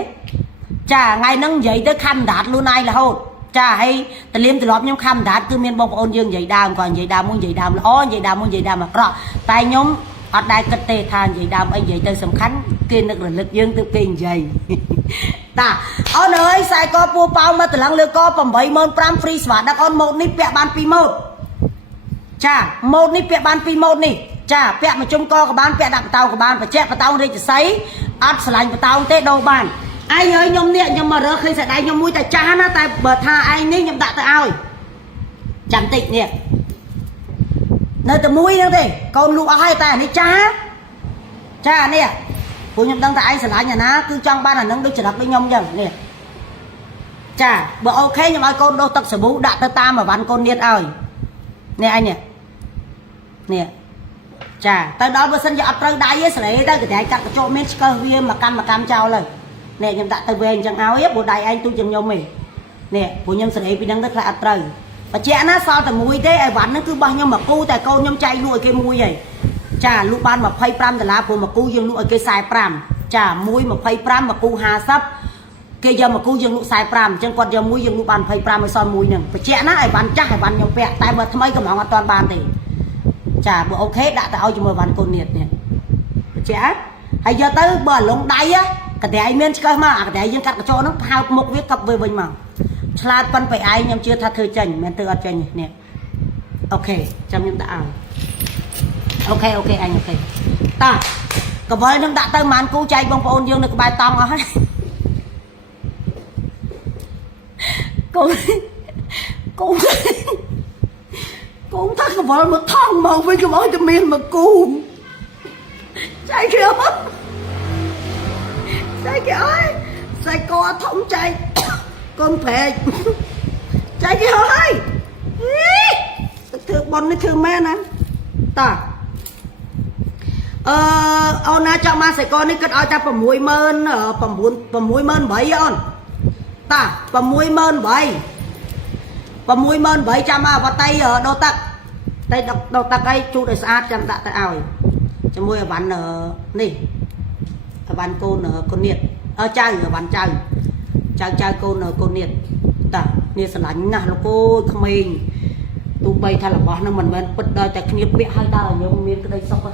ចាថ្ងៃហ្នឹងនិយាយទៅខំដាតខ្លួនឯងរហូតចាហើយតលៀមត្រឡប់ខ្ញុំខំដាតគឺមានបងប្អូនយើងនិយាយដើមគាត់និយាយដើមមួយនិយាយដើមល្អនិយាយដើមមួយនិយាយដើមអាក្រក់តែខ្ញុំអត់ដែលគិតទេថានិយាយដើមអីនិយាយទៅសំខាន់គេនឹករលឹកយើងទៅគេនិយាយតាអូនអើយខ្សែកពូប៉ោមកតម្លឹងលើក85,000 free ស្វាដឹកអូនម៉ូតនេះពាក់បាន2ម៉ូតចាម៉ូតនេះពាក់បាន2ម៉ូតនេះចាពាក់មកជុំកក៏បានពាក់ដាក់បតោក៏បានបច្ចេកបតោរាជសីអត់ឆ្លាញ់បតោទេដូរបានឯងហើយខ្ញុំនេះខ្ញុំមករើឃើញស្ដាយខ្ញុំមួយតែចាស់ណាតែបើថាឯងនេះខ្ញុំដាក់ទៅឲ្យចាំតិចនេះនៅតែមួយហ្នឹងទេកូនលក់អស់ហើយតែអានេះចានេះព្រោះខ្ញុំដឹងតែឯងឆ្លាញ់អាណាគឺចង់បានអានឹងដូចចរិតដូចខ្ញុំអញ្ចឹងនេះចាបើអូខេខ្ញុំឲ្យកូនដុសទឹកសាប៊ូដាក់ទៅតាមអវ៉ាន់កូននៀតឲ្យនេះឯងនេះចាទៅដល់បើសិនជាអត់ត្រូវដៃទេស្រីទៅកន្លែងកាត់កញ្ចក់មានឆ្កឹះវាមកកម្មចោលហើយនេះខ្ញុំដាក់ទៅវែងអញ្ចឹងឲ្យព្រោះដៃឯងទូចជាងខ្ញុំទេនេះព្រោះខ្ញុំស្រីពីហ្នឹងទៅខ្លាចអត់ត្រូវបច្ចេកណាសល់តែមួយទេអីវ៉ាន់ហ្នឹងគឺបោះខ្ញុំមកគូតែកូនខ្ញុំចែកលក់ឲ្យគេមួយហើយចាលក់បាន$25ព្រោះមកគូយើងលក់ឲ្យគេ45ចាមួយ25មកគូ50គេយកមកគូយើងលក់45អញ្ចឹងគាត់យកមួយយើងលក់បាន25ឲ្យសល់មួយហ្នឹងបច្ចេកណាអីវ៉ាន់ចាស់អីវ៉ាន់ខ្ញុំពាក់តែបើថ្មីកំងអត់ទាន់បានទេចាបើអូខេដាក់ទៅឲ្យជាមួយវ៉ាន់កូននៀតនេះបច្ចេកហើយយកទៅបើលងដៃកន្ត្រៃមានឆ្កឹះមកអាកន្ត្រៃយើងកាត់កញ្ចក់ហ្នឹងផើបមុខវាកប់វាវិញមកឆ្លាតប៉ុនបែឯងខ្ញុំជឿថាធ្វើចេញមិនមែនធ្វើអត់ចេញនេះអូខេចាំខ្ញុំដាក់ឲ្យអូខេអញអូខេតោះកវលខ្ញុំដាក់ទៅប៉ុន្មានគូចែកបងប្អូនយើងនៅក្បែរតង់អស់ហើយកូនថាកវលមកថងមកវិញកុំឲ្យតែមានមកគូចែកគេអត់ចែកគេអើយខ្សែកធំចែកកូនប្រែកចែកគេហើយធ្វើប៉ុននេះធ្វើមែនណាតោះអូនណាចង់មកខ្សែកនេះគិតឲ្យតែ68000អូនតា68000ចាំមកអវតៃដោទឹកតែដោទឹកអីជូតឲ្យស្អាតចាំដាក់ទៅឲ្យជាមួយអវ៉ាន់នេះអវ៉ាន់កូននៀតចៅអវ៉ាន់ចៅកូននៀតតានេះស្រឡាញ់ណាស់លោកអូយក្មេងទោះបីថារបស់ហ្នឹងមិនមែនពិតដល់តែគ្នាពាក់ឲ្យដល់ខ្ញុំមានក្តីសុខ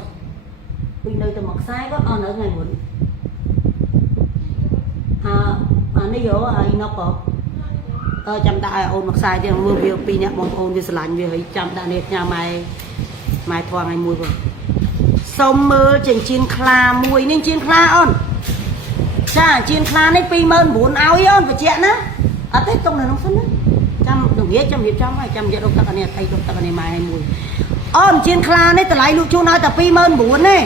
ពីនៅតែមកខ្សែគាត់អស់នៅថ្ងៃមុនអានេះយោអីណុកចាំដាក់ឲ្យអូនមកខ្សែទៀតមើលវាពីរនាក់បងប្អូនវាស្រឡាញ់វាហើយចាំដាក់នេះញ៉ាំម៉ែធွာថ្ងៃមួយបងសុំមើលចិញ្ចៀនខ្លាមួយនេះចិញ្ចៀនខ្លាអូនចាចិញ្ចៀនខ្លានេះ29000ឲ្យអូនបច្ចៈណាអត់ទេទុកនៅនោះសិនណាចាំដូចវាចាំរៀបចំឲ្យចាំយកដុសទឹកអានេះអីដុសទឹកអានេះម៉ែឲ្យមួយអូនចិញ្ចៀនខ្លានេះតម្លៃលក់ជូនឲ្យតែ29000ទេ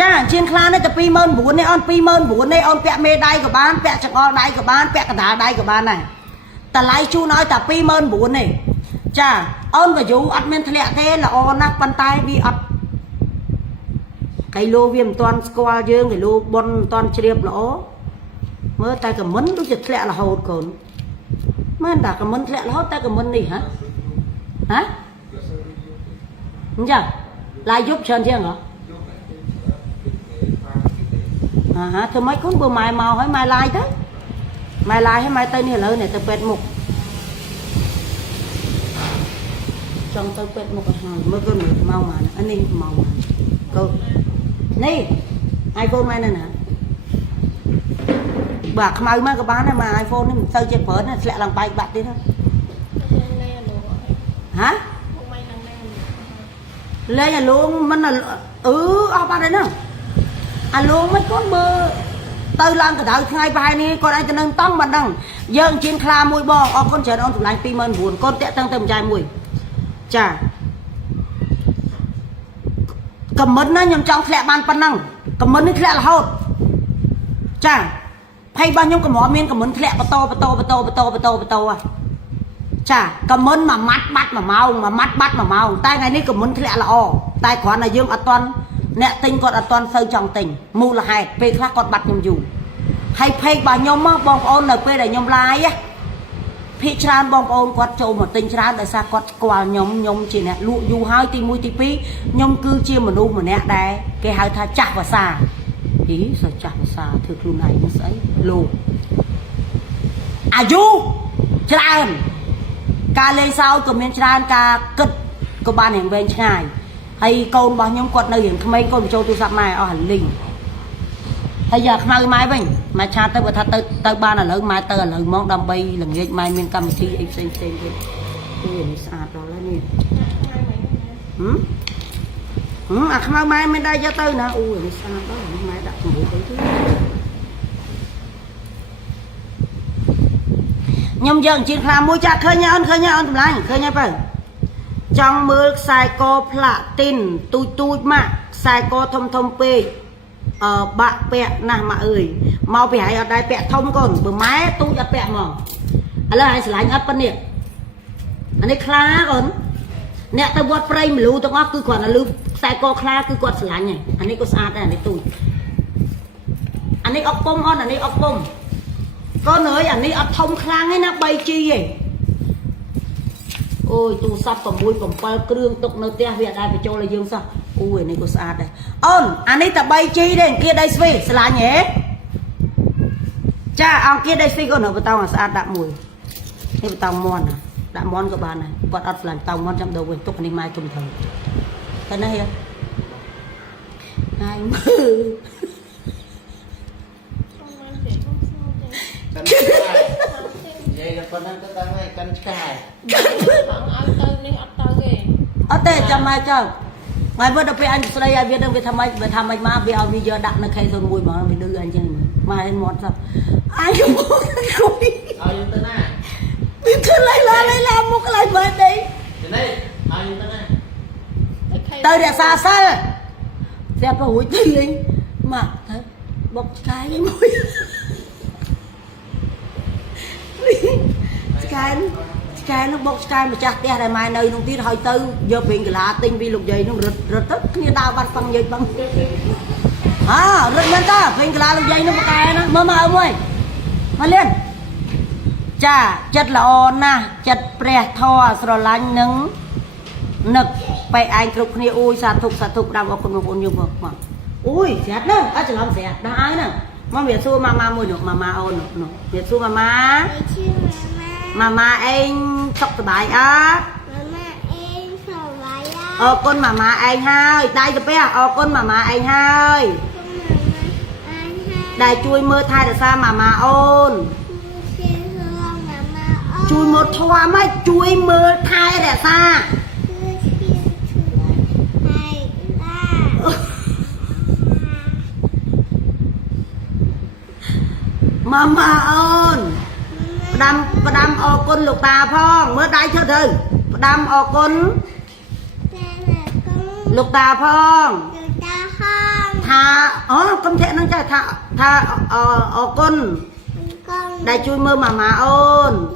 ចាចិញ្ចៀនខ្លានេះតែ29000នេះអូន29000នេះអូនពាក់មេដៃក៏បានពាក់ចង្អុលដៃក៏បានពាក់កណ្ដាលដៃក៏បានដែរតម្លៃជូនឲ្យតែ29000នេះចាអូនក៏យូរអត់មានធ្លាក់ទេល្អណាស់ប៉ុន្តែវាអត់កៃឡូវាមិនទាន់ស្គាល់យើងកៃឡូប៉ុនមិនទាន់ជ្រាបល្អមើលតែខមមិនដូចជាធ្លាក់រហូតកូនមែនតាខមមិនធ្លាក់រហូតតែខមមិននេះហ៎អញ្ចឹងឡាយយប់ច្រើនជាងហ៎ធ្វើម៉េចកូនបើម៉ែមកហើយម៉ែឡាយទៅម៉ែឡាយហើយម៉ែទៅនេះឥឡូវនេះទៅពេទ្យមុខចង់ទៅពេទ្យមុខអត់ហើយមើលកូនមើលម៉ោងម៉ានអានេះម៉ោងម៉ានកូននេះហើយកូនម៉ែនៅណាបើខ្មៅមកក៏បានដែរមក iPhone នេះមិនទៅជាប្រើណាធ្លាក់ឡើងបែកបាត់ទៀតហ៎លេងអាលងមិនអស់បាត់ហើយហ្នឹង à luôn mấy con bơ tôi làm cái đạo ngay bài này con anh cho nên tông mà đằng giờ chiến kha mùi bò con chờ ông tụi lành pi mơn buồn con tẹt tăng tầm dài mùi chà cầm mến nó nhầm trong thẹn ban pan năng cầm mến nó thẹn là hốt chà hay bao nhiêu cái mỏ miên cầm mến thẹn bà to à chà cầm mến mà mắt bắt mà mau tay ngày nay cầm mến thẹn là o tay khoản là dương ở toàn nè tinh còn ở toàn sâu trong tình mù là hại về khác còn bắt nhầm dù hay phê bà nhom á bong ôn là phê để nhom lái á phi tràn bong ôn quạt trâu mà tinh tràn để xa quạt quà nhom chỉ nè lụ dù hai tí mũi tí pí nhom cứ chia mà nu mà nè đây cái hai tha chặt và xa ý sao chặt và xa thực luôn này nó sẽ lù à du tràn ca lên sau của miền tràn ca cất của ban hàng bên ngày hay con bao nhiêu quạt nơi hiện mấy con châu tôi sắp này ở hành linh bây giờ mai mai bình mà cha tới bữa tới ba là lớn mai tới là lớn món đam bay là nghề mai miền cam thi ấy xem cái gì sạt đó là nè à mai mai mình đây cho tới nè ui sạt đó mai đặt mũi cái thứ nhom dần chuyện làm mũi cha khơi nhau tụi lại khơi nhau phải trong mưa xài co platin tui mà xài co thông pe bạ pẹ nè mà ơi mau phải hãy ở đây pẹ thông còn bữa máy tôi đã pẹ mà là hãy xử lý ấp bên nè anh ấy khá còn nè tao vót prey mà lưu tao ngó cứ còn là lưu xài co khá cứ còn xử lý này anh ấy có sao đây anh ấy tôi anh ấy ốc bông on anh ấy ốc bông con ơi anh ấy ấp thông khang ấy nó bay chi vậy ôi tu sắp còn mũi còn bao kêu tục nơi tia việt đây phải cho là dương sao ui này có sao đây ôn anh ấy tập bay chi đây kia đây phi sẽ là nhé cha ông kia đây phi con ở bên tao là sao đạm mùi cái tao mòn à đạm mòn của bạn này còn ăn làm tao mòn trong đầu quên tục anh mai trùng thần cái này hiểu ai vậy là con ăn cái tăng này canh cài ở đây cho mai cho mai bữa đâu phải anh đây ai biết đâu về tham anh mà về bây giờ đặt nó khay rồi mùi mà mình đưa anh chân mà anh món sao ai cũng không ao như thế này biết cứ lấy làm một cái lại về đi đây ao như thế này tới để xa xa xem có hủi tí linh mà thấy bọc cái mùi cái nó bốc cái mà chắc tia này mai nơi nông tiết hơi tư giờ biển cái lá tinh vi lục dây nó rực tức như tao bắt phong dây băng à rực lên ta biển cái lá lục dây nó một cái nó mà ông ơi mà lên chà chất là on nè chất pre thò sờ lạnh nứng nực bay anh chụp kia ui sa thục đang có con một nhiều mà ui sẹt nữa à chỉ làm sẹt đang ai nè mà biệt xua mà mùi được mà ôn được biệt xua mà anh sọc từ bài á con mà anh hai đây cho bé con mà anh hai đây chui mưa thay là sao mà ôn chui một thoa mấy chui mưa thay là sao mà ôn đâm ô con lục tà phong mới đây cho thử đâm ô con lục tà phong tha con thể nó chơi tha ô con đây chui mơ mà ôn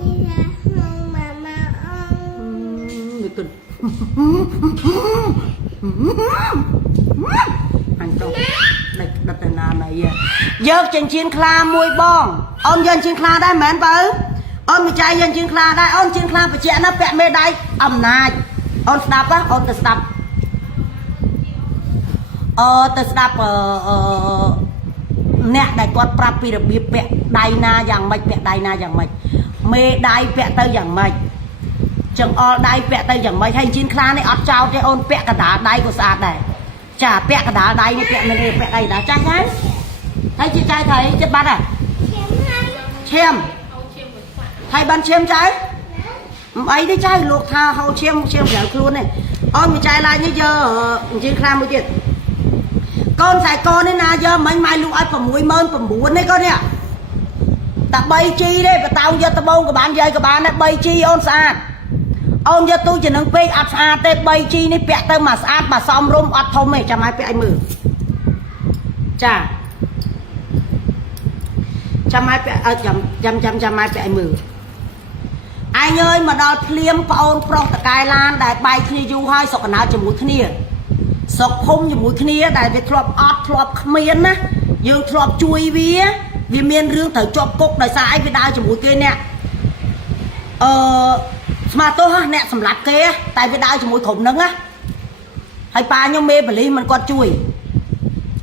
anh đâu đây đặt ở nào này giờ trên chiên kha mùi bong ôn dân chiên kha đây mẹ bớ ôn mình trai dân chiên kha đây ôn chiên kha phải chẹn nó vẹn mê đây ẩm nai ôn đạp á ôn từ đạp từ đạp nè đại con prapi được bị vẹn đai na dạng mạch vẹn đai na dạng mạch mê đai vẹn tới dạng mạch chẳng đai vẹn tới dạng mạch hay chiên kha này ớt trao cái ôn vẹn cả đá đai của sạt này chả vẹn cả đá đai này vẹn này vẹn đây đá trai đấy thấy chị trai thấy chết bắt à xem hay ban xem trái ấy đấy trái luộc tha hậu xem dẻo luôn này ôm mình trái lại như giờ chỉ kham một chuyện con xài con đấy na giờ mấy mai lúc ai phẩm mũi mơn phẩm buồn đấy con nè ta bay chi đấy và tao giờ tao bông của bạn dây của bạn này bay chi ôn sạch ông giờ tôi chỉ nâng pê áp xa tê bay chi này bẹ tao mà sạch mà xong rôm ọt thông mày chả mai bẹ anh mử chà chả mai bẹ chăm mai bẹ anh mử anh ơi mà đòi liêm ôn prong ta cài lan đại bay khi du hai sọc nào cho mũi kia sọc không cho mũi kia đại về thọp ọt thọp miên á dương thọp chui vía vì miên rương thở chọp cục đại sai với đau cho mũi kia nè mà tôi ha nè sầm lạt kia tại vì đau cho mũi khủng nâng á hay pa nhau mê bali mình con chui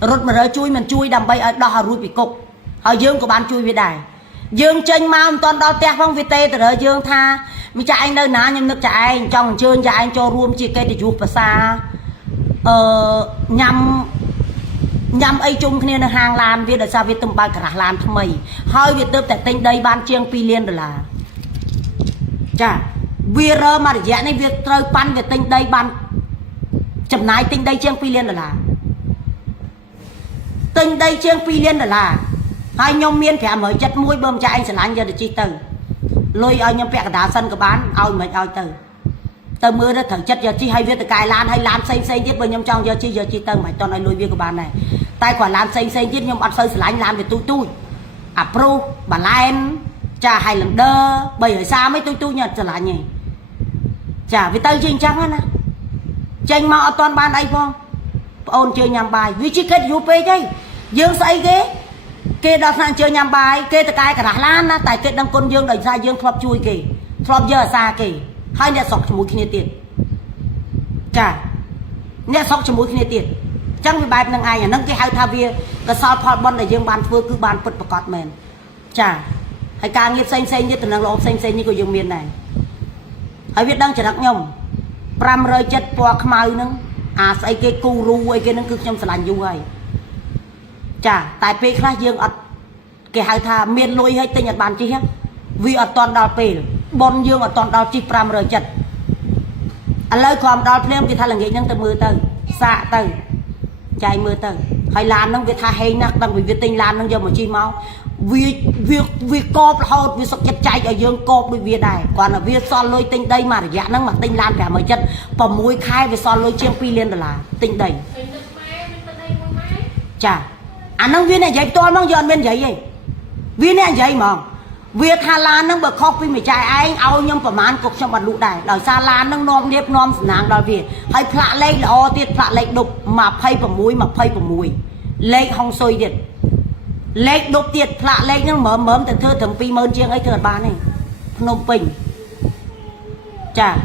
rút mà rơi chui mình chui đầm bay ở đo rùi bị cục hỏi dương của bạn chui về đài dương tranh mau toàn đo tẹt phong vi tê từ đó dương tha mi cha anh đâu ná nhưng nước cha anh trong chương cha anh cho ruộng chi cây để chuột và xa nhằm ấy chung kia là hàng lan việt ở sao việt tụm ba cả lan thầm mày hơi việt tụm tại tinh đây ban chiêng pi liên rồi là chà việt rơ mà để dạy này việt rơ pan việt tinh đây ban chậm nái tinh đây chiêng pi liên rồi là tinh đây chiêng pi liên rồi là hai nhom miên thẻ mới chất mũi bơm cho anh sẽ lăn giờ được chi từ lôi ở nhom bẹt đá sân của bán ao mình ao từ mưa đó thử chất giờ chi hay viết từ cài lan hay lan xanh xanh chết bên nhom trong giờ chi từ mày toàn này lôi viết của bạn này tay quả lan xanh xanh chết nhom ăn sơi lạnh lan về tôi à pro bà lan chả hay lần đơ bây ở xa mấy tôi nhật trở lại nhỉ chả vì tay chinh trắng á tranh mà toàn ban đây không ôn chơi nhằm bài vì chỉ kết UP chứ dương say ghế kê đó sang chơi nhằm bài kê từ cài cả lan á tại kê đăng con dương đẩy ra dương thọp chui kì thọp giờ xa kì hai nè sọc cho mũi kia tiền chà nè sọc cho mũi kia tiền chẳng vì bài nâng ai à nâng cái hai tha vía cái sao phật bon để dương bàn phơi cứ bàn phật bạc cọt mền chà hay càng nghiệp xanh xanh như từ năng lộn xanh xanh như của dương miền này hay biết đang chỉ đắc nhom pram rơi chất po khmai nâng à say cái cu ru ấy cái nâng cứ nhom sành du hay chà tại pe khai dương ọt cái hai tha miền lôi hay tây nhật bản chi hết vì ở toàn đào pe bon dương ở toàn đào chi pram rơi chất anh lấyความđào phèm cái tha là nghĩ nhân từ mưa từ xạ từ chạy mưa từ hay làm nâng cái tha hay nắc đang vì tinh làm nâng giờ mà chi máu việc cọp hột vì sọc chất chạy ở dương cọp bị việc này còn là việc son lôi tinh đây mà dạ nâng mà tinh làm cả mấy chất phẩm mũi khai về son lôi chiêng pi liên là tinh đầy chà anh nâng viên này dạy tôi mong giờ bên dạy gì viên này dạy mà việc Hà Lan nâng bậc khóc với mày trai anh ao nhâm phẩm án cục trong bản lụ đài đòi xa Lan nâng nom điệp nom nàng đòi việc hay phạ lệch là o tiết phạ lệch đục mà phay phẩm mũi lệch hong xôi điện lệch đục tiệt phạ lệch nhưng mớm từ thơ thầm pi mơn chiêng ấy thơ bán này Phnom Penh chà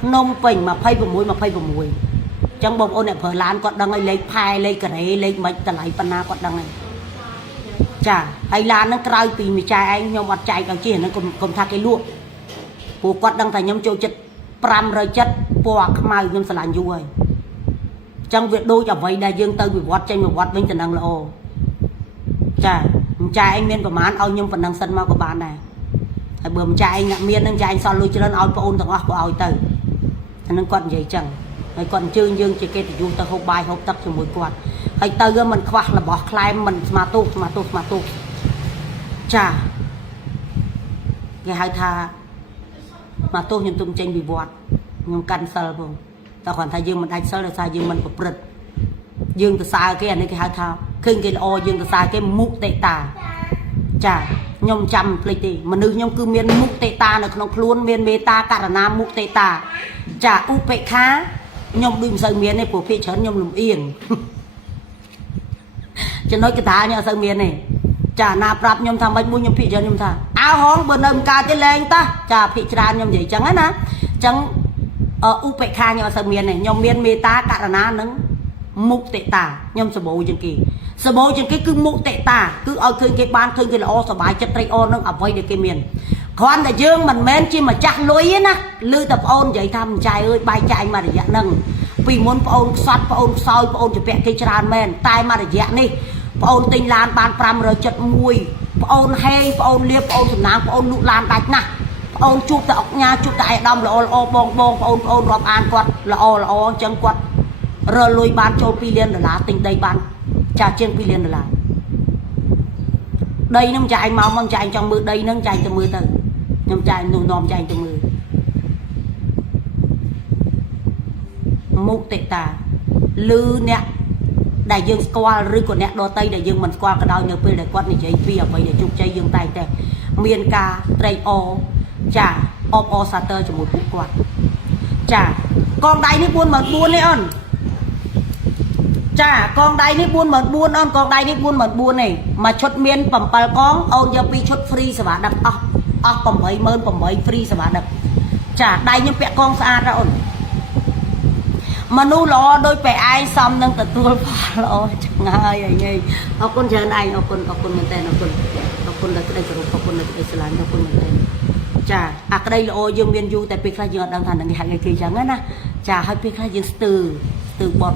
Phnom Penh mà phay phẩm mũi trong bông ôn này phở Lan còn đăng ấy lệch phai lệch cả đấy lệch mấy tờ lấy panna còn đăng ấy chà hay là nó cày vì mày trai anh nhưng mà chạy càng chỉ nó còn thà cái luộc của quạt đang thành nhóm châu chất pram rơi chất po mai nhưng sẽ làm du rồi trong việc đôi cho vậy đại dương tây bị quạt tranh mà quạt bên tận năng là ô chà trai anh miên của mán ao nhưng phần năng sân mau của bạn này hay bơm trai anh ngậm miên đang trai anh sao lui cho nó ao ôn thằng của ao từ nó còn vậy chẳng hay còn chương dương chỉ kêu du tây hộp bài hộp tập cho mỗi quạt hay từ mình khoác là bỏ khai mình mà tu chà cái hai tha mà tôi nhìn tung tranh bị vọt nhưng căn sờ không ta còn thay dương mình đánh sờ là sai dương mình bật bật dương từ xa cái này cái hai tha khinh cái o dương từ xa cái mục tệ tà chà nhom chăm plei tì mà nữ nhom cứ miên mục tệ tà là nó luôn miên mê ta cả là mục tệ tà chà u pệ khá nhom đừng sợ miên này của phe chấn nhom lùm yên cho nói cái thà nhá sợ miên này chả nạp rạp nhom tham bách bu nhom phi cho nhom tha áo hóng bờ nơm ca tới lên ta chả phi ra nhom vậy chẳng á na chẳng u pệ kha nhom sợ miên này nhom miên mê ta cả là na nứng mục tệ tà nhom sờ bồ chân kỳ cứ mục tệ tà cứ ở khơi cái ban khơi cái là o sờ bài chất tây o nó ở vây để cái miền còn là dương mình men chi mà chắc lối á na lư tập ôn vậy thăm trai ơi bài trai mà để dạ nâng vì muốn ôn xoát ôn soi ôn cho vẹn cái tràn men tai mà để dạ đi ôn tinh lan ban pram rồi chật mùi ôn hay ôn liệp ôn sầm nang ôn lụ lan đạch nè ôn chụp tại nhà chụp tại đông là o bong ôn rọp an quật là o chân quật rồi lùi ban châu pi liên là tinh đây ban chả trên pi liền là đây nó chạy máu mong chạy trong mưa đây nó chạy trong mưa từ nhưng chạy nụ nòm chạy trong mưa mục tệ tà lư nè đại dương qua rư của nè đo tây đại dương mình qua cái đau nhờ pê đại quát này chạy phi ở vậy để chụp chạy dương tay tè miền ca tây o chả o sa tơ cho một phút quạt chả con đáy ní buôn mật buôn đấy ơn chả con đáy ní buôn mật buôn ơn con đáy ní buôn mật buôn này mà chốt miên phẩm pal con ôn giờ pi chốt free sẽ bạn đặt phẩm mấy mơn phẩm mấy free sẽ bạn đặt chả đáy như pẹ con xa ra ơn mà nu lo đôi pẹ ai xong nâng tật tua phá lo chẳng ai ai nghe con chơi anh con mình tên con là cái đây rồi con là cái đây sẽ làm con mình tên chà cái đây là ô dương miền du tại pek dương đang thành ngày kỳ chẳng á na chà hai pek dương từ bòn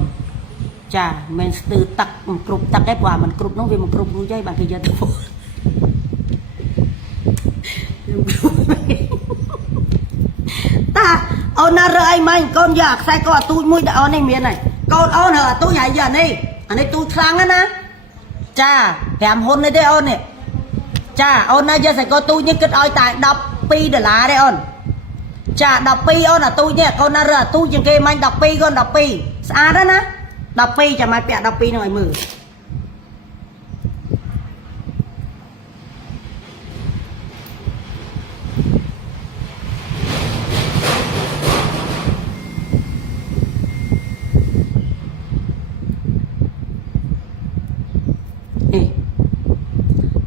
chà mình từ tắc cục tắc cái quả mình cục nó về mình cục nuôi dây bằng cái giờ từ ta ôn na rồi anh mình con giờ sai con tôi mũi đã ôn này miền này con ôn hả tôi nhảy giờ này anh ấy tôi khăng á na chà kèm hôn này đây ôn này chà ôn na giờ sai con tôi như cái oi tại đọc pi để lá đây ôn chà đọc pi ôn là tôi nhé con na rồi tôi chừng kia mình đọc pi con đọc pi xa đó na đọc pi chả mai bẹ đọc pi ngoài mừ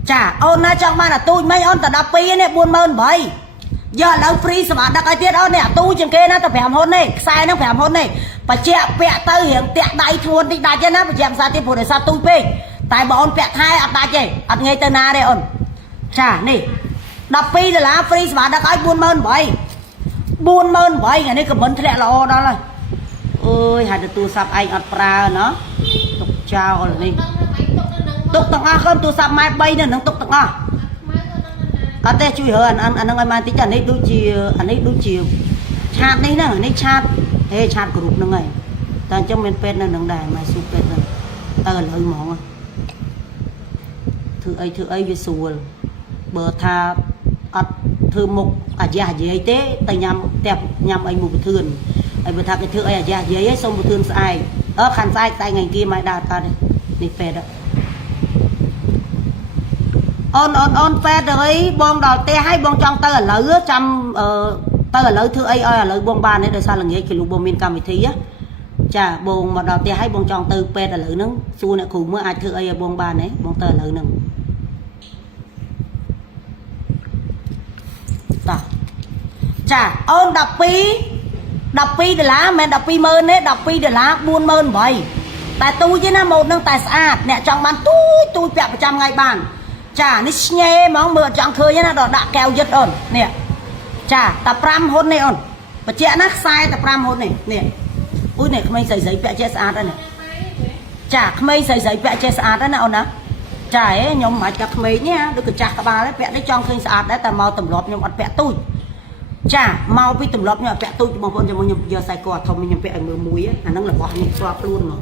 chà ôn na trong mai là tôi mấy ôn ta đọc pi này buồn mơn vậy giờ là free sao bạn đã cái tiết ôn nè tôi chừng kia nó tập phèm hôn này sai nó phèm hôn này và chẹt bẹ tới hiện tiệt đại thuần đi đại trên nó và chẹt sao tiếp phụ để sao tôi pi tại bọn bẹ hai ắt đại chơi ắt ngay tên na đây ôn chà nè đọc pi là free sao bạn đã cái buồn mơn vậy ngày nay cái vấn thế là đó là ơi hai đứa tôi sắp anh ắt pra nó tục chào rồi đi tục tặng a không tôi sắp mai bay nữa nó tục tặng a có thể chui hơn anh đang mang tí anh ấy đôi chiều chát này nè này chát ê chát của rụt nó ngay ta trong bên pet nó nâng đài mà sụp pet rồi ta là hơi mỏng thử ấy với sùa bờ tha thư mục già gì ấy thế ta nhằm anh một thường anh bờ tha cái thư ấy già gì ấy xong một thường sai khăn sai tay ngày kia mai đạt ta đây đi pet đó ôn phe rồi bong đào te hay bong trong tơ ở lỡ trăm tơ ở lỡ thứ ấy ở lỡ bong ba này đời sao là nghĩa kỷ lục bong miền cam vị thí á chà bong mà đào te hay bong trong tơ phe ở lỡ nứng xu này cùng mới ai thứ ấy ở bong ba này bong tơ lỡ nứng ta chà ôn đập pi để lá mẹ đập pi mơn đấy đập pi để lá buôn mơn vậy tại tôi với nó một nâng tài sản nè trong bàn tôi bẹp 100 ngày bàn chà ní nhé mong mưa chẳng khơi nhá đó đã kèo giật ổn nè chà tập ram hôn này ổn và trẻ nát sai tập ram hôn này nè ui này không ai giấy giấy vẽ che sát đây này chà không ai giấy vẽ che sát đó nào nè chà ấy nhóm mà chặt mấy nhá được cái chặt cả ba đấy vẽ đấy trong khơi sát đấy ta mau tầm lọp nhóm ăn vẽ tôi chà mau bị tầm lọp nhóm vẽ tôi bằng con cho mọi người giờ xài cỏ thông mình nhóm vẽ mưa muối á nó là bỏ những cọp luôn mà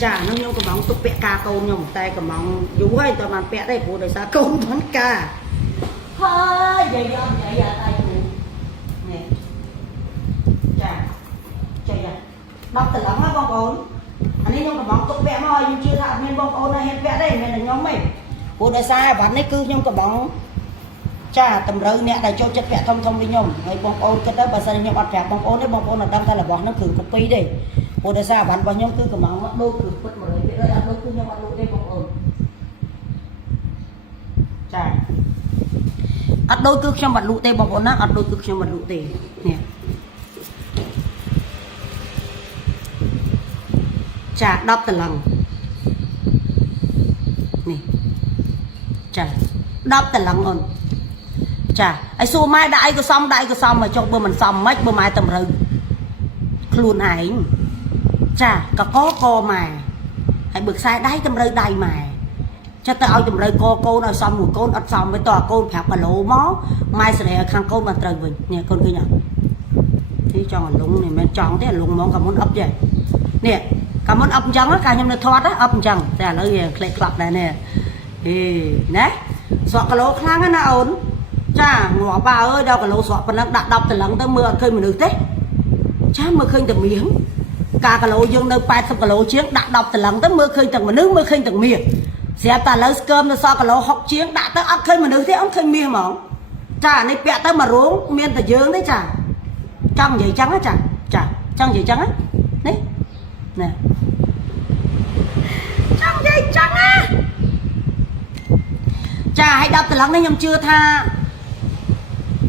chả nó nhung cái bóng tục bẹ ca câu nhung tay cái bóng dú hay tao bàn bẹ đây phụ đời xa câu thoáng ca hơi vậy tay phụ nè chả chạy ra đọc từ lắm á bông ôn anh ấy nhung cái bóng tục bẹ môi nhưng chưa thạo nên bông ôn nó hết bẹ đây nên là nhóm mình phụ đời xa bạn ấy cứ nhung cái bóng chả tầm rơi nè đại cho chất bẹ thông đi nhung người bông ôn cái đó bà sao nhung ăn bẹ bông ôn đấy bông ôn là đâm ra là bóng nó cử cục pi đi ủa tại sao bạn bao nhiêu cứ cầm máu đôi cử bất mới biết ơi đôi cứ nhau bạn đôi đây bọc ổn chà đôi cứ trong bạn lụ tê bọc ổn á đôi cứ trong bạn lụ tê nè chà đắp từ lần nè chà đắp từ lần ổn chà ai xua mai đại có xong mà cho bữa mình xong mấy bữa mai tầm rừng luôn ảnh chà có mà hãy bực sai đáy tầm rơi đầy mà cho tao tầm rơi cô nào xong một con ắt xong với tòa con phạt mà lỗ mó mai sẽ khăn con mà trời mình nè con kia nhở thế cho lúng này mình chọn thế lúng món cả muốn ấp vậy nè cả món ấp trắng á cả nhom nó thoát á ấp trắngแต่แล้วยังเคล็ดกลับได้เนี่ยนะสอกกะโหลครั้งนะổnจ้าหัวป้าเอ้ยดอกกะโหลสอกปนักดับแต่หลังแต่เมื่อเคยมันนึกเต้จ้าเมื่อเคยแต่เมียงกากะโหลยังเดินไปสักกะโหลเชียงดับแต่หลังแต่เมื่อเคยแต่มันนึกเมื่อเคยแต่เมียเสียแต่แล้วเกิมสอกกะโหลหกเชียงดับแต่อัดเคยมันนึกเต้อันเคยเมียหมองจ้าในเปียแต่มารุ้งเมียนแต่เยื้องได้จ้าจังใหญ่จังáจ้าจ้าจังใหญ่จังáนี่nèจังใหญ่จังáจ้าให้ดับแต่หลังนี่ยังchưa tha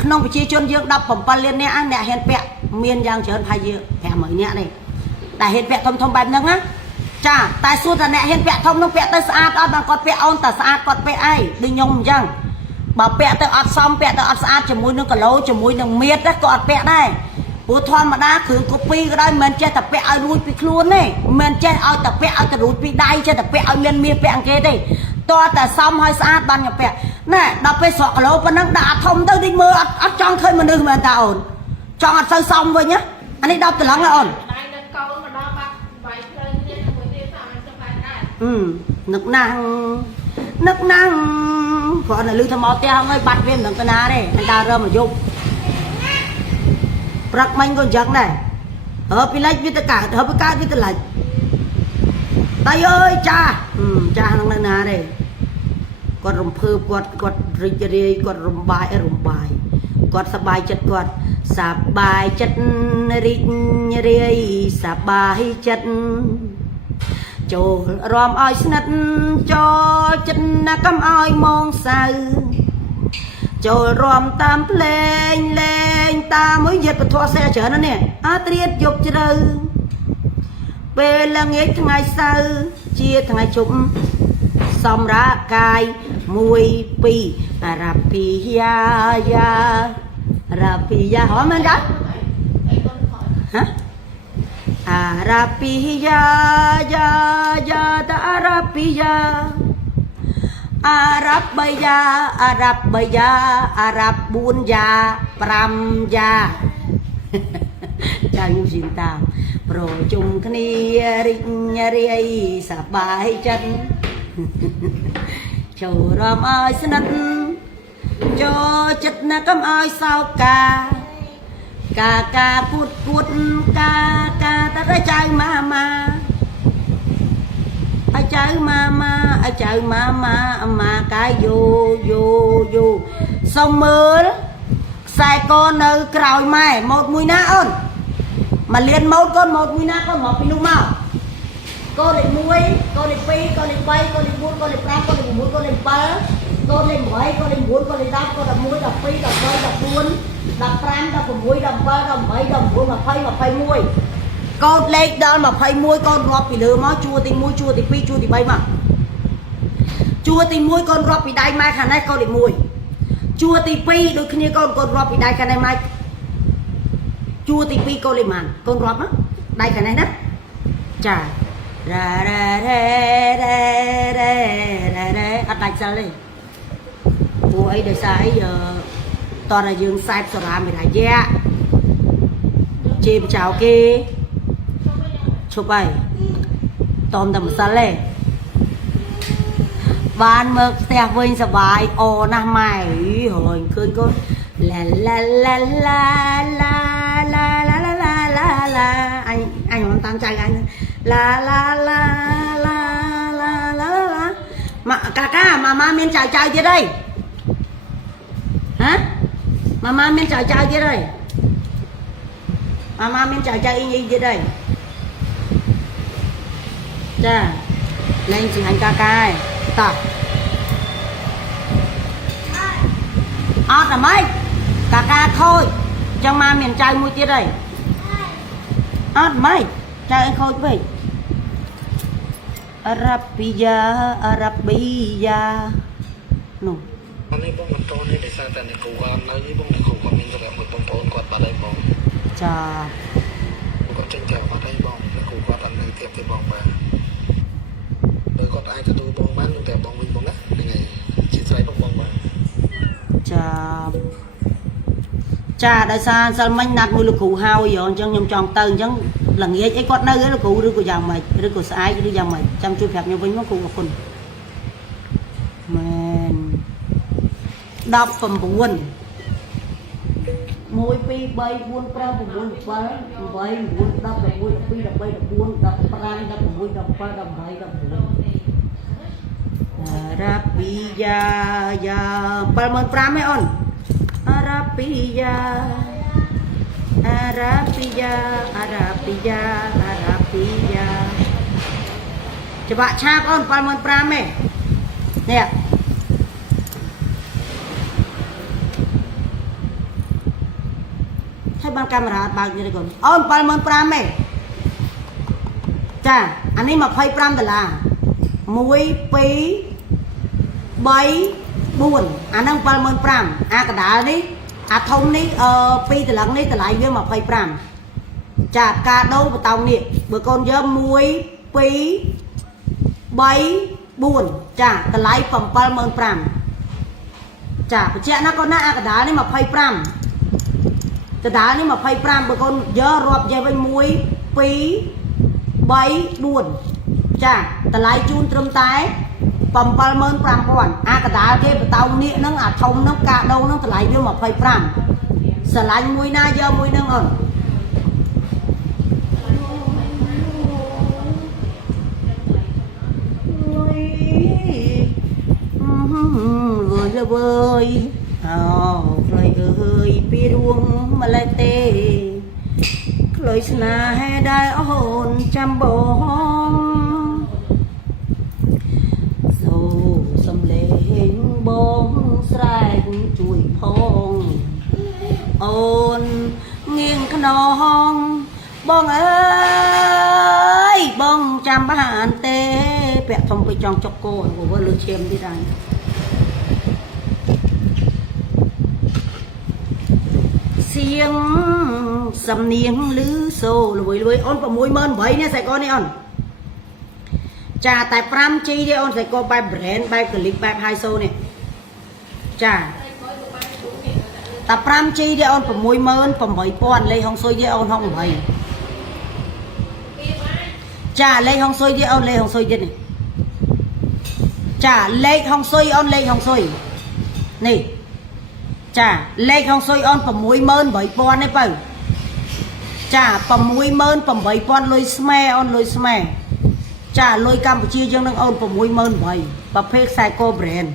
ក្នុងប្រជាជនយើង17លានអ្នកអ្នកហ៊ានពាក់មានយ៉ាងច្រើនផាយយើង50000នាក់នេះតែហ៊ានពាក់ធំបែបហ្នឹងណាចាតែសួរថាអ្នកហ៊ានពាក់ធំនោះពាក់ទៅស្អាតអត់បើគាត់ពាក់អូនតែស្អាតគាត់ពាក់អីដូចខ្ញុំអញ្ចឹងបើពាក់ទៅអត់សមពាក់ទៅអត់ស្អាតជាមួយនឹងគីឡូជាមួយនឹងមៀតក៏អត់ពាក់ដែរព្រោះធម្មតាគ្រឿងកូពីក៏ដោយមិនចេះតែពាក់ឲ្យរួចពីខ្លួនទេមិនចេះឲ្យតែពាក់ឲ្យទៅរួចពីដៃចេះតែពាក់ឲ្យមានមាសពាក់អង្កេទេតើតែសមឲ្យស្អាតបានខ្ញុំពាក់ណែដល់ពេលស្រកគីឡូប៉ុណ្ណឹងដាក់អត់ធំទៅដូចមើលអត់ចង់ឃើញមនុស្សមែនតាអូនចង់អត់ទៅសមវិញណាអានេះ10ត្រឡងណាអូនដៃនៅកូនមកដល់បាត់វាយផ្លូវនេះមួយទៀតតាមមិនចង់បានដែរនឹកណាស់គាត់នៅលឺថាមកផ្ទះហើយបាត់វាមិនដឹងទៅណាទេហើយដើររើមកយប់ព្រឹកមិញក៏អញ្ចឹងដែរពីលិចវាទៅកើតពីកើតវាទៅលិចតៃអើយចាហ្នឹងនៅណាទេគាត់រំភើបគាត់រីករាយគាត់រំបាយគាត់សប្បាយចិត្តគាត់សប្បាយចិត្តរីករាយសប្បាយចិត្តចូលរំឲ្យស្និទ្ធចូលចិត្តណាកុំឲ្យមងសៅចូលរំតាមភ្លេងលេងតាមមួយយិតពធសេច្រើនណាស់នេះអាត្រៀតយប់ជ្រៅពេលល្ងាចថ្ងៃសៅរ៍ជាថ្ងៃជប់សម្រាប់កាយ1 2អារ៉ាពីយ៉ាហ៎មែនទេហ៎អារ៉ាពីយ៉ាតាអារ៉ាពីយ៉ាអារ៉ាប់3យ៉ាអារ៉ាប់4យ៉ា5យ៉ាចាខ្ញុំស៊ីតាមប្រជុំគ្នារីករាយសប្បាយចិត្តចូលរំឲ្យស្និទ្ធចូលចិត្តណាកុំឲ្យសោកកាគួតកាតើចៅម៉ាឲ្យចៅម៉ាម៉ាកាយយូសុំមើលខ្សែកនៅក្រោយម៉ែម៉ូតមួយណាអូនមកលៀនម៉ូតកូនម៉ូតមួយណាកូនមកពីនោះមកកូនលេខ1កូនលេខ2កូនលេខ3កូនលេខ4កូនលេខ5កូនលេខ6កូនលេខ7កូនលេខ8កូនលេខ9កូនលេខ10កូន11 12 13 14 15 16 17 18 21កូនលេខដល់21កូនរាប់ពីលើមកជួរទី1ជួរទី2ជួរទី3មកជួរទី1កូនរាប់ពីដៃម៉ែខាងនេះកូនលេខ1ជួរទី2ដូចគ្នាកូនរាប់ពីដៃខាងនេះម៉ែជួរទី2កូនលេខម៉ានកូនរាប់ណាដៃខាងនេះណាចារ៉ាអត់ដាច់សិលទេព្រោះអីដោយសារអីតោះតែយើងខ្សែបសារាមេរយៈជេបចៅគេឈប់ហើយតមតែម្សិលទេបានមកផ្ទះវិញសបាយអូណាស់ម៉ែហើយឃើញកូនឡាអញមិនតាមចៅអញឡាមកកាម៉ាម៉ាមានចៅទៀតអីហ៎ម៉ាម៉ាមានចៅទៀតអីម៉ាម៉ាមានចៅអ៊ីងទៀតអីចាលេងជាអញកាហើយតោះអត់អ្ម៉េចកាខូចចឹងម៉ាមានចៅមួយទៀតអីអត់ម៉េចចៅអញខូចពេកអារ៉ាប៊ីយ៉ានោះអានេះបងមិនតនេះដោយសារតែអ្នកគ្រូគាត់នៅនេះបងអ្នកគ្រូគាត់មានសម្រាប់មួយបងប្អូនគាត់បាត់ហើយបងចាគាត់ចេញจากបាត់ហើយបងអ្នកគ្រូគាត់អត់នៅទៀតទេបងបាទបើគាត់អាចទទួលបងបាននឹងតែបងវិញបងណាហ្នឹងហើយជាស្រ័យបងបាទចាដោយសារសិលមិញណាត់មួយលោកគ្រូហើយអញ្ចឹងខ្ញុំចង់ទៅអញ្ចឹង là nghĩa ấy con nơi ấy cụ của giang mày rồi của sai rồi giang mày chăm chui phép như vinh nó cùng một con mình đọc phần buồn môi pi bay buồn pra buồn bay buồn đọc là buồn pi đọc bay đọc buồn đọc prai đọc buồn đọc pa đọc bay đọc buồn Arabia ya palmon prame on Arabia Arabia Arabia Arabia coba chap on palmon prame nèให้บางcameraบางnhư thế còn on palmon prame จ้าอันนี้มา$25 1 2 3 4អាហ្នឹង$75អាកដាលនេះអាធំនេះពីរត្រឡឹងនេះតម្លៃវា25ចាការដូរបតោងនេះបើកូនយក1 2 3 4ចាតម្លៃ$75ចាបញ្ជាក់ណាកូនណាអាកដាលនេះ25កដាលនេះ25បើកូនយករាប់យកវិញ1 2 3 4ចាតម្លៃជូនត្រឹមតែ$75,000អាកដាលគេបតោងនេះហ្នឹងអាធំហ្នឹងកាដូហ្នឹងតម្លៃវា25ស្រឡាញ់មួយណាយកមួយហ្នឹងអូនវើយអូខ្លុយអើយពីរួងម្លេះទេខ្លុយស្នេហ៍ដែលអូនចាំបងសំលេងបងស្រែកជួយផងអូនងៀងខ្នងបងអើយបងចាំបានទេពាក់ធំទៅចង់ចុកគោព្រោះលើឈាមទៀតហើយសៀងសំនៀងឮសូលួយអូន$60,000នេះស្អីកូននេះអូនចាតែ 5G ទេអូនស្អីក៏បែប brand បែប click បែប high so នេះចាតែ 5G ទេអូន$68,000លេខហុងស៊ុយទេអូន68ចាលេខហុងស៊ុយទេអូនលេខហុងស៊ុយទៀតនេះចាលេខហុងស៊ុយអូនលេខហុងស៊ុយនេះចាលេខហុងស៊ុយអូន$68,000នេះបើចា$68,000លុយស្មែអូនលុយស្មែចាលុយកម្ពុជាយើងនឹងអូន$68,000ប្រភេទខ្សែក brand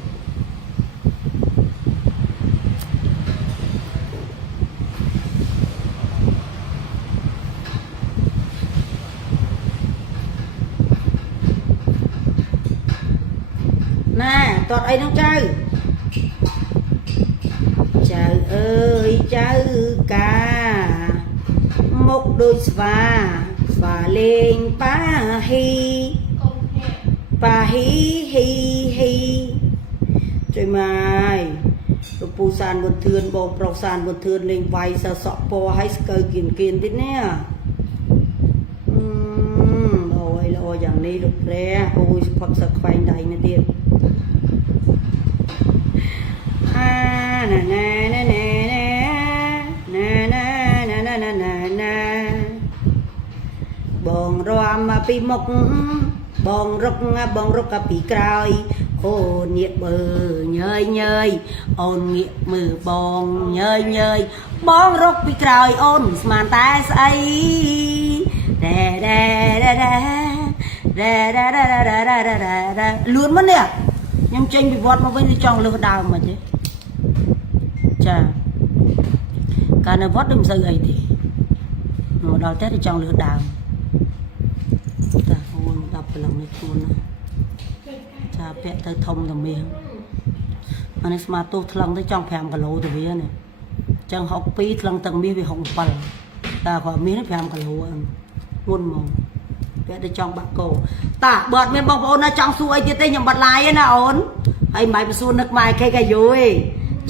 ណែតតអីហ្នឹងចៅអើយចៅកាមុខដូចស្វាលេងប៉ាហ៊ីហ៊ីជួយម៉ាយលោកពូសានបុនធឿនបងប្រុសសានបុនធឿនលេងវាយសសក់ពណ៌ឲ្យស្កើគៀនទៀតនេះអូយល្អយ៉ាងនេះលោកព្រះអូយផឹកសឹកខ្វែងដៃនេះទៀតណែបងរាំពីមុខបងរុកពីក្រោយអូនងាកមើលញើយអូនងាកមើលបងញើយបងរុកពីក្រោយអូនស្មានតែស្អីលឿនមកនេះខ្ញុំចេញពីវត្តមកវិញចង់លើសដើមមិនទេចាកាលនៅវត្តមិនសូវអីទេមកដល់តែចង់លើសដើមតាអូន10ប្រឡងនេះខ្លួនណាចាពាក់ទៅធំតែមាសអានេះស្មាទោសថ្លឹងទៅចង់5គីឡូទៅវានេះចឹង62ថ្លឹងទាំងមាសវា67តាគាត់មាសនេះ5គីឡូមុនមកពាក់ទៅចង់បាក់កោតាបើអត់មានបងប្អូនណាចង់សួរអីទៀតទេខ្ញុំបាត់ឡាយឯណាអូនហើយមិនបាយសួរនឹកម៉ែខេកាយូឯង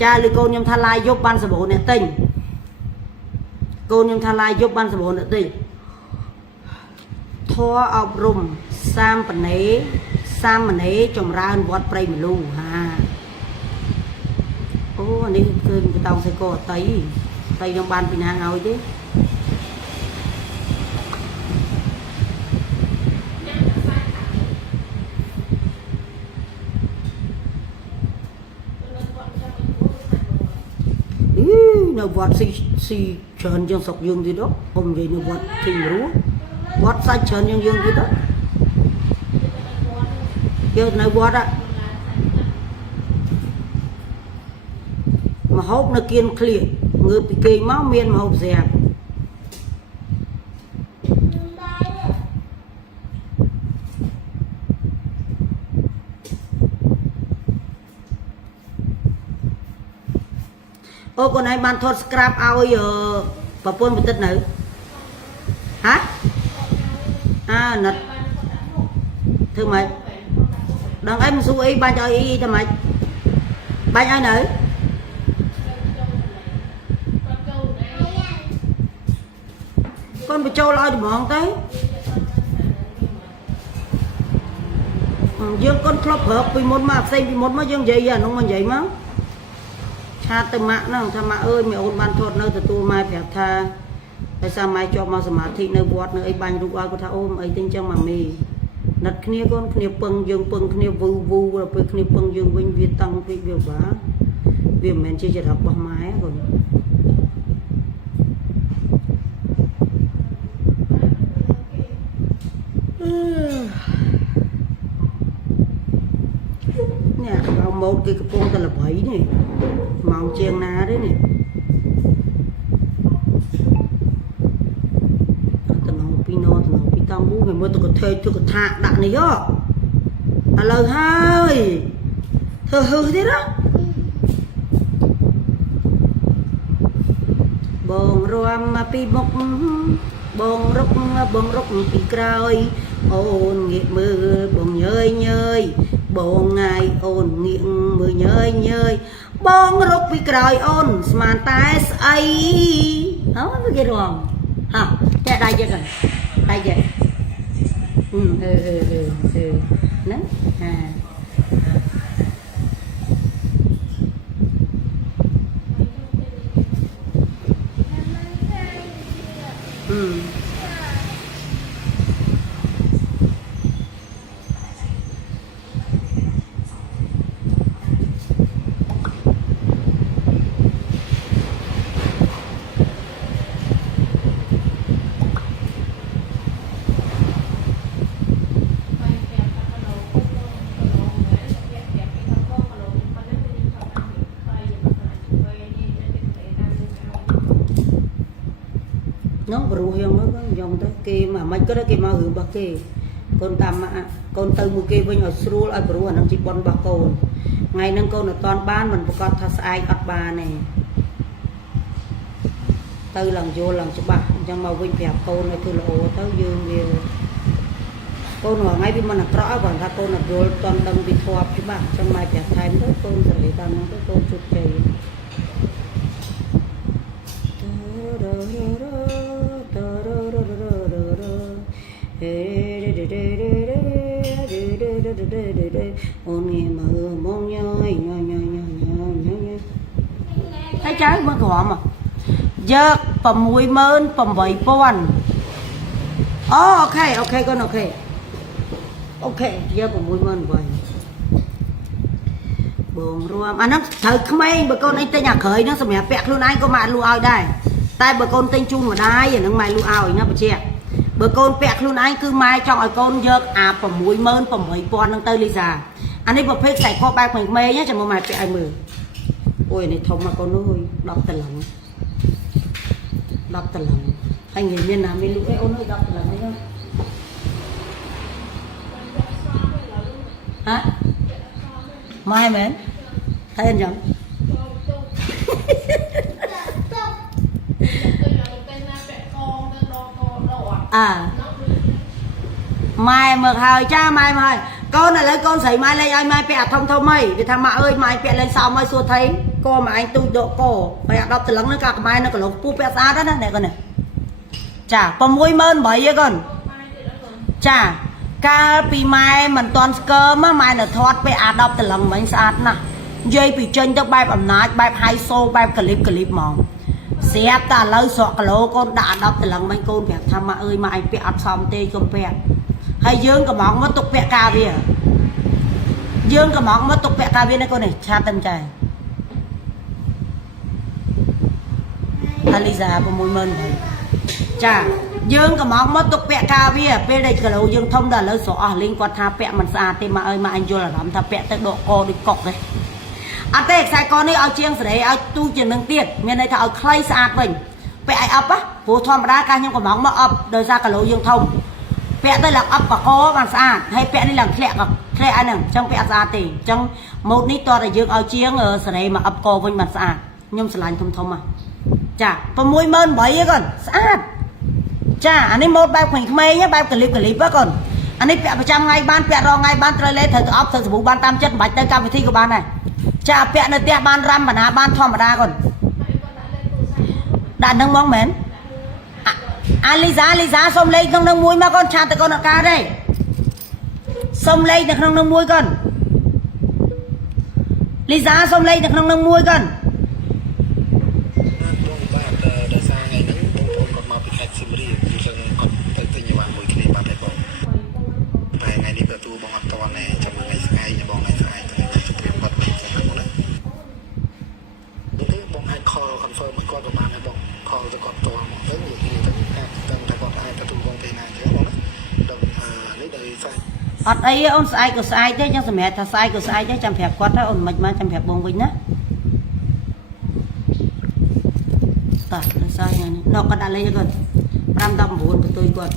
ចាឬកូនខ្ញុំថាឡាយយប់បានសបោអ្នកទិញកូនខ្ញុំថាឡាយយប់បានសបោអ្នកទិញធัวអប់រំសាមណេរចម្រើនវត្តព្រៃមលូហាអូនេះគឺបតោងសេកអតីខ្ញុំបានពីណាឲ្យទេ នៅវត្តស៊ីច្រើនជាងស្រុកយើងទៀតទៅអ៊ំនិយាយនៅវត្តទីមរូវត្តសាច់ច្រើនជាងយើងទៀតទៅយើងនៅវត្តមហូបនៅគៀនឃ្លៀងើបពីគេងមកមានមហូបស្រាប់អូកូនឯងបានថត scrap ឲ្យប្រពន្ធបន្តិចនៅហ៎អាណិតធ្វើម៉េចដល់អីមិនស៊ូអីបាញ់ឲ្យអីទៅម៉េចបាញ់ឲ្យនៅកូនបញ្ចូលឲ្យត្មងទៅយើងកូនធ្លាប់ប្រើពីមុនមកផ្សេងពីមុនមកយើងនិយាយអានោះមកនិយាយមកឆាតទៅម៉ាក់ហ្នឹងថាម៉ាក់អើយមីអូនបានថតនៅទទួលម៉ែប្រាប់ថាដោយសារម៉ែជាប់មកសមាធិនៅវត្តនៅអីបាញ់រូបឲ្យគាត់ថាអូអីទៅអញ្ចឹងម៉ាមីណាត់គ្នាកូនគ្នាពឹងយើងពឹងគ្នាវូដល់ពេលគ្នាពឹងយើងវិញវាតឹងពេកវាបាវាមិនមែនជាចរិតរបស់ម៉ែកូននេះเอาម៉ូតគេកំពុងតែល្បីនេះម៉ោងជាងណាទេនេះតំណងពីណតំណងពីតំបូវាមើលទៅកថេទៅកថាដាក់នេះឥឡូវហើយធ្វើហឺទៀតណាបងរួមមកពីមុខបងរុកពីក្រោយអូនងាកមើលបងញើយបងងាយអូនងាកមើលញើយបងរុកពីក្រោយអូនស្មានតែស្អីអូវាគេរំហ่ะតែដៃយកដៃយកណាnó bự hiền nó dòng tới kia mà mấy cái đó kia mau hưởng bạc kia con tam con từ một kia với nhỏ sưu ai bự nó chỉ bon bạc con ngày nâng con là toàn ban mình có thật ai ắt bà này từ lần vô lần cho bà trong màu vinh đẹp con này từ lộ tới dương nhiều con ở ngay bên mình là rõ còn ra con là vô toàn đông bị thua chứ bà trong mai đẹp thay tới con rồi toàn nó tới con chụp chì thấy trái mới gọn mà giờ phẩm mùi mơn phẩm bảy pon ok con ok giờ phẩm mùi mơn vậy buồn luôn nó thời không ai bà con anh tên nhà khởi nó sẽ mẹ vẹt luôn anh có mà luôn ao đây tay bà con tên chung mà đai rồi nó mày luôn ao nhá bà chị bà con vẹt luôn anh cứ mai cho ở con giờ phẩm mùi mơn phẩm bảy pon đang tơi ly già anh ấy bảo phê xảy kho bạc mình mê nhá chẳng mà mày vẹt ai mừ ôi này thông mà con ơi đọc tờ lòng anh người miền Nam miền lũ ấy ôn ơi đọc tờ lòng thấy không hả mai mến thấy anh không à mai mực hồi cha mai mà con này lấy con sấy mai lên ai mai vẹt thông mày vì thằng mạ ơi mai vẹt lên sao mai xua thấy cô mà anh tôi độ cổ vẹt đọc từ lắng nó cả mai nó cả lộc pu vẹt ra đó này con này chả có mũi mơn bởi vậy con chả ca pi mai mình toàn cơ mà mai là thoát vẹt đọc từ lắng mấy sát nè dây bị chân cho bài ẩm nát bài hai xô bài clip mỏng xe ta lấy sọt lỗ con đã đọc từ lắng mấy con vẹt thằng mạ ơi mai vẹt xong tê con vẹt hay dương cái món mất tục vẹt cà bia dương cái món mất tục vẹt cà bia này con này cha tân trời Aliza 60000ចាយើងក៏មកមកទុកពាក់ការវាពេលដែលគីឡូយើងធំដល់ឥឡូវស្រកអស់លេងគាត់ថាពាក់មិនស្អាតទេមកអើយមកអញយល់អារម្មណ៍ថាពាក់ទៅដកកដូចកុកទេអត់ទេខ្សែកនេះឲ្យជាងសេរីឲ្យទូជាងនឹងទៀតមានន័យថាឲ្យខ្លីស្អាតវិញពាក់ឲ្យអប់ព្រោះធម្មតាកាសខ្ញុំក៏មកអប់ដោយសារគីឡូយើងធំពាក់ទៅឡើងអប់កកបានស្អាតហើយពាក់នេះឡើងធ្លាក់ធ្លាក់ឲ្យហ្នឹងអញ្ចឹងពាក់ស្អាតទេអញ្ចឹងម៉ូតនេះតើតែយើងឲ្យជាងសេរីមកអប់កវិញបានស្អាតខ្ញុំឆ្លាញ់ធំហ៎ចា68000ឯងកូនស្អាតចាអានេះម៉ូតបែបក្មេងៗបែបកលីបកូនអានេះពាក់ប្រចាំថ្ងៃបានពាក់រងថ្ងៃបានត្រូវលេត្រូវទៅអប់ទៅសាប៊ូបានតាមចិត្តមិនបាច់ទៅកម្មវិធីក៏បានដែរចាពាក់នៅផ្ទះបានរ៉ាំបណ្ណាបានធម្មតាកូនដាក់នឹងមកមែនអាលីសាសុំលេខក្នុងនឹងមួយមកកូនឆាតទៅកូនអត់ការទេសុំលេខនៅក្នុងនឹងមួយកូនលីសាសុំលេខនៅក្នុងនឹងមួយកូនដោយសារថ្ងៃហ្នឹងបងប្អូនគាត់មកពីខេត្តសៀមរាបអញ្ចឹងគាត់ទៅទិញអាវ៉ាន់មួយគ្នាបាត់ហើយបងតែថ្ងៃនេះបើទូបងអត់តន់ទេចាំថ្ងៃស្អែកបងថ្ងៃស្អែកទៅជម្រាបគាត់វិញចឹងណាបងណាដូចបងអាច call confirm មកគាត់ប្រហែលហើយបង call ទៅគាត់តន់មកទៅនិយាយទៅថាគាត់អាចទទួលបងទេណាអញ្ចឹងបងណាដល់នេះដោយសារអត់អីអូនស្អែកក៏ស្អែកទេចឹងសម្រាប់ថាស្អែកក៏ស្អែកទេចាំប្រាប់គាត់ទៅអូនមិនមកចាំប្រាប់បងវិញណាតោះដល់ស្អែកនេះនោះគាត់ដាក់លេខគាត់519បន្ទុយគាត់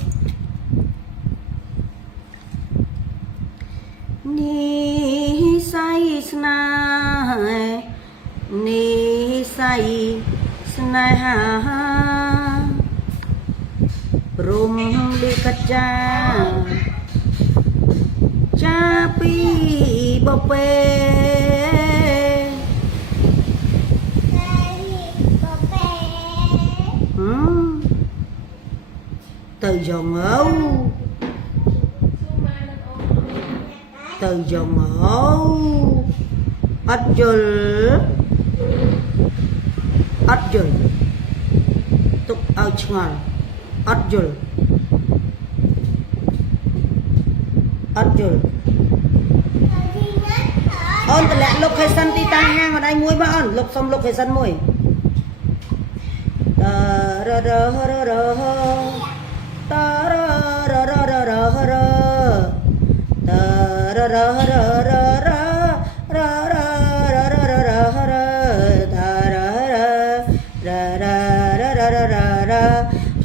នេះស័យស្នេហ៍នេះស័យស្នេហារំលឹកចាចាពីបពេទៅយ៉ងទៅយ៉ងអត់យល់ទុកឲ្យឆ្ងល់អត់យល់អូនតម្លាក់ location ទីតាំងហាងម្ដាយមួយមកអូនលុកសុំ location មួយ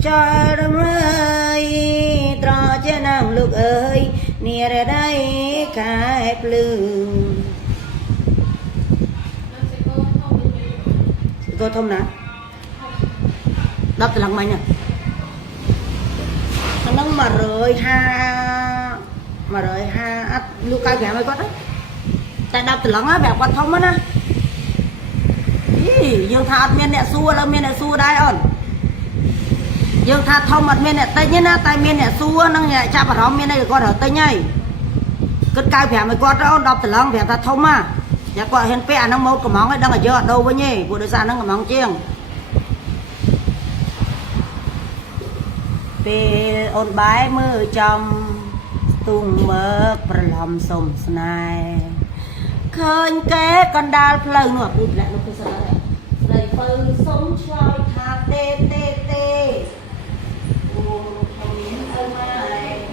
ចារមៃត្រជាណាងលោកអើយនារដៃខែភ្លឺក៏ធំណា10តឡឹងមិញហ្នឹង150អត់លូកៅ5ឲ្យគាត់តែ10តឡឹងប្រាប់គាត់ធំណាយើងថាអត់មានអ្នកសួរឥឡូវមានអ្នកសួរដែរអូនយើងថាធំអត់មានអ្នកទិញទេណាតែមានអ្នកសួរនឹងចាប់អារម្មណ៍មានអីគាត់ត្រូវទិញហើយគិត95ឲ្យគាត់អូន10តឡឹងប្រាប់ថាធំណាយ៉ាគាត់ហ៊ានពាក់អាហ្នឹងម៉ូតកំងឲ្យដឹងឲ្យយកអត់ដូរវិញទេព្រោះដោយសារហ្នឹងកំងជាងពេលអូនបែមើលចំស្ទុងមើកប្រឡំសុំស្នេហ៍ឃើញគេកណ្ដាលផ្លូវនោះគឺប្រាក់នោះគឺស្រីស្រីពៅសុំឆ្លើយថាទេអូខ្ញុំអើម៉ែ